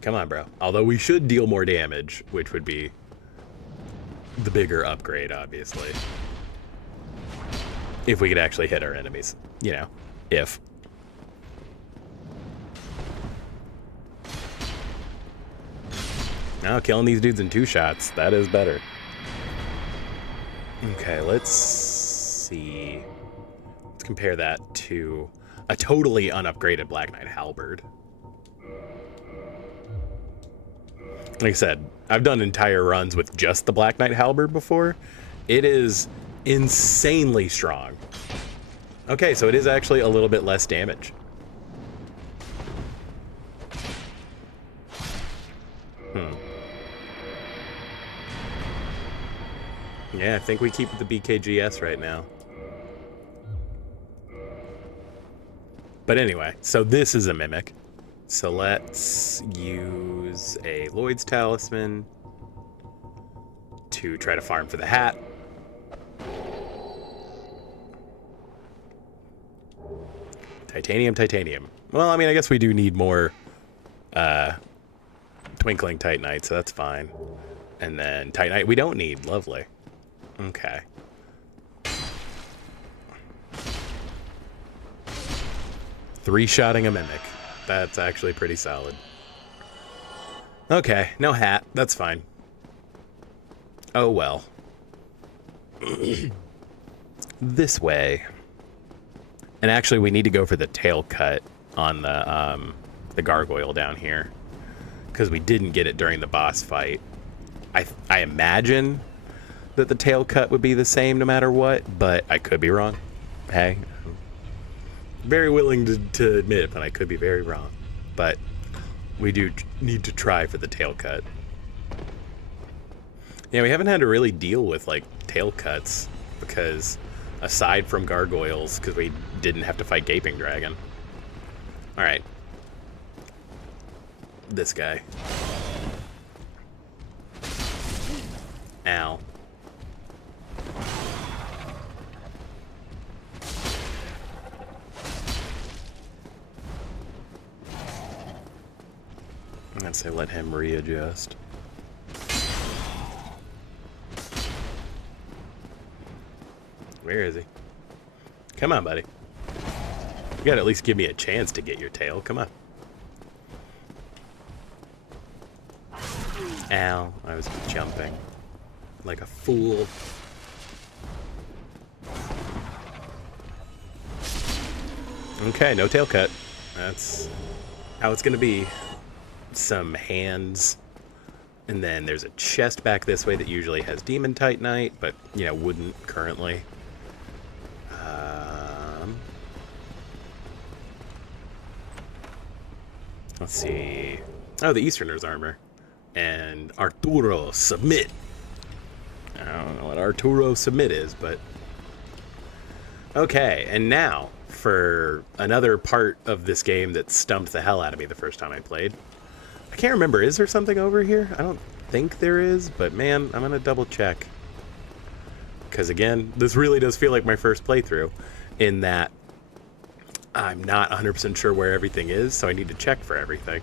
Come on, bro. Although we should deal more damage, which would be the bigger upgrade, obviously. If we could actually hit our enemies. You know, if. Now, killing these dudes in 2 shots, that is better. Okay, let's see. Let's compare that to a totally unupgraded Black Knight Halberd. Like I said, I've done entire runs with just the Black Knight Halberd before. It is insanely strong. Okay, so it is actually a little bit less damage. Yeah, I think we keep the BKGS right now. But anyway, so this is a mimic. So let's use a Lloyd's Talisman to try to farm for the hat. Titanium, titanium. Well, I mean, I guess we do need more Twinkling Titanite, so that's fine. And then Titanite we don't need. Lovely. Okay. Three-shotting a mimic. That's actually pretty solid. Okay, no hat. That's fine. Oh well. This way. And actually, we need to go for the tail cut on the gargoyle down here, because we didn't get it during the boss fight. I imagine that the tail cut would be the same no matter what, but I could be wrong. Hey, very willing to admit it, but I could be very wrong. But we do need to try for the tail cut. Yeah, we haven't had to really deal with like tail cuts, because aside from gargoyles, because we didn't have to fight Gaping Dragon. All right, this guy. Ow. I'd say let him readjust. Where is he? Come on, buddy. You gotta at least give me a chance to get your tail. Come on. Ow, I was jumping like a fool. Okay, no tail cut. That's how it's gonna be. Some hands, and then there's a chest back this way that usually has Demon Titanite, but you know, wouldn't currently. Let's see. Oh, the Easterner's armor. And Arturo Submit. I don't know what Arturo Submit is, but... Okay, and now for another part of this game that stumped the hell out of me the first time I played. I can't remember, is there something over here? I don't think there is, but man, I'm gonna double check. Because again, this really does feel like my first playthrough, in that I'm not 100% sure where everything is, so I need to check for everything.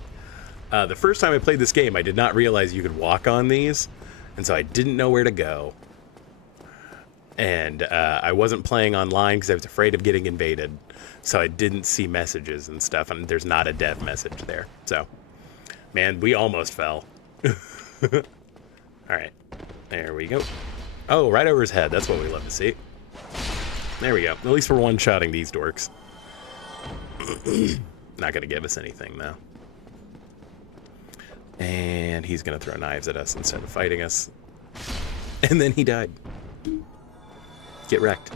The first time I played this game, I did not realize you could walk on these, and so I didn't know where to go. And I wasn't playing online because I was afraid of getting invaded, so I didn't see messages and stuff, and there's not a dev message there. So, man, we almost fell. All right, there we go. Oh, right over his head. That's what we love to see. There we go. At least we're one-shotting these dorks. Not going to give us anything, though. And he's going to throw knives at us instead of fighting us. And then he died. Get wrecked.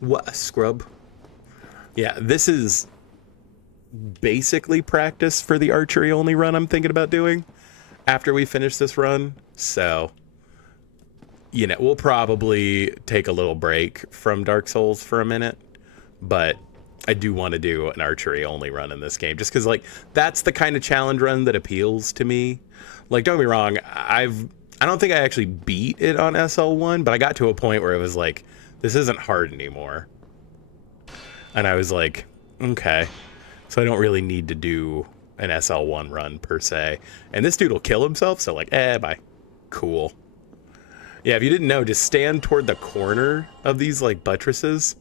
What a scrub. Yeah, this is basically practice for the archery only run I'm thinking about doing after we finish this run. So, you know, we'll probably take a little break from Dark Souls for a minute, but I do want to do an archery only run in this game just because, like, that's the kind of challenge run that appeals to me. Like, don't get me wrong, I don't think I actually beat it on SL1, but I got to a point where it was like, this isn't hard anymore. And I was like, okay, so I don't really need to do an SL1 run per se. And this dude will kill himself, so like, bye. Cool. Yeah, if you didn't know, just stand toward the corner of these like buttresses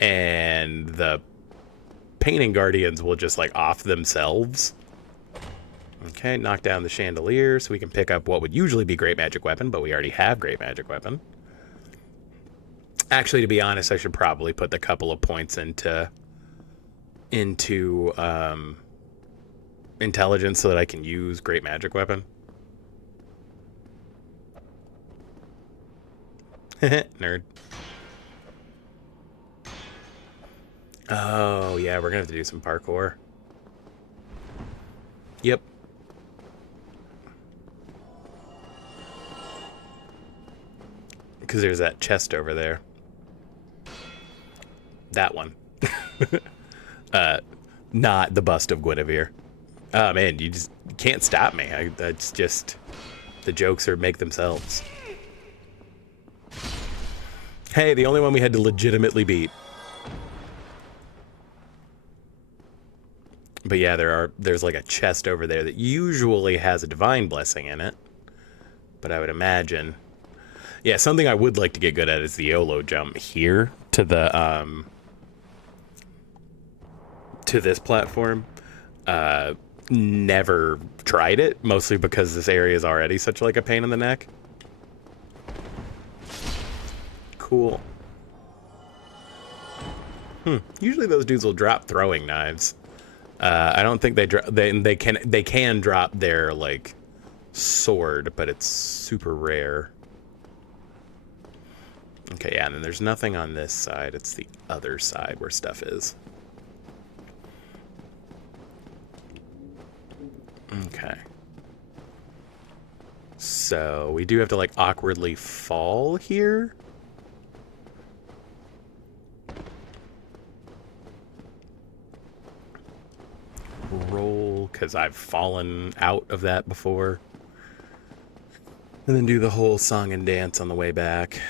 and the painting guardians will just like off themselves. Okay, knock down the chandelier so we can pick up what would usually be great magic weapon, but we already have great magic weapon. Actually, to be honest, I should probably put the couple of points into intelligence so that I can use great magic weapon. Nerd. Oh, yeah, we're gonna have to do some parkour. Yep. Because there's that chest over there. That one. Not the bust of Guinevere. Oh, man, you just can't stop me. That's just... The jokes are make themselves. Hey, the only one we had to legitimately beat. But yeah, there's like a chest over there that usually has a divine blessing in it. But I would imagine... Yeah, something I would like to get good at is the YOLO jump here to the to this platform. Never tried it, mostly because this area is already such like a pain in the neck. Cool. Usually those dudes will drop throwing knives. I don't think they can drop their like sword, but it's super rare. Okay, yeah, and then there's nothing on this side. It's the other side where stuff is. Okay. So, we do have to, like, awkwardly fall here? Roll, because I've fallen out of that before. And then do the whole song and dance on the way back.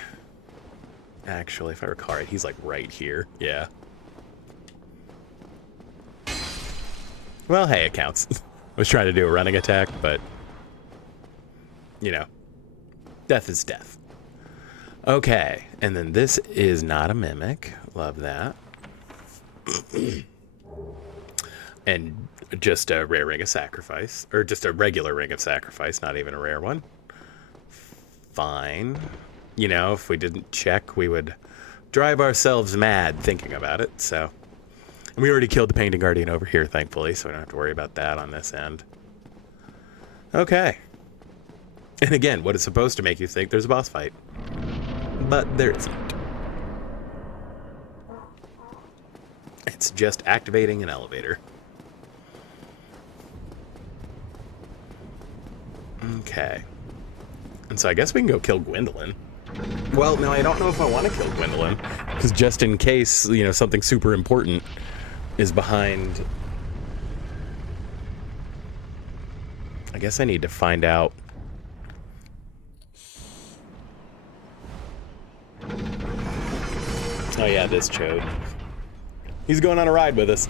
Actually, if I recall right, he's like right here. Yeah. Well, hey, it counts. I was trying to do a running attack, but... You know. Death is death. Okay, and then this is not a mimic. Love that. And just a rare ring of sacrifice. Or just a regular ring of sacrifice, not even a rare one. Fine. You know, if we didn't check, we would drive ourselves mad thinking about it, so. And we already killed the painting guardian over here, thankfully, so we don't have to worry about that on this end. Okay. And again, what is supposed to make you think there's a boss fight. But there isn't. It's just activating an elevator. Okay. And so I guess we can go kill Gwendolyn. Well, no, I don't know if I want to kill Gwendolyn, because just in case, you know, something super important is behind... I guess I need to find out. Oh yeah, this chode. He's going on a ride with us.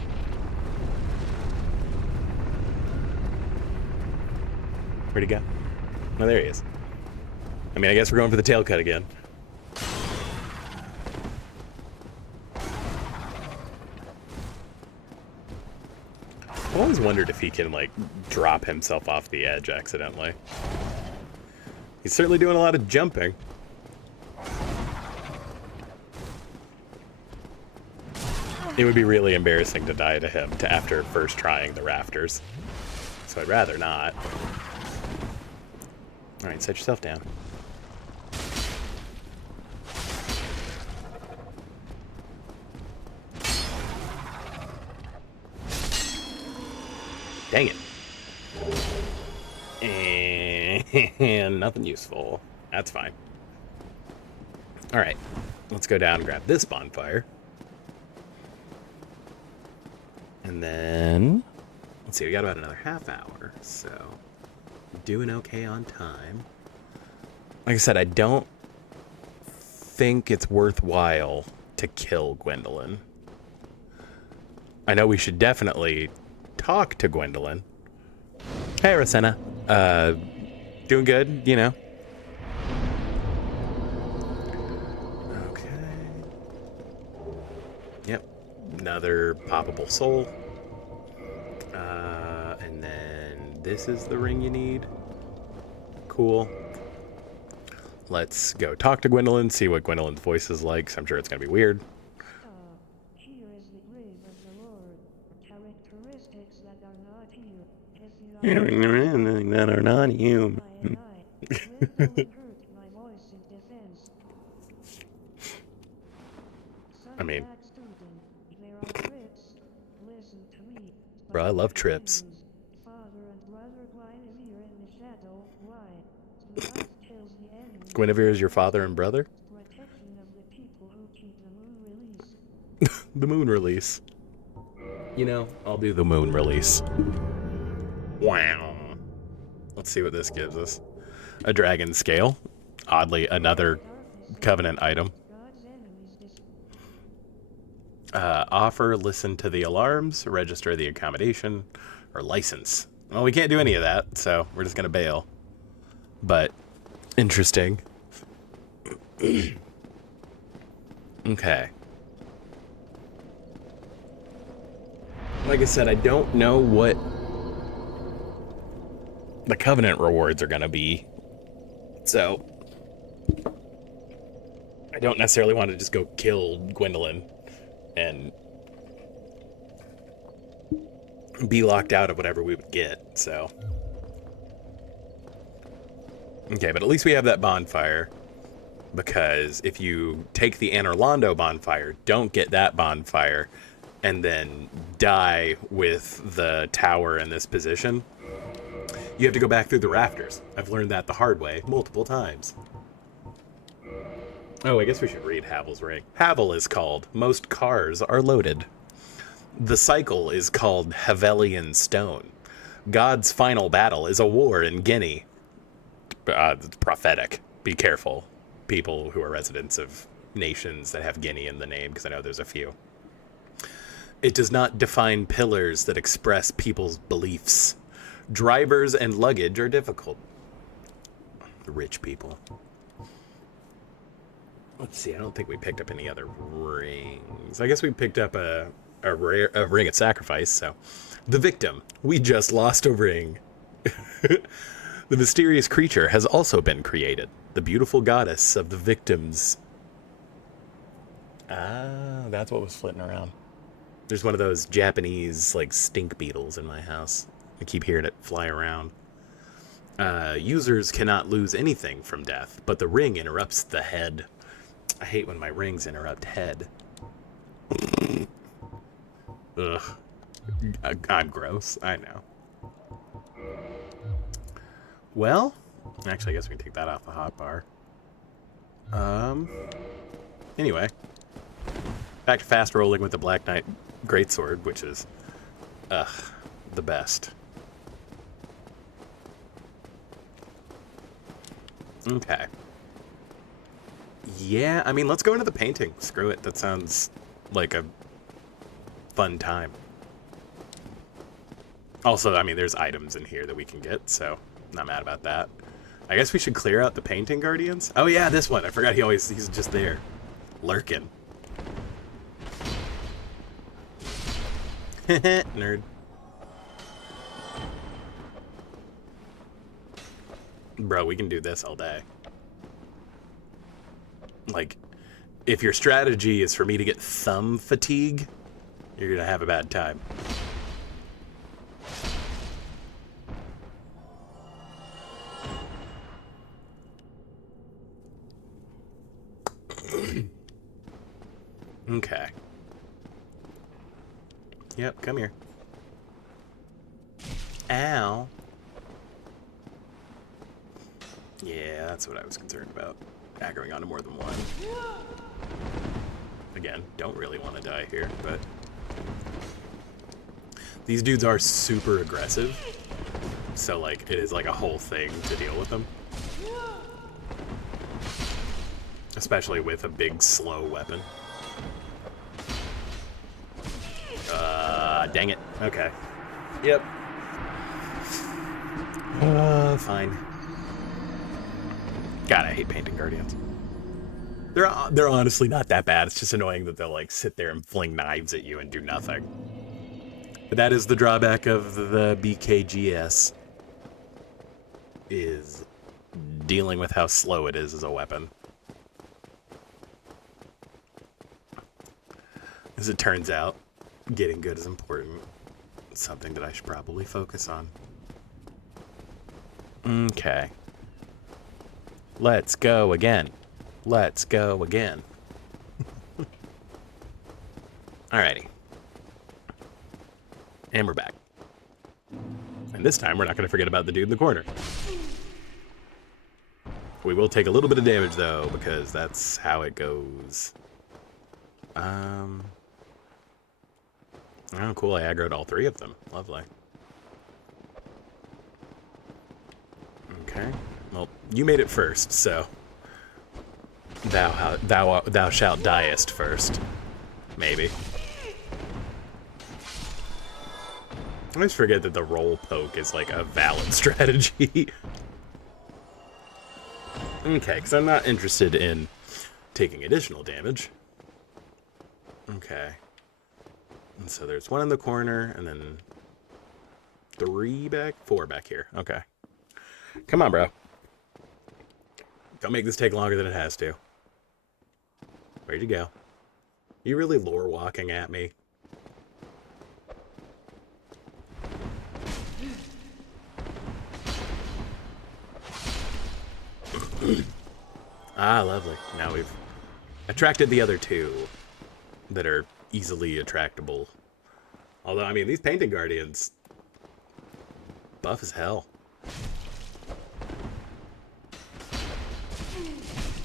Where'd he go? Oh, there he is. I mean, I guess we're going for the tail cut again. I've always wondered if he can, like, drop himself off the edge accidentally. He's certainly doing a lot of jumping. It would be really embarrassing to die to him after first trying the rafters. So I'd rather not. Alright, set yourself down. Dang it. And nothing useful. That's fine. Alright, let's go down and grab this bonfire. And then, let's see, we got about another half hour, so doing okay on time. Like I said, I don't think it's worthwhile to kill Gwendolyn. I know we should definitely talk to Gwendolyn. Hey, Rosanna. Doing good, you know. Okay. Yep. Another poppable soul. And then this is the ring you need. Cool. Let's go talk to Gwendolyn, see what Gwendolyn's voice is like, 'cause I'm sure it's gonna be weird. Here is the grave of the Lord. Characteristics that are not here. That are not human. I mean, bro, I love trips. Guinevere is your father and brother? The moon release. You know, I'll do the moon release. Wow. Let's see what this gives us. A dragon scale. Oddly, another covenant item. Offer, listen to the alarms, register the accommodation, or license. Well, we can't do any of that, so we're just going to bail. But, interesting. Okay. Like I said, I don't know what the covenant rewards are going to be. So, I don't necessarily want to just go kill Gwendolyn and be locked out of whatever we would get, so. Okay, but at least we have that bonfire, because if you take the Anne Orlando bonfire, don't get that bonfire, and then die with the tower in this position, you have to go back through the rafters. I've learned that the hard way multiple times. Oh, I guess we should read Havel's ring. Havel is called Most Cars Are Loaded. The cycle is called Havelian Stone. God's final battle is a war in Guinea. It's prophetic. Be careful, people who are residents of nations that have Guinea in the name, because I know there's a few. It does not define pillars that express people's beliefs. Drivers and luggage are difficult. Rich people. Let's see, I don't think we picked up any other rings. I guess we picked up a ring of sacrifice, so. The victim. We just lost a ring. The mysterious creature has also been created. The beautiful goddess of the victims. Ah, that's what was flitting around. There's one of those Japanese, like, stink beetles in my house. I keep hearing it fly around. Users cannot lose anything from death, but the ring interrupts the head. I hate when my rings interrupt head. Ugh. I'm gross. I know. Well, actually, I guess we can take that off the hotbar. Anyway. Back to fast rolling with the Black Knight Greatsword, which is, the best. Okay. Yeah, I mean, let's go into the painting. Screw it. That sounds like a fun time. Also, I mean, there's items in here that we can get, so Not mad about that. I guess we should clear out the painting guardians. Oh yeah, this one. I forgot he's just there. Lurking. Nerd. Bro, we can do this all day. Like, if your strategy is for me to get thumb fatigue, you're gonna have a bad time. Okay. Yep, come here. Ow. Yeah, that's what I was concerned about. Aggroing onto more than one. Again, don't really want to die here, but... These dudes are super aggressive. So, like, it is like a whole thing to deal with them. Especially with a big, slow weapon. Dang it. Okay. Yep. Fine. God, I hate painting guardians. They're honestly not that bad. It's just annoying that they'll like sit there and fling knives at you and do nothing. But that is the drawback of the BKGS. Is dealing with how slow it is as a weapon. As it turns out, getting good is important. It's something that I should probably focus on. Okay. Let's go again. Let's go again. Alrighty. And we're back. And this time, we're not going to forget about the dude in the corner. We will take a little bit of damage, though, because that's how it goes. Oh, cool. I aggroed all three of them. Lovely. Okay. Well, you made it first, so... Thou shalt diest first. Maybe. I always forget that the roll poke is, like, a valid strategy. Okay, because I'm not interested in taking additional damage. Okay. And so there's one in the corner, and then 4 back here. Okay. Come on, bro. Don't make this take longer than it has to. Where'd you go? You really lore walking at me? Ah, lovely. Now we've attracted the other two that are easily attractable. Although, I mean, these painting guardians, buff as hell.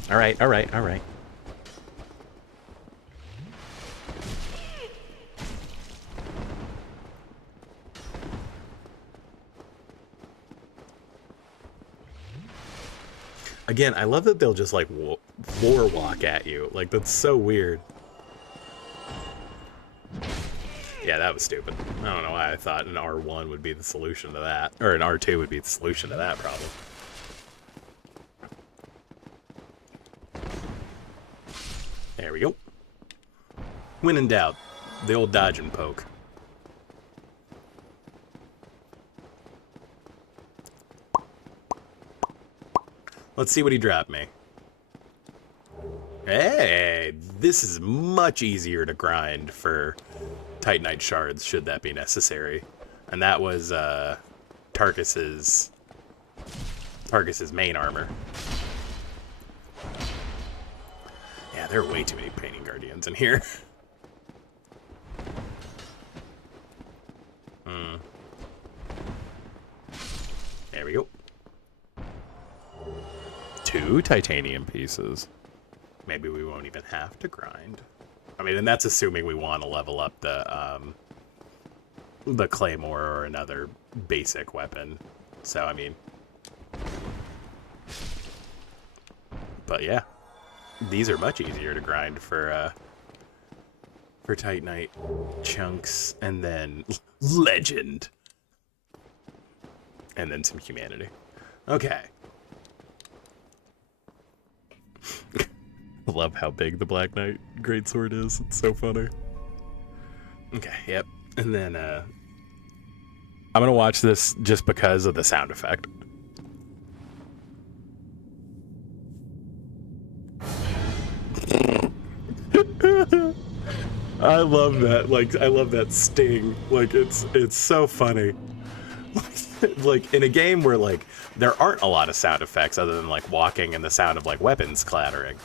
Alright, alright, alright. Again, I love that they'll just, like, floor walk at you. Like, that's so weird. Yeah, that was stupid. I don't know why I thought an R1 would be the solution to that. Or an R2 would be the solution to that problem. There we go. When in doubt, the old dodge and poke. Let's see what he dropped me. Hey, this is much easier to grind for Titanite shards, should that be necessary. And that was Tarkus's main armor. Yeah, there are way too many painting guardians in here. There we go. 2 titanium pieces. Maybe we won't even have to grind. I mean, and that's assuming we want to level up the claymore or another basic weapon. So, I mean... But yeah. These are much easier to grind for Titanite chunks, and then Legend. And then some humanity. Okay. I love how big the Black Knight greatsword is. It's so funny. Okay, yep. And then I'm gonna watch this just because of the sound effect. I love that. Like, I love that sting. Like, it's so funny. Like, in a game where, like, there aren't a lot of sound effects other than, like, walking and the sound of, like, weapons clattering.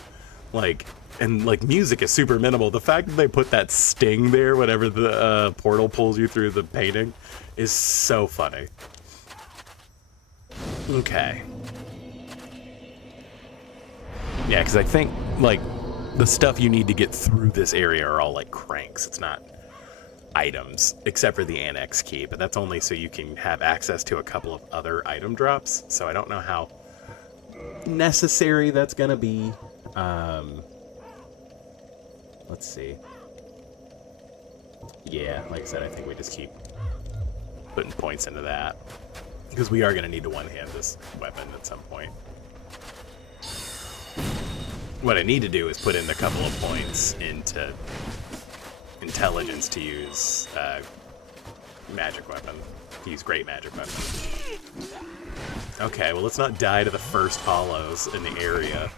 Like, and, like, music is super minimal. The fact that they put that sting there whenever the portal pulls you through the painting is so funny. Okay. Yeah, because I think, like, the stuff you need to get through this area are all, like, cranks. It's not items, except for the annex key, but that's only so you can have access to a couple of other item drops, so I don't know how necessary that's gonna be. Let's see. Yeah, like I said, I think we just keep putting points into that, because we are gonna need to one-hand this weapon at some point. What I need to do is put in a couple of points into intelligence to use magic weapon. To use great magic weapon. Okay, well, let's not die to the first hollows in the area.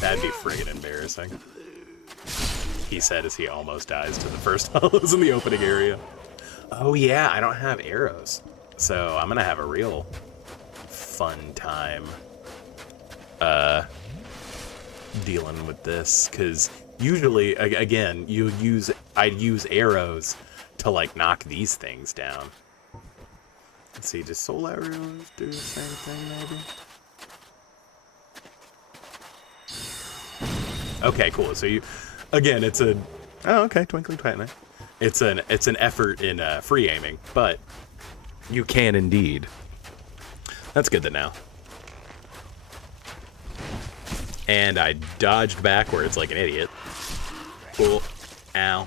That'd be friggin' embarrassing. He said as he almost dies to the first hollows in the opening area. Oh yeah, I don't have arrows. So I'm gonna have a real fun time dealing with this, because usually, again, I'd use arrows to, like, knock these things down. Let's see, does soul arrows do the same thing, maybe? Okay, cool. So again, it's a, oh, okay, Twinkling Twilight. It's an effort in free aiming, but you can indeed. That's good to know. And I dodged backwards like an idiot. Cool. Ow.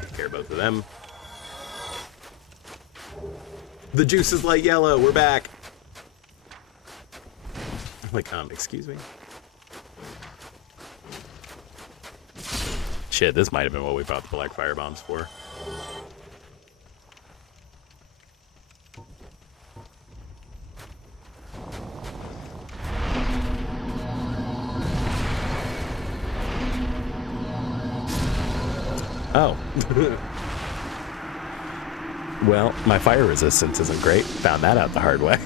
Take care of both of them. The juice is light yellow. We're back. I'm like, excuse me? Shit, this might have been what we bought the black fire bombs for. Oh. Well, my fire resistance isn't great. Found that out the hard way.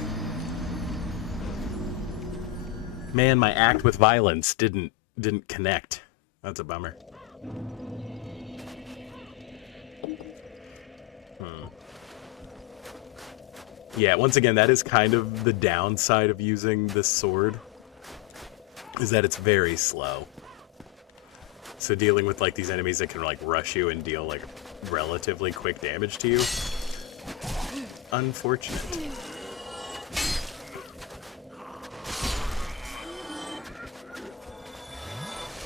Man, my act with violence didn't connect. That's a bummer. Yeah, once again, that is kind of the downside of using this sword, is that it's very slow. So dealing with, like, these enemies that can, like, rush you and deal, like, relatively quick damage to you, unfortunate.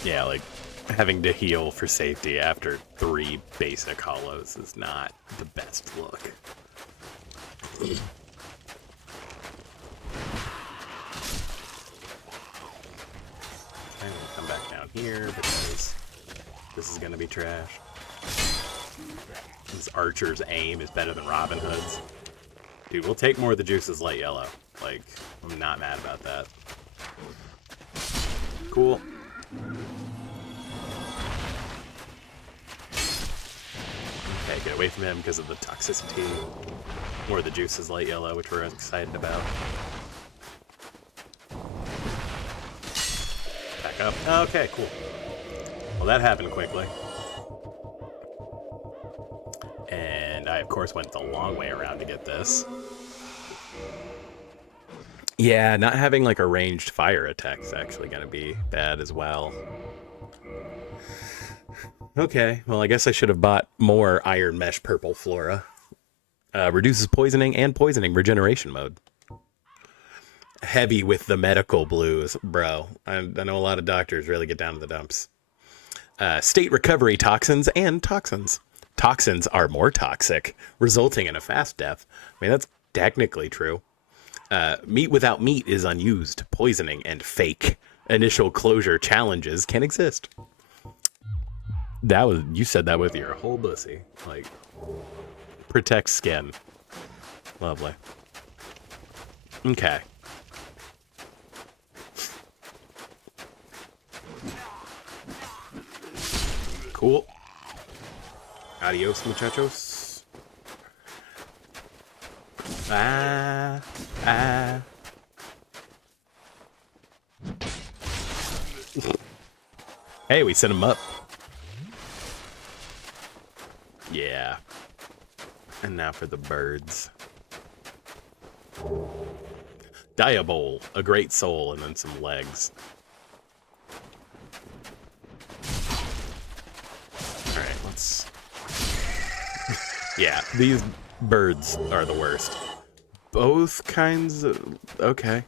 Yeah, like, having to heal for safety after 3 basic hollows is not the best look. Okay, we'll come back down here because this is gonna be trash. This archer's aim is better than Robin Hood's. Dude, we'll take more of the juices light yellow. Like, I'm not mad about that. Cool. Okay, get away from him because of the toxicity. More of the juices light yellow, which we're excited about. Back up. Okay, cool. Well, that happened quickly. And I, of course, went the long way around to get this. Yeah, not having, like, a ranged fire attack is actually going to be bad as well. Okay, well, I guess I should have bought more Iron Mesh Purple Flora. Reduces poisoning and poisoning regeneration mode. Heavy with the medical blues, bro. I know a lot of doctors really get down to the dumps. State recovery toxins and toxins. toxins are more toxic, resulting in a fast death. I mean, that's technically true. Meat without meat is unused, poisoning, and fake initial closure challenges can exist. You said that with your whole pussy. Like, protect skin. Lovely. Okay. Cool. Adios, muchachos. Ah. Hey, we sent him up. Yeah. And now for the birds. Diabole, a great soul, and then some legs. Alright, let's... Yeah, these birds are the worst. Both kinds of... Okay.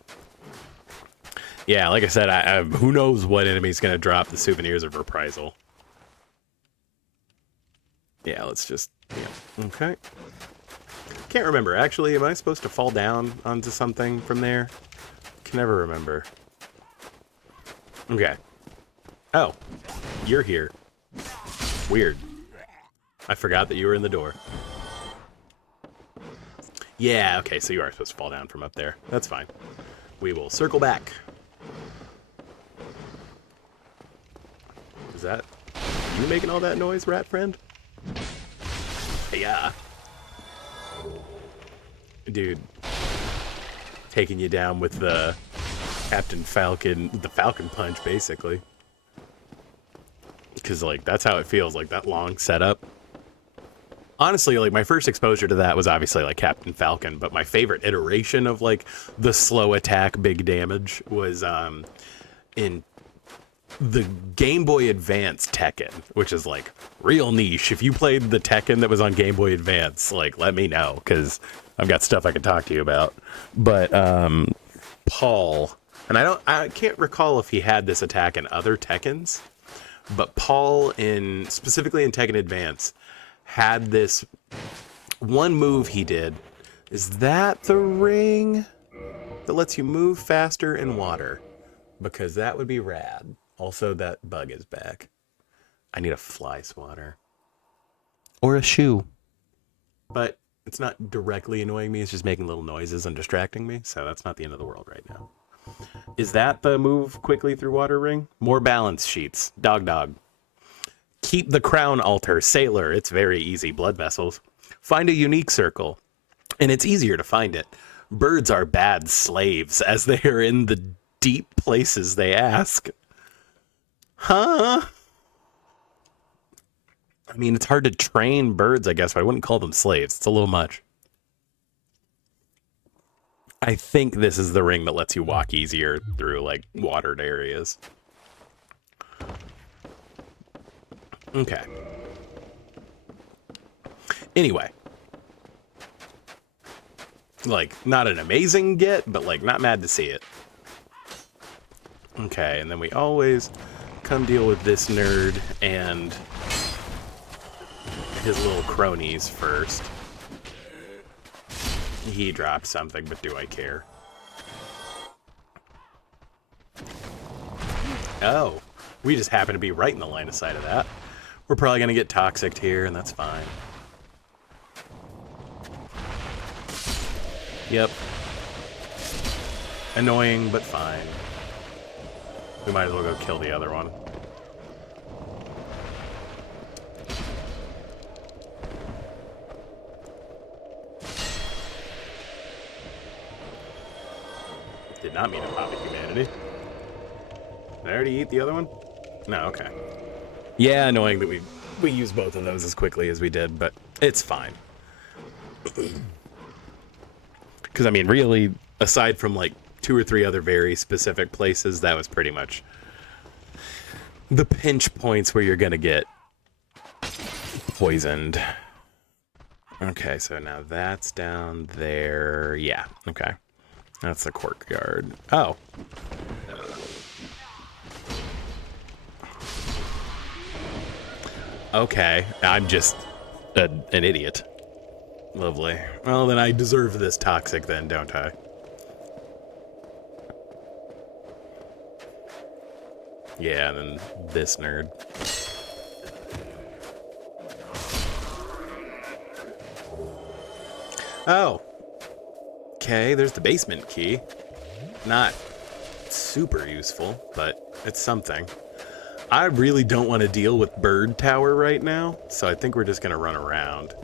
Yeah, like I said, who knows what enemy's gonna drop the souvenirs of reprisal. Yeah, let's just... Yeah, okay. Can't remember. Actually, am I supposed to fall down onto something from there? Can never remember. Okay. Oh, you're here. Weird. I forgot that you were in the door. Yeah, okay, so you are supposed to fall down from up there. That's fine. We will circle back. Is that you making all that noise, rat friend? Yeah. Dude. Taking you down with the Captain Falcon, the Falcon Punch, basically. Because, like, that's how it feels, like, that long setup. Honestly, like, my first exposure to that was obviously, like, Captain Falcon, but my favorite iteration of, like, the slow attack, big damage was, in the Game Boy Advance Tekken, which is, like, real niche. If you played the Tekken that was on Game Boy Advance, like, let me know, because I've got stuff I can talk to you about. But, Paul, and I can't recall if he had this attack in other Tekkens, but Paul, specifically in Tekken Advance, had this one move he did. Is that the ring that lets you move faster in water? Because that would be rad. Also, that bug is back. I need a fly swatter. Or a shoe. But it's not directly annoying me, it's just making little noises and distracting me, so that's not the end of the world right now. Is that the move quickly through water ring? More balance sheets. Dog. Keep the crown altar. Sailor. It's very easy. Blood vessels. Find a unique circle. And it's easier to find it. Birds are bad slaves, as they are in the deep places they ask. Huh? I mean, it's hard to train birds, I guess, but I wouldn't call them slaves. It's a little much. I think this is the ring that lets you walk easier through, like, watered areas. Okay. Anyway. Like, not an amazing get, but, like, not mad to see it. Okay, and then we always come deal with this nerd and his little cronies first. He dropped something, but do I care? Oh, we just happen to be right in the line of sight of that. We're probably going to get toxic here, and that's fine. Yep. Annoying, but fine. We might as well go kill the other one. Did not mean to pop a humanity. Did I already eat the other one? No, okay. Yeah, annoying that we used both of those as quickly as we did, but it's fine. Because, I mean, really, aside from, like, 2 or 3 other very specific places, that was pretty much the pinch points where you're gonna get poisoned. Okay, so now that's down there. Yeah, okay. That's the courtyard. Oh. Okay, I'm just an idiot. Lovely. Well, then I deserve this toxic then, don't I? Yeah, and then this nerd. Oh. Okay, there's the basement key. Not super useful, but it's something. I really don't want to deal with Bird Tower right now, so I think we're just going to run around.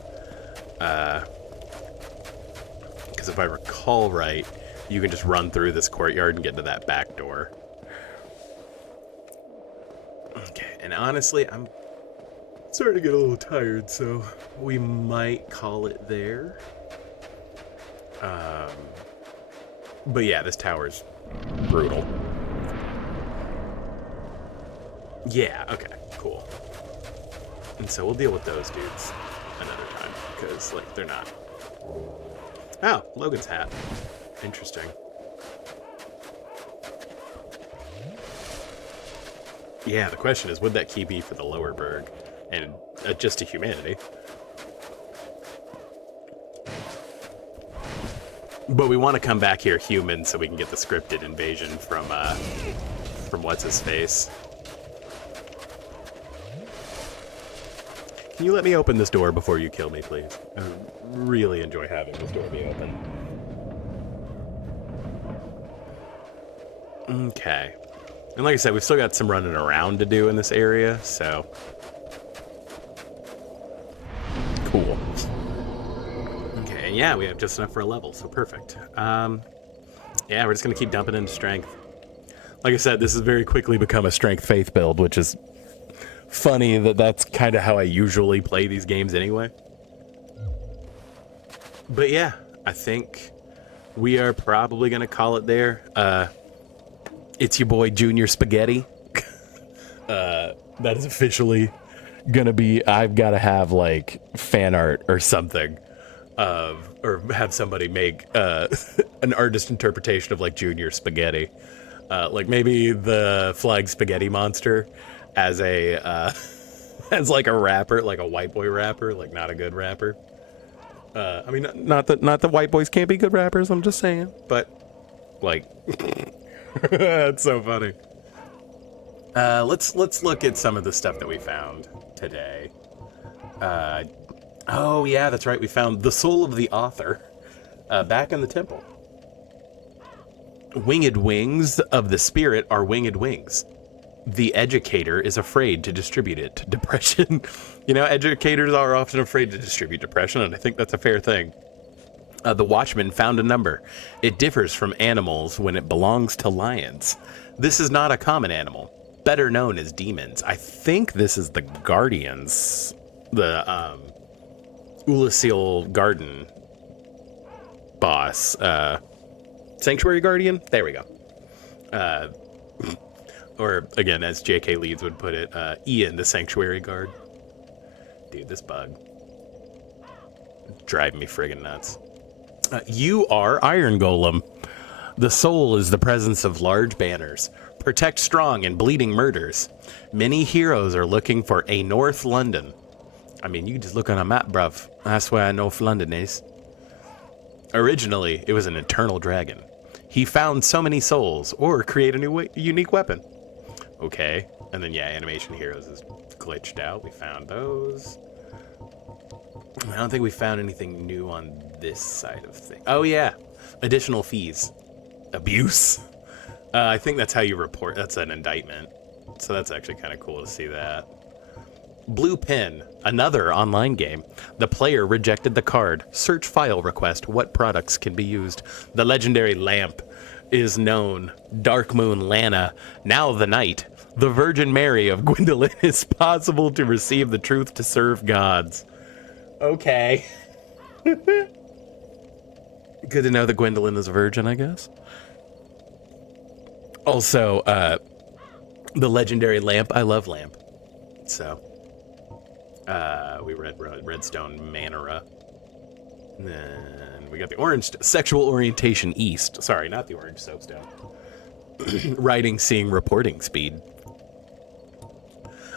Because if I recall right, you can just run through this courtyard and get to that back door. Okay, and honestly, I'm starting to get a little tired, so we might call it there. But yeah, this tower's brutal. Yeah, okay, cool. And so we'll deal with those dudes another time, because, like, they're not. Oh, Logan's hat. Interesting. Yeah, the question is, would that key be for the lower berg? And just to humanity. But we want to come back here human so we can get the scripted invasion from what's-his-face. Can you let me open this door before you kill me, please? I really enjoy having this door be open. Okay. And like I said, we've still got some running around to do in this area, so... Cool. Okay, and yeah, we have just enough for a level, so perfect. Yeah, we're just gonna keep dumping into strength. Like I said, this has very quickly become a strength faith build, which is funny that that's kind of how I usually play these games anyway. But yeah, I think we are probably gonna call it there. It's your boy Junior Spaghetti. That is officially gonna be, I've gotta have like fan art or something or have somebody make an artist interpretation of like Junior Spaghetti. Like maybe the Flying Spaghetti Monster as a as like a rapper, like a white boy rapper, like not a good rapper. I mean, not that white boys can't be good rappers, I'm just saying, but like that's so funny. Let's look at some of the stuff that we found today. Oh yeah, that's right. We found the soul of the author back in the temple. Winged wings of the spirit are winged wings. The educator is afraid to distribute it. Depression. You know, educators are often afraid to distribute depression, and I think that's a fair thing. The watchman found a number. It differs from animals when it belongs to lions. This is not a common animal, better known as demons. I think this is the guardians, the Ulasil Garden boss. Sanctuary Guardian? There we go. Or, again, as J.K. Leeds would put it, Ian, the Sanctuary Guard. Dude, this bug. Driving me friggin' nuts. You are Iron Golem. The soul is the presence of large banners. Protect strong and bleeding murders. Many heroes are looking for a North London. I mean, you just look on a map, bruv. That's where North London is. Originally, it was an eternal dragon. He found so many souls, or create a new unique weapon. Okay, and then yeah, Animation Heroes is glitched out. We found those. I don't think we found anything new on this side of things. Oh yeah, additional fees. Abuse. I think that's how you report. That's an indictment. So that's actually kind of cool to see that. Blue Pen, another online game. The player rejected the card. Search file request. What products can be used? The legendary lamp is known. Dark Moon Lana, now the night. The Virgin Mary of Gwendolyn is possible to receive the truth to serve gods. Okay. Good to know that Gwendolyn is a virgin, I guess. Also, the legendary lamp. I love lamp. So, we read Redstone Manora. And then we got the orange sexual orientation east. Sorry, not the orange soapstone. Writing, seeing, reporting speed.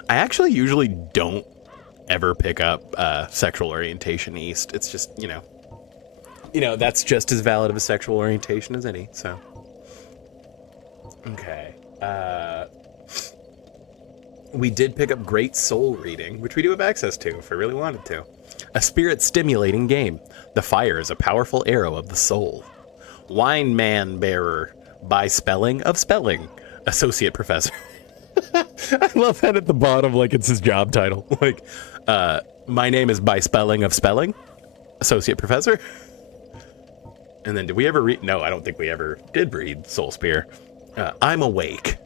I actually usually don't ever pick up sexual orientation East. It's just, that's just as valid of a sexual orientation as any. So, okay. We did pick up Great Soul Reading, which we do have access to if I really wanted to. A spirit-stimulating game. The fire is a powerful arrow of the soul. Wine Man Bearer, by spelling of spelling. Associate Professor. I love that at the bottom, like it's his job title. Like, my name is by spelling of spelling. Associate Professor. And then did we ever read? No, I don't think we ever did read Soul Spear. I'm awake.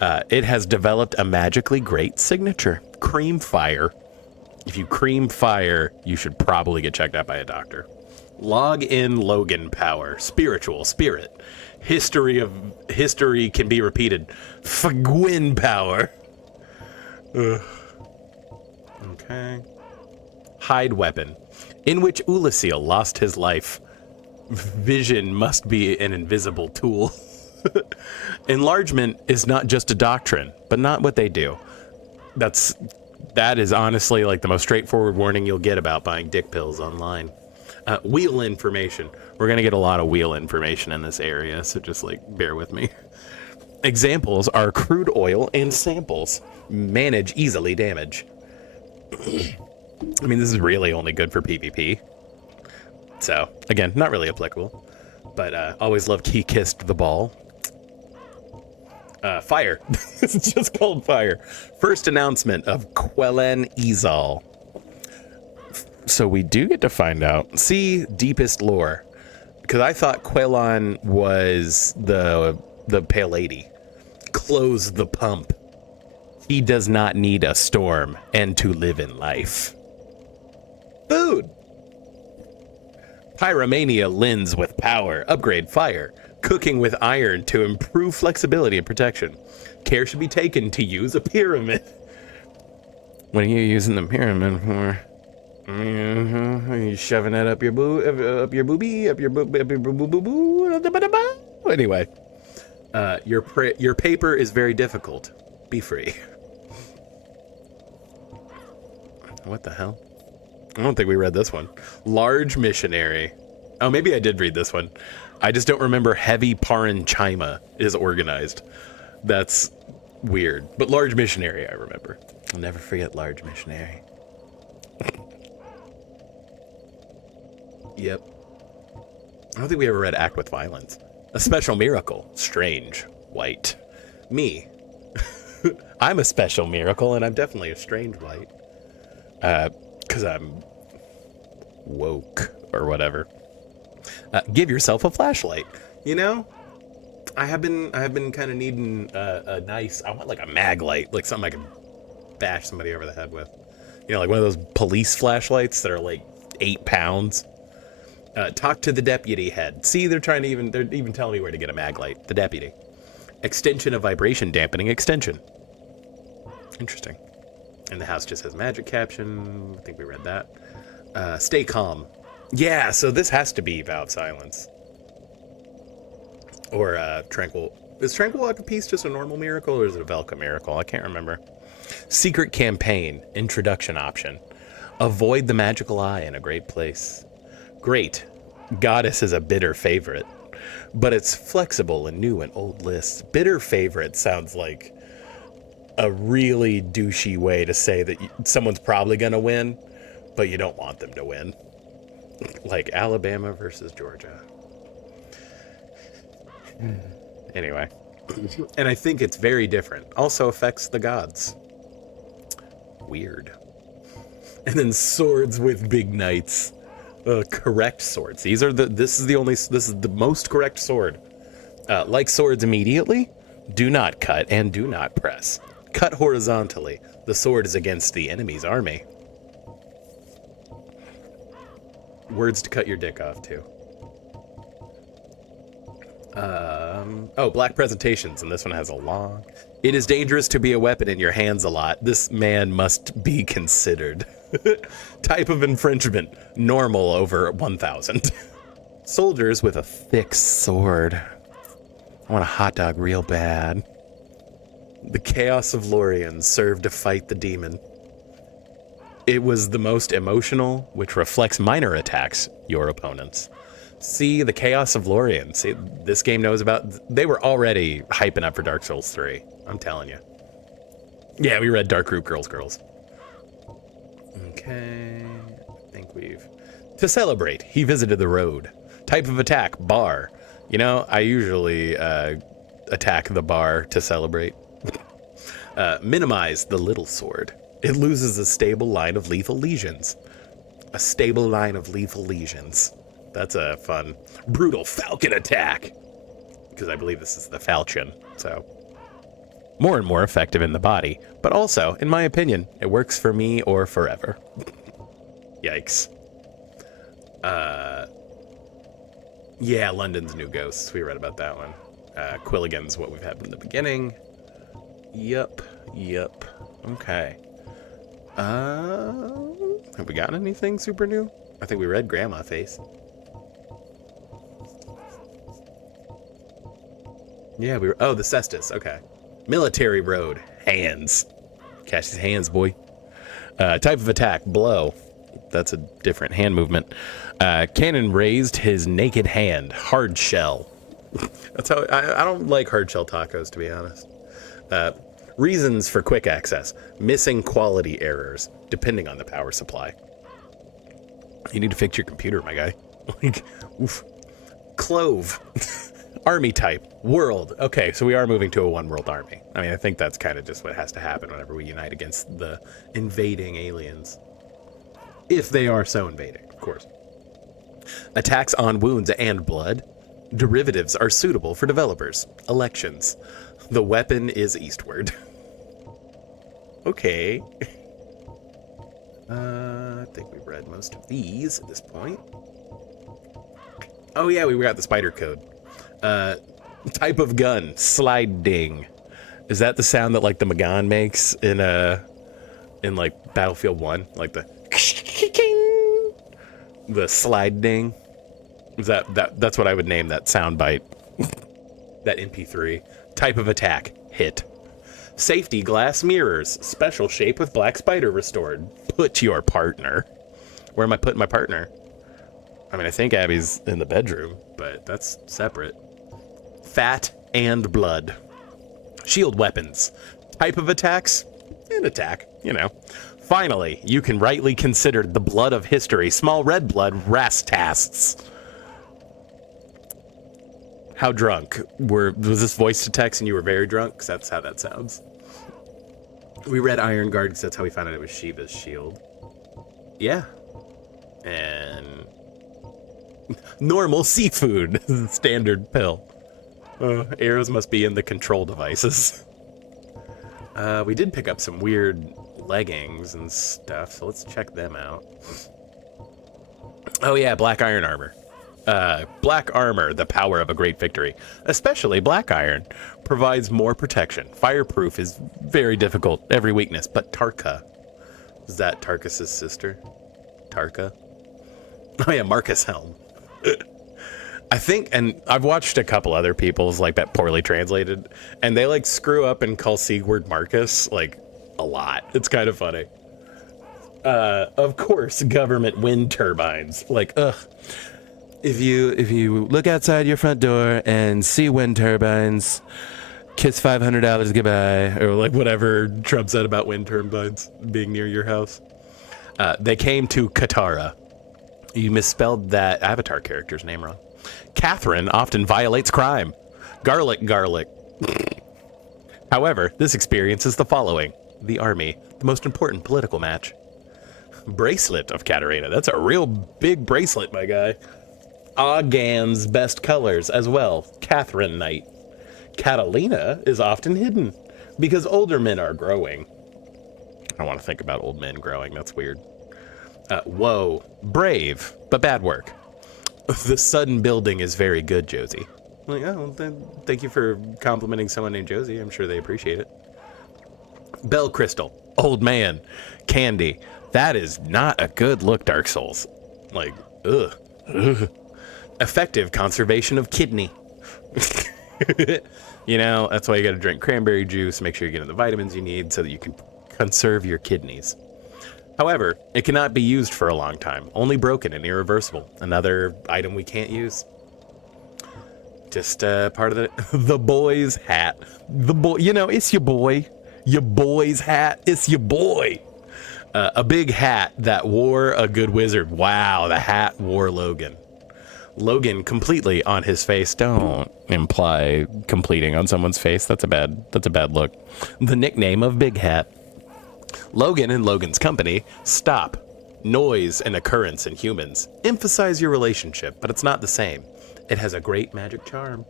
It has developed a magically great signature. Cream Fire. If you cream fire, you should probably get checked out by a doctor. Log in Logan Power. Spiritual Spirit. History can be repeated. Fagwin Power. Ugh. Okay. Hide Weapon. In which Ulasil lost his life. Vision must be an invisible tool. Enlargement is not just a doctrine, but not what they do. That is honestly like the most straightforward warning you'll get about buying dick pills online. Wheel information. We're going to get a lot of wheel information in this area, so just like bear with me. Examples are crude oil and samples. Manage easily damage. I mean, this is really only good for PvP. So, again, not really applicable. But always love Key Kissed the Ball. Fire. It's just called Fire. First announcement of Quellen Izal. So we do get to find out. See Deepest Lore. Because I thought Quellon was the Pale Lady. Close the pump. He does not need a storm and to live in life. Food. Pyromania lends with power. Upgrade fire. Cooking with iron to improve flexibility and protection. Care should be taken to use a pyramid. What are you using the pyramid for? Are you shoving it up your boobie? Anyway, your paper is very difficult. Be free. What the hell? I don't think we read this one. Large Missionary. Oh, maybe I did read this one. I just don't remember Heavy Parenchima is organized. That's weird. But Large Missionary, I remember. I'll never forget Large Missionary. Yep. I don't think we ever read Act with Violence. A Special Miracle. Strange. White. Me. I'm a special miracle, and I'm definitely a strange white. Because I'm woke or whatever. Give yourself a flashlight. You know, I have been kind of needing a nice. I want like a mag light, like something I can bash somebody over the head with. You know, like one of those police flashlights that are like 8 pounds. Talk to the deputy head. See, they're even telling me where to get a mag light. The deputy. Extension of vibration dampening extension. Interesting. And the house just has magic caption. I think we read that. Stay calm. Yeah, so this has to be Vow of Silence. Or Tranquil. Is Tranquil Walk of Peace just a normal miracle, or is it a Velka miracle? I can't remember. Secret Campaign. Introduction option. Avoid the magical eye in a great place. Great. Goddess is a bitter favorite. But it's flexible in new and old lists. Bitter favorite sounds like a really douchey way to say that someone's probably going to win, but you don't want them to win. Like Alabama versus Georgia. Anyway. And I think it's very different. Also affects the gods. Weird. And then swords with big knights. Correct swords. This is the most correct sword. Like swords immediately, do not cut and do not press. Cut horizontally. The sword is against the enemy's army. Words to cut your dick off to. Black presentations, and this one has a long. It is dangerous to be a weapon in your hands a lot. This man must be considered. Type of infringement, normal over 1,000. Soldiers with a thick sword. I want a hot dog real bad. The chaos of Lorien serve to fight the demon. It was the most emotional, which reflects minor attacks, your opponents. See the chaos of Lorien. See, this game knows about... They were already hyping up for Dark Souls 3. I'm telling you. Yeah, we read Dark Group Girls. Okay. I think we've... To celebrate, he visited the road. Type of attack, bar. You know, I usually attack the bar to celebrate. Minimize the little sword. It loses a stable line of lethal lesions. A stable line of lethal lesions. That's a fun, brutal falcon attack. Because I believe this is the falchion, so. More and more effective in the body, but also, in my opinion, it works for me or forever. Yikes. Yeah, London's New Ghosts. We read about that one. Quilligan's what we've had from the beginning. Yep. Okay. Have we gotten anything super new? I think we read Grandma Face. Yeah, we were... Oh, the Cestus. Okay. Military Road. Hands. Catch his hands, boy. Type of attack. Blow. That's a different hand movement. Cannon raised his naked hand. Hard shell. That's how... I don't like hard shell tacos, to be honest. Reasons for quick access. Missing quality errors, depending on the power supply. You need to fix your computer, my guy. Like, oof. Clove. Army type. World. Okay, so we are moving to a one-world army. I mean, I think that's kind of just what has to happen whenever we unite against the invading aliens. If they are so invading, of course. Attacks on wounds and blood. Derivatives are suitable for developers. Elections. The weapon is eastward. Okay. I think we've read most of these at this point. Oh yeah, we got the spider code. Type of gun, sliding. Is that the sound that like the Magan makes in like Battlefield 1? Like the sliding? Is that's what I would name that sound bite. That MP3. Type of attack, hit. Safety glass mirrors, special shape with black spider restored. Put your partner. Where am I putting my partner? I mean, I think Abby's in the bedroom, but that's separate. Fat and blood. Shield weapons. Type of attacks? An attack, you know. Finally, you can rightly consider the blood of history. Small red blood, Rastasts. How drunk? Was this voice to text and you were very drunk? Because that's how that sounds. We read Iron Guard because that's how we found out it was Shiva's shield. Yeah. And... normal seafood. Standard pill. Arrows must be in the control devices. We did pick up some weird leggings and stuff, so let's check them out. Oh yeah, black iron armor. Black armor, the power of a great victory. Especially black iron provides more protection. Fireproof is very difficult, every weakness, but Tarka. Is that Tarkus's sister? Tarka? Oh yeah, Marcus Helm. I think, and I've watched a couple other people's like that poorly translated, and they like screw up and call Sigurd Marcus like a lot. It's kind of funny. Of course, government wind turbines. Like, ugh. If you look outside your front door and see wind turbines, kiss $500 goodbye, or like whatever Trump said about wind turbines being near your house. They came to Katara. You misspelled that Avatar character's name wrong. Catherine often violates crime. Garlic. However, this experience is the following. The army, the most important political match. Bracelet of Katarina. That's a real big bracelet, my guy. Oggan's best colors as well. Catherine Knight. Catalina is often hidden because older men are growing. I don't want to think about old men growing. That's weird. Whoa. Brave, but bad work. The sudden building is very good, Josie. Like, oh, thank you for complimenting someone named Josie. I'm sure they appreciate it. Bell Crystal. Old man. Candy. That is not a good look, Dark Souls. Like, ugh. Effective conservation of kidney. You know, that's why you got to drink cranberry juice. Make sure you're getting the vitamins you need so that you can conserve your kidneys. However, it cannot be used for a long time. Only broken and irreversible. Another item we can't use. Just part of the boy's hat. The boy, you know, it's your boy. Your boy's hat. It's your boy. A big hat that wore a good wizard. Wow, the hat wore Logan. Logan completely on his face. Don't imply completing on someone's face. That's a bad look. The nickname of Big Hat. Logan and Logan's company. Stop. Noise and occurrence in humans. Emphasize your relationship, but it's not the same. It has a great magic charm.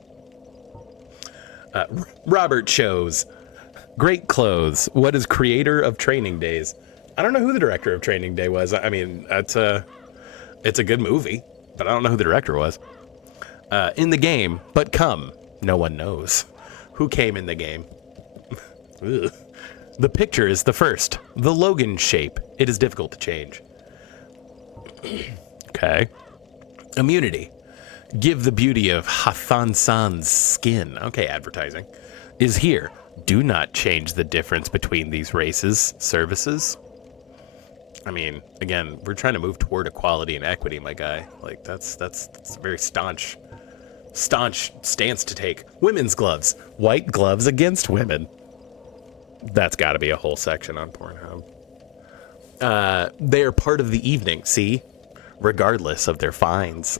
Robert shows. Great clothes. What is creator of Training Days? I don't know who the director of Training Day was. I mean, it's a good movie, but I don't know who the director was. In the game, but come. No one knows. Who came in the game? Ugh. The picture is the first. The Logan shape. It is difficult to change. Okay. Immunity. Give the beauty of Hathan-san's skin. Okay, advertising. Is here. Do not change the difference between these races, services. I mean, again, we're trying to move toward equality and equity, my guy. Like, that's a very staunch stance to take. Women's gloves. White gloves against women. That's got to be a whole section on Pornhub. They are part of the evening, see? Regardless of their fines.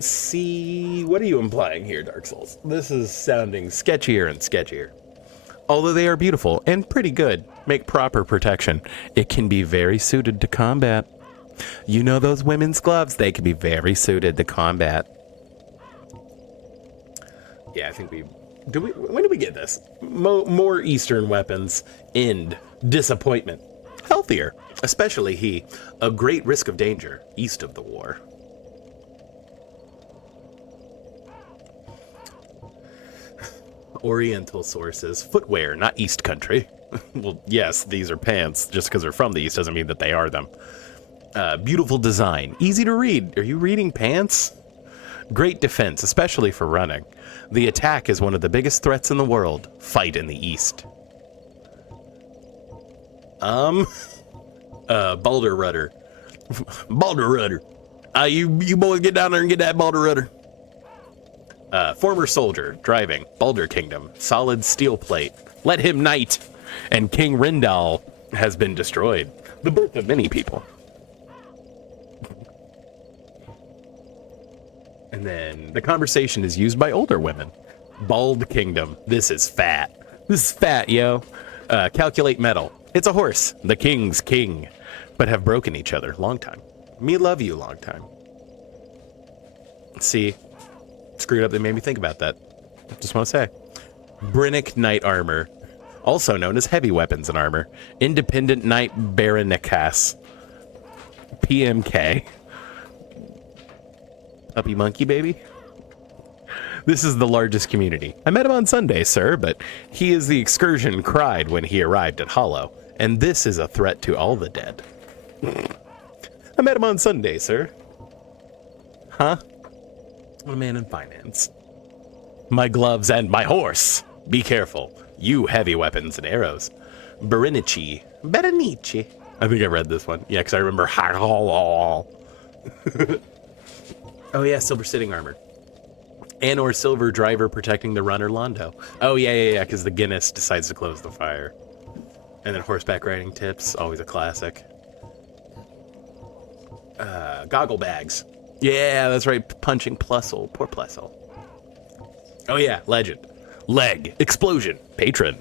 See, what are you implying here, Dark Souls? This is sounding sketchier and sketchier. Although they are beautiful and pretty good, make proper protection. It can be very suited to combat. You know those women's gloves? They can be very suited to combat. Yeah, I think when did we get this? More Eastern weapons end disappointment. Healthier, especially he. A great risk of danger east of the war. Oriental sources. Footwear, not East country. Well, yes, these are pants. Just because they're from the East doesn't mean that they are them. Beautiful design. Easy to read. Are you reading pants? Great defense, especially for running. The attack is one of the biggest threats in the world. Fight in the East. Balder Rudder. Balder Rudder. You boys get down there and get that Balder Rudder. Former soldier, driving, Balder Kingdom, solid steel plate. Let him knight. And King Rindal has been destroyed. The birth of many people. And then the conversation is used by older women. Bald Kingdom. This is fat. This is fat, yo. Calculate metal. It's a horse. The king's king. But have broken each other. Long time. Me love you, long time. See, screwed up. They made me think about that. Just want to say. Brennick Knight Armor. Also known as heavy weapons and armor. Independent Knight Baronicas. PMK. Puppy monkey baby. This is the largest community. I met him on Sunday, sir, but he is the excursion cried when he arrived at Hollow. And this is a threat to all the dead. I met him on Sunday, sir. Huh? A man in finance. My gloves and my horse. Be careful. You heavy weapons and arrows. Berenici. I think I read this one. Yeah, because I remember. Oh yeah, silver sitting armor. Anor silver driver protecting the runner Londo. Oh yeah, because the Guinness decides to close the fire. And then horseback riding tips, always a classic. Goggle bags. Yeah, that's right, punching Plusle. Poor Plusle. Oh yeah, legend. Leg. Explosion. Patron.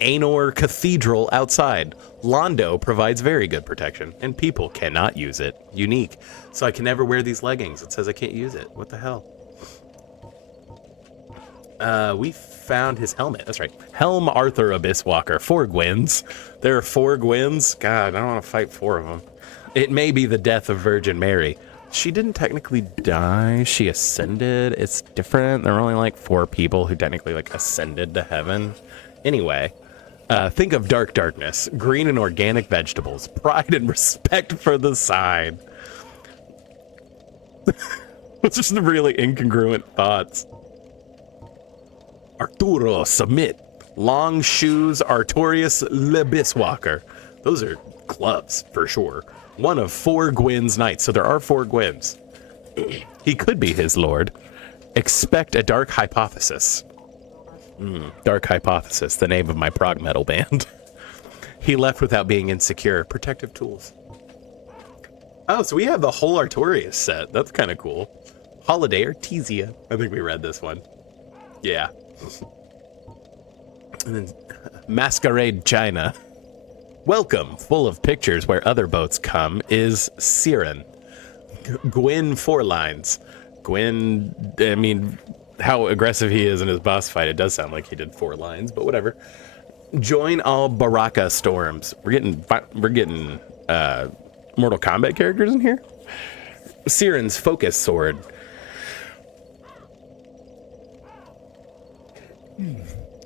Anor Cathedral outside. Londo provides very good protection, and people cannot use it. Unique. So I can never wear these leggings. It says I can't use it. What the hell? We found his helmet. That's right. Helm Arthur Abysswalker. 4 Gwens. There are 4 Gwens. God, I don't want to fight 4 of them. It may be the death of Virgin Mary. She didn't technically die. She ascended. It's different. There were only like 4 people who technically like ascended to heaven. Anyway. Think of darkness, green and organic vegetables, pride and respect for the sign. It's just really incongruent thoughts. Arturo, submit. Long shoes, Artorius Lebiswalker. Those are clubs, for sure. One of 4 Gwyn's knights, so there are 4 Gwyns. He could be his lord. Expect a dark hypothesis. Dark Hypothesis, the name of my prog metal band. He left without being insecure. Protective tools. Oh, so we have the whole Artorias set. That's kind of cool. Holiday Artesia. I think we read this one. Yeah. And then Masquerade China. Welcome, full of pictures where other boats come, is Siren. Gwyn 4 lines. Gwyn, I mean, how aggressive he is in his boss fight, it does sound like he did 4 lines, but whatever. Join all Baraka storms. We're getting Mortal Kombat characters in here. Siren's focus sword.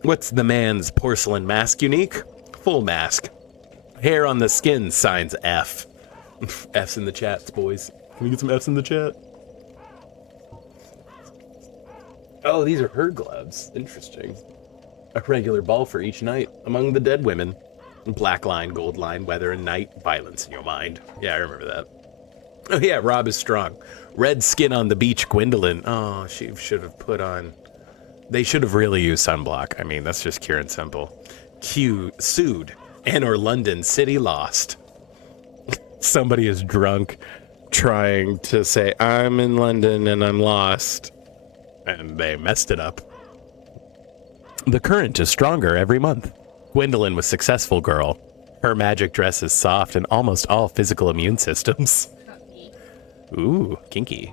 What's the man's porcelain mask unique? Full mask. Hair on the skin signs F. F's in the chats, boys. Can we get some F's in the chat? Oh, these are her gloves. Interesting. A regular ball for each night among the dead women. Black line, gold line, weather and night, violence in your mind. Yeah, I remember that. Oh yeah, Rob is strong. Red skin on the beach, Gwendolyn. Oh, she should have put on... They should have really used sunblock. I mean, that's just pure and simple. Q sued. And or London city lost. Somebody is drunk trying to say, I'm in London and I'm lost. And they messed it up. The current is stronger every month. Gwendolyn was successful girl. Her magic dress is soft and almost all physical immune systems. Ooh, kinky.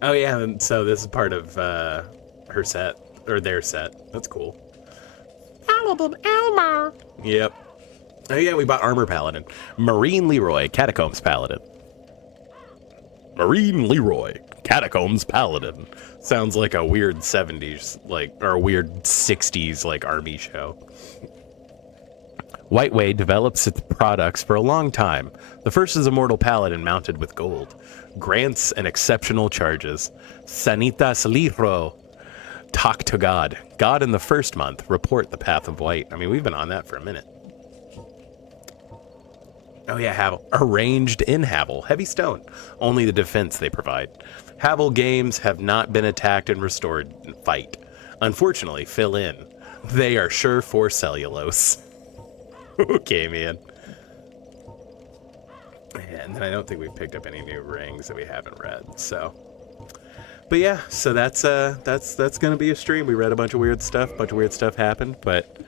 Oh yeah, and so this is part of her set, or their set. That's cool. Paladin armor. Yep. Oh yeah, we bought Armor Paladin. Marine Leroy, Catacombs Paladin. Marine Leroy, Catacombs Paladin. Sounds like a weird 70s, like, or a weird 60s, like, army show. Whiteway develops its products for a long time. The first is a mortal paladin mounted with gold. Grants and exceptional charges. Sanitas Liro. Talk to God. God in the first month. Report the path of white. I mean, we've been on that for a minute. Oh yeah, Havel. Arranged in Havel. Heavy stone. Only the defense they provide. Havel games have not been attacked and restored in fight. Unfortunately, fill in. They are sure for cellulose. Okay, man. And then I don't think we've picked up any new rings that we haven't read, so. But yeah, so that's gonna be a stream. We read a bunch of weird stuff. Happened, but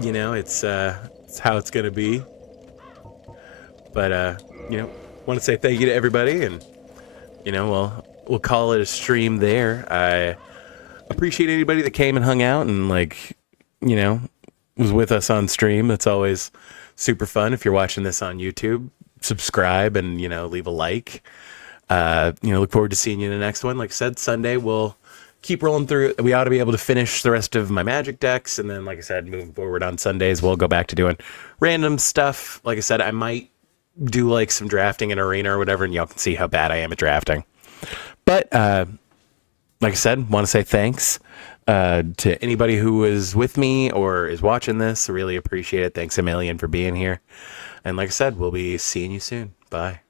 you know, it's how it's gonna be. But you know, want to say thank you to everybody, and you know, we'll call it a stream there. I appreciate anybody that came and hung out and, like, you know, was with us on stream. That's always super fun. If you're watching this on YouTube, subscribe and, you know, leave a like. You know, look forward to seeing you in the next one. Like I said, Sunday we'll keep rolling through. We ought to be able to finish the rest of my Magic decks, and then, like I said, moving forward on Sundays, we'll go back to doing random stuff. Like I said, I might do like some drafting in Arena or whatever, and y'all can see how bad I am at drafting. But like I said, want to say thanks to anybody who is with me or is watching this. I really appreciate it. Thanks a million for being here. And like I said, we'll be seeing you soon. Bye.